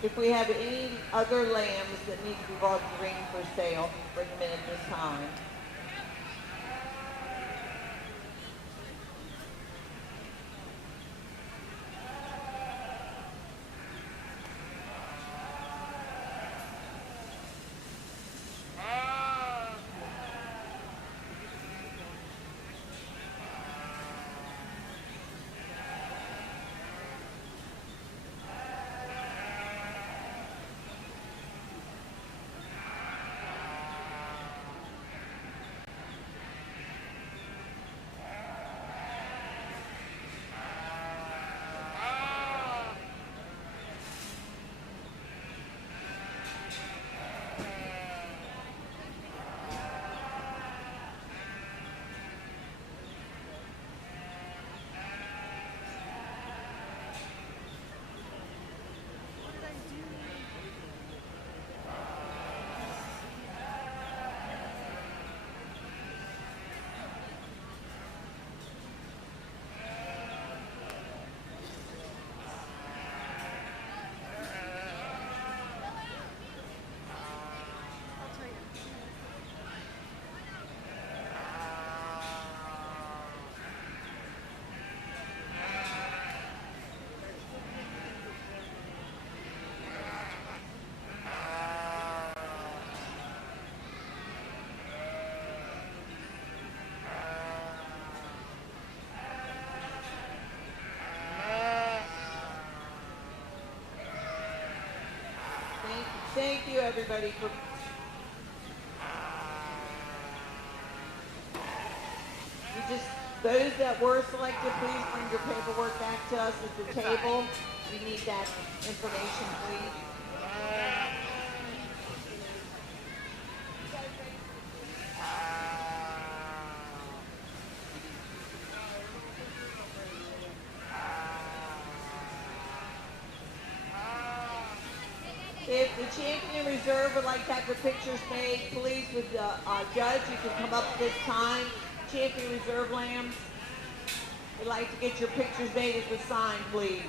If we have any other lambs that need to be brought to the ring for sale, bring them in at this time. Thank you, everybody, for. Those that were selected, please bring your paperwork back to us at the table. We need that information, please. If the champion reserve would like to have the pictures made, please, with the judge, you can come up this time. Champion reserve lambs, we'd like to get your pictures made at the sign, please.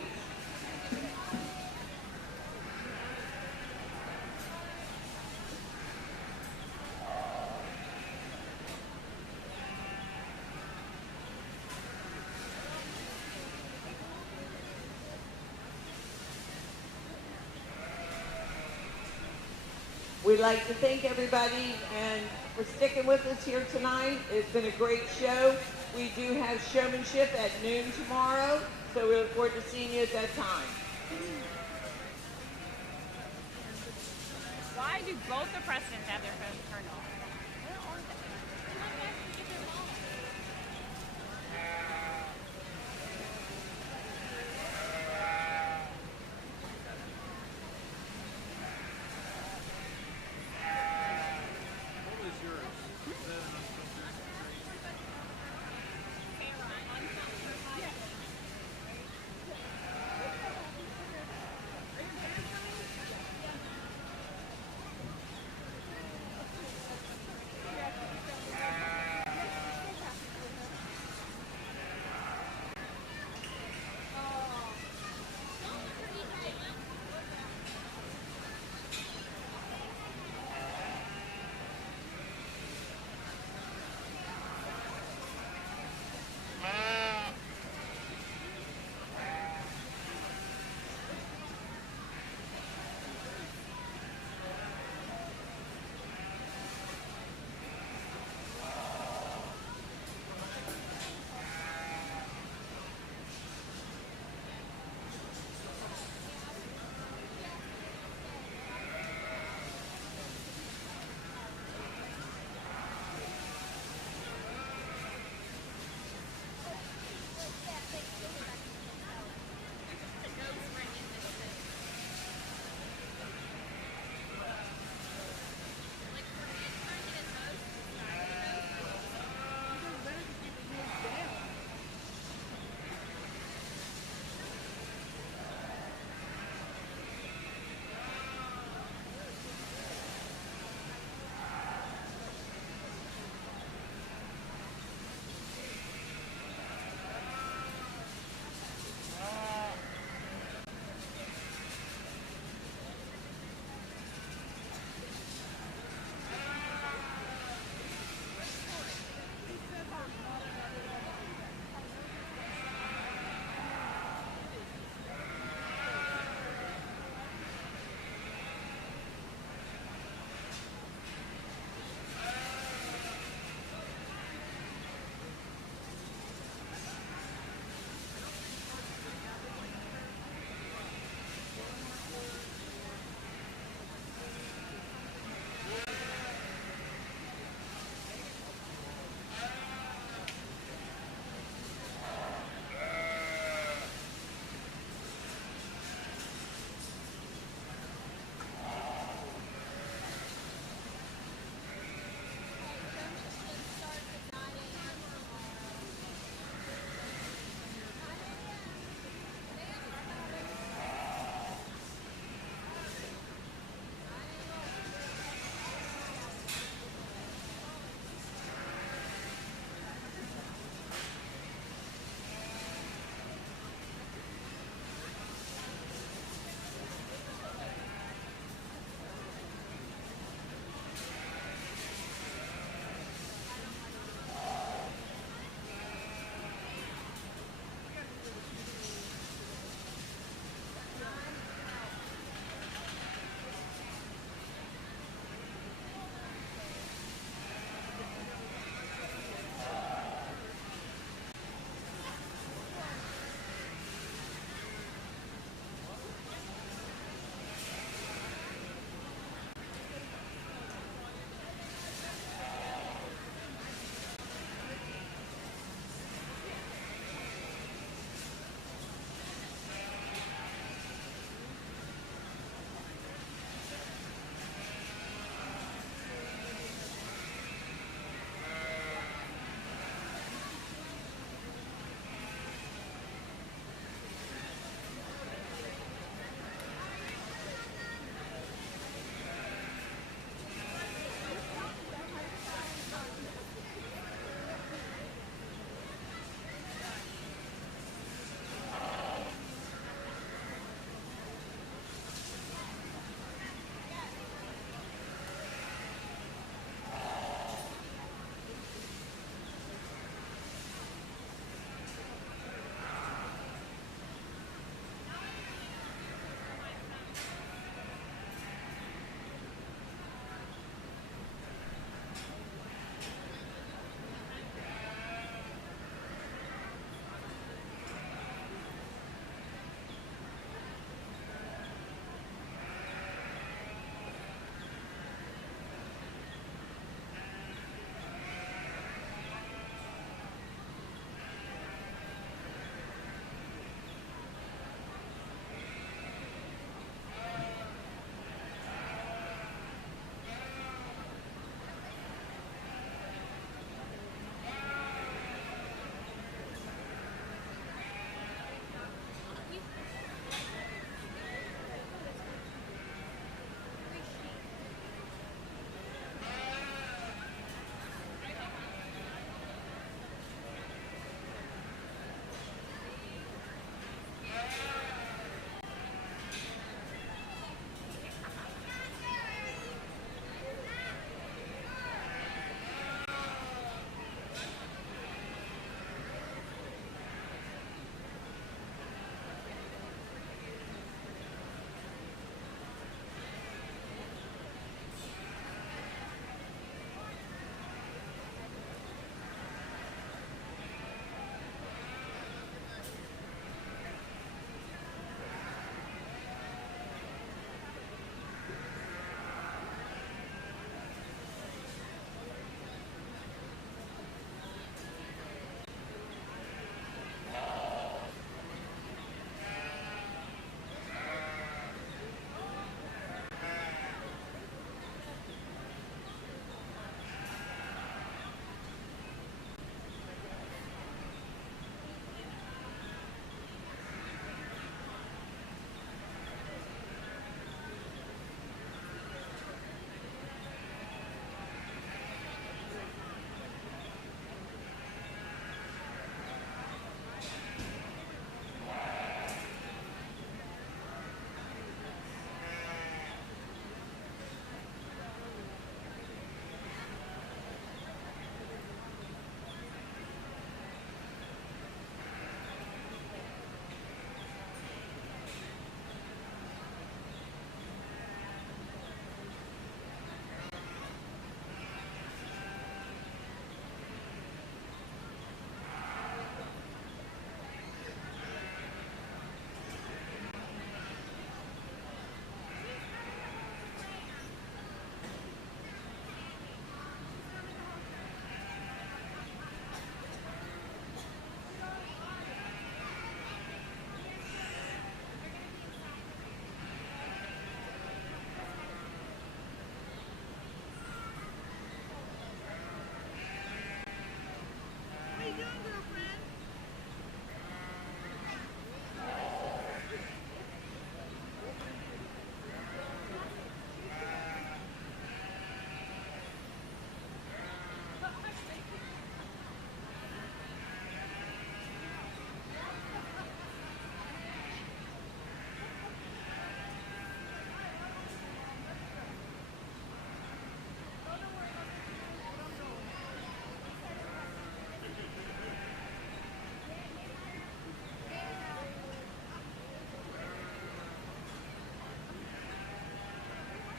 We'd like to thank everybody and for sticking with us here tonight. It's been a great show. We do have showmanship at noon tomorrow, so we look forward to seeing you at that time. Why do both the presidents have their phones turned off?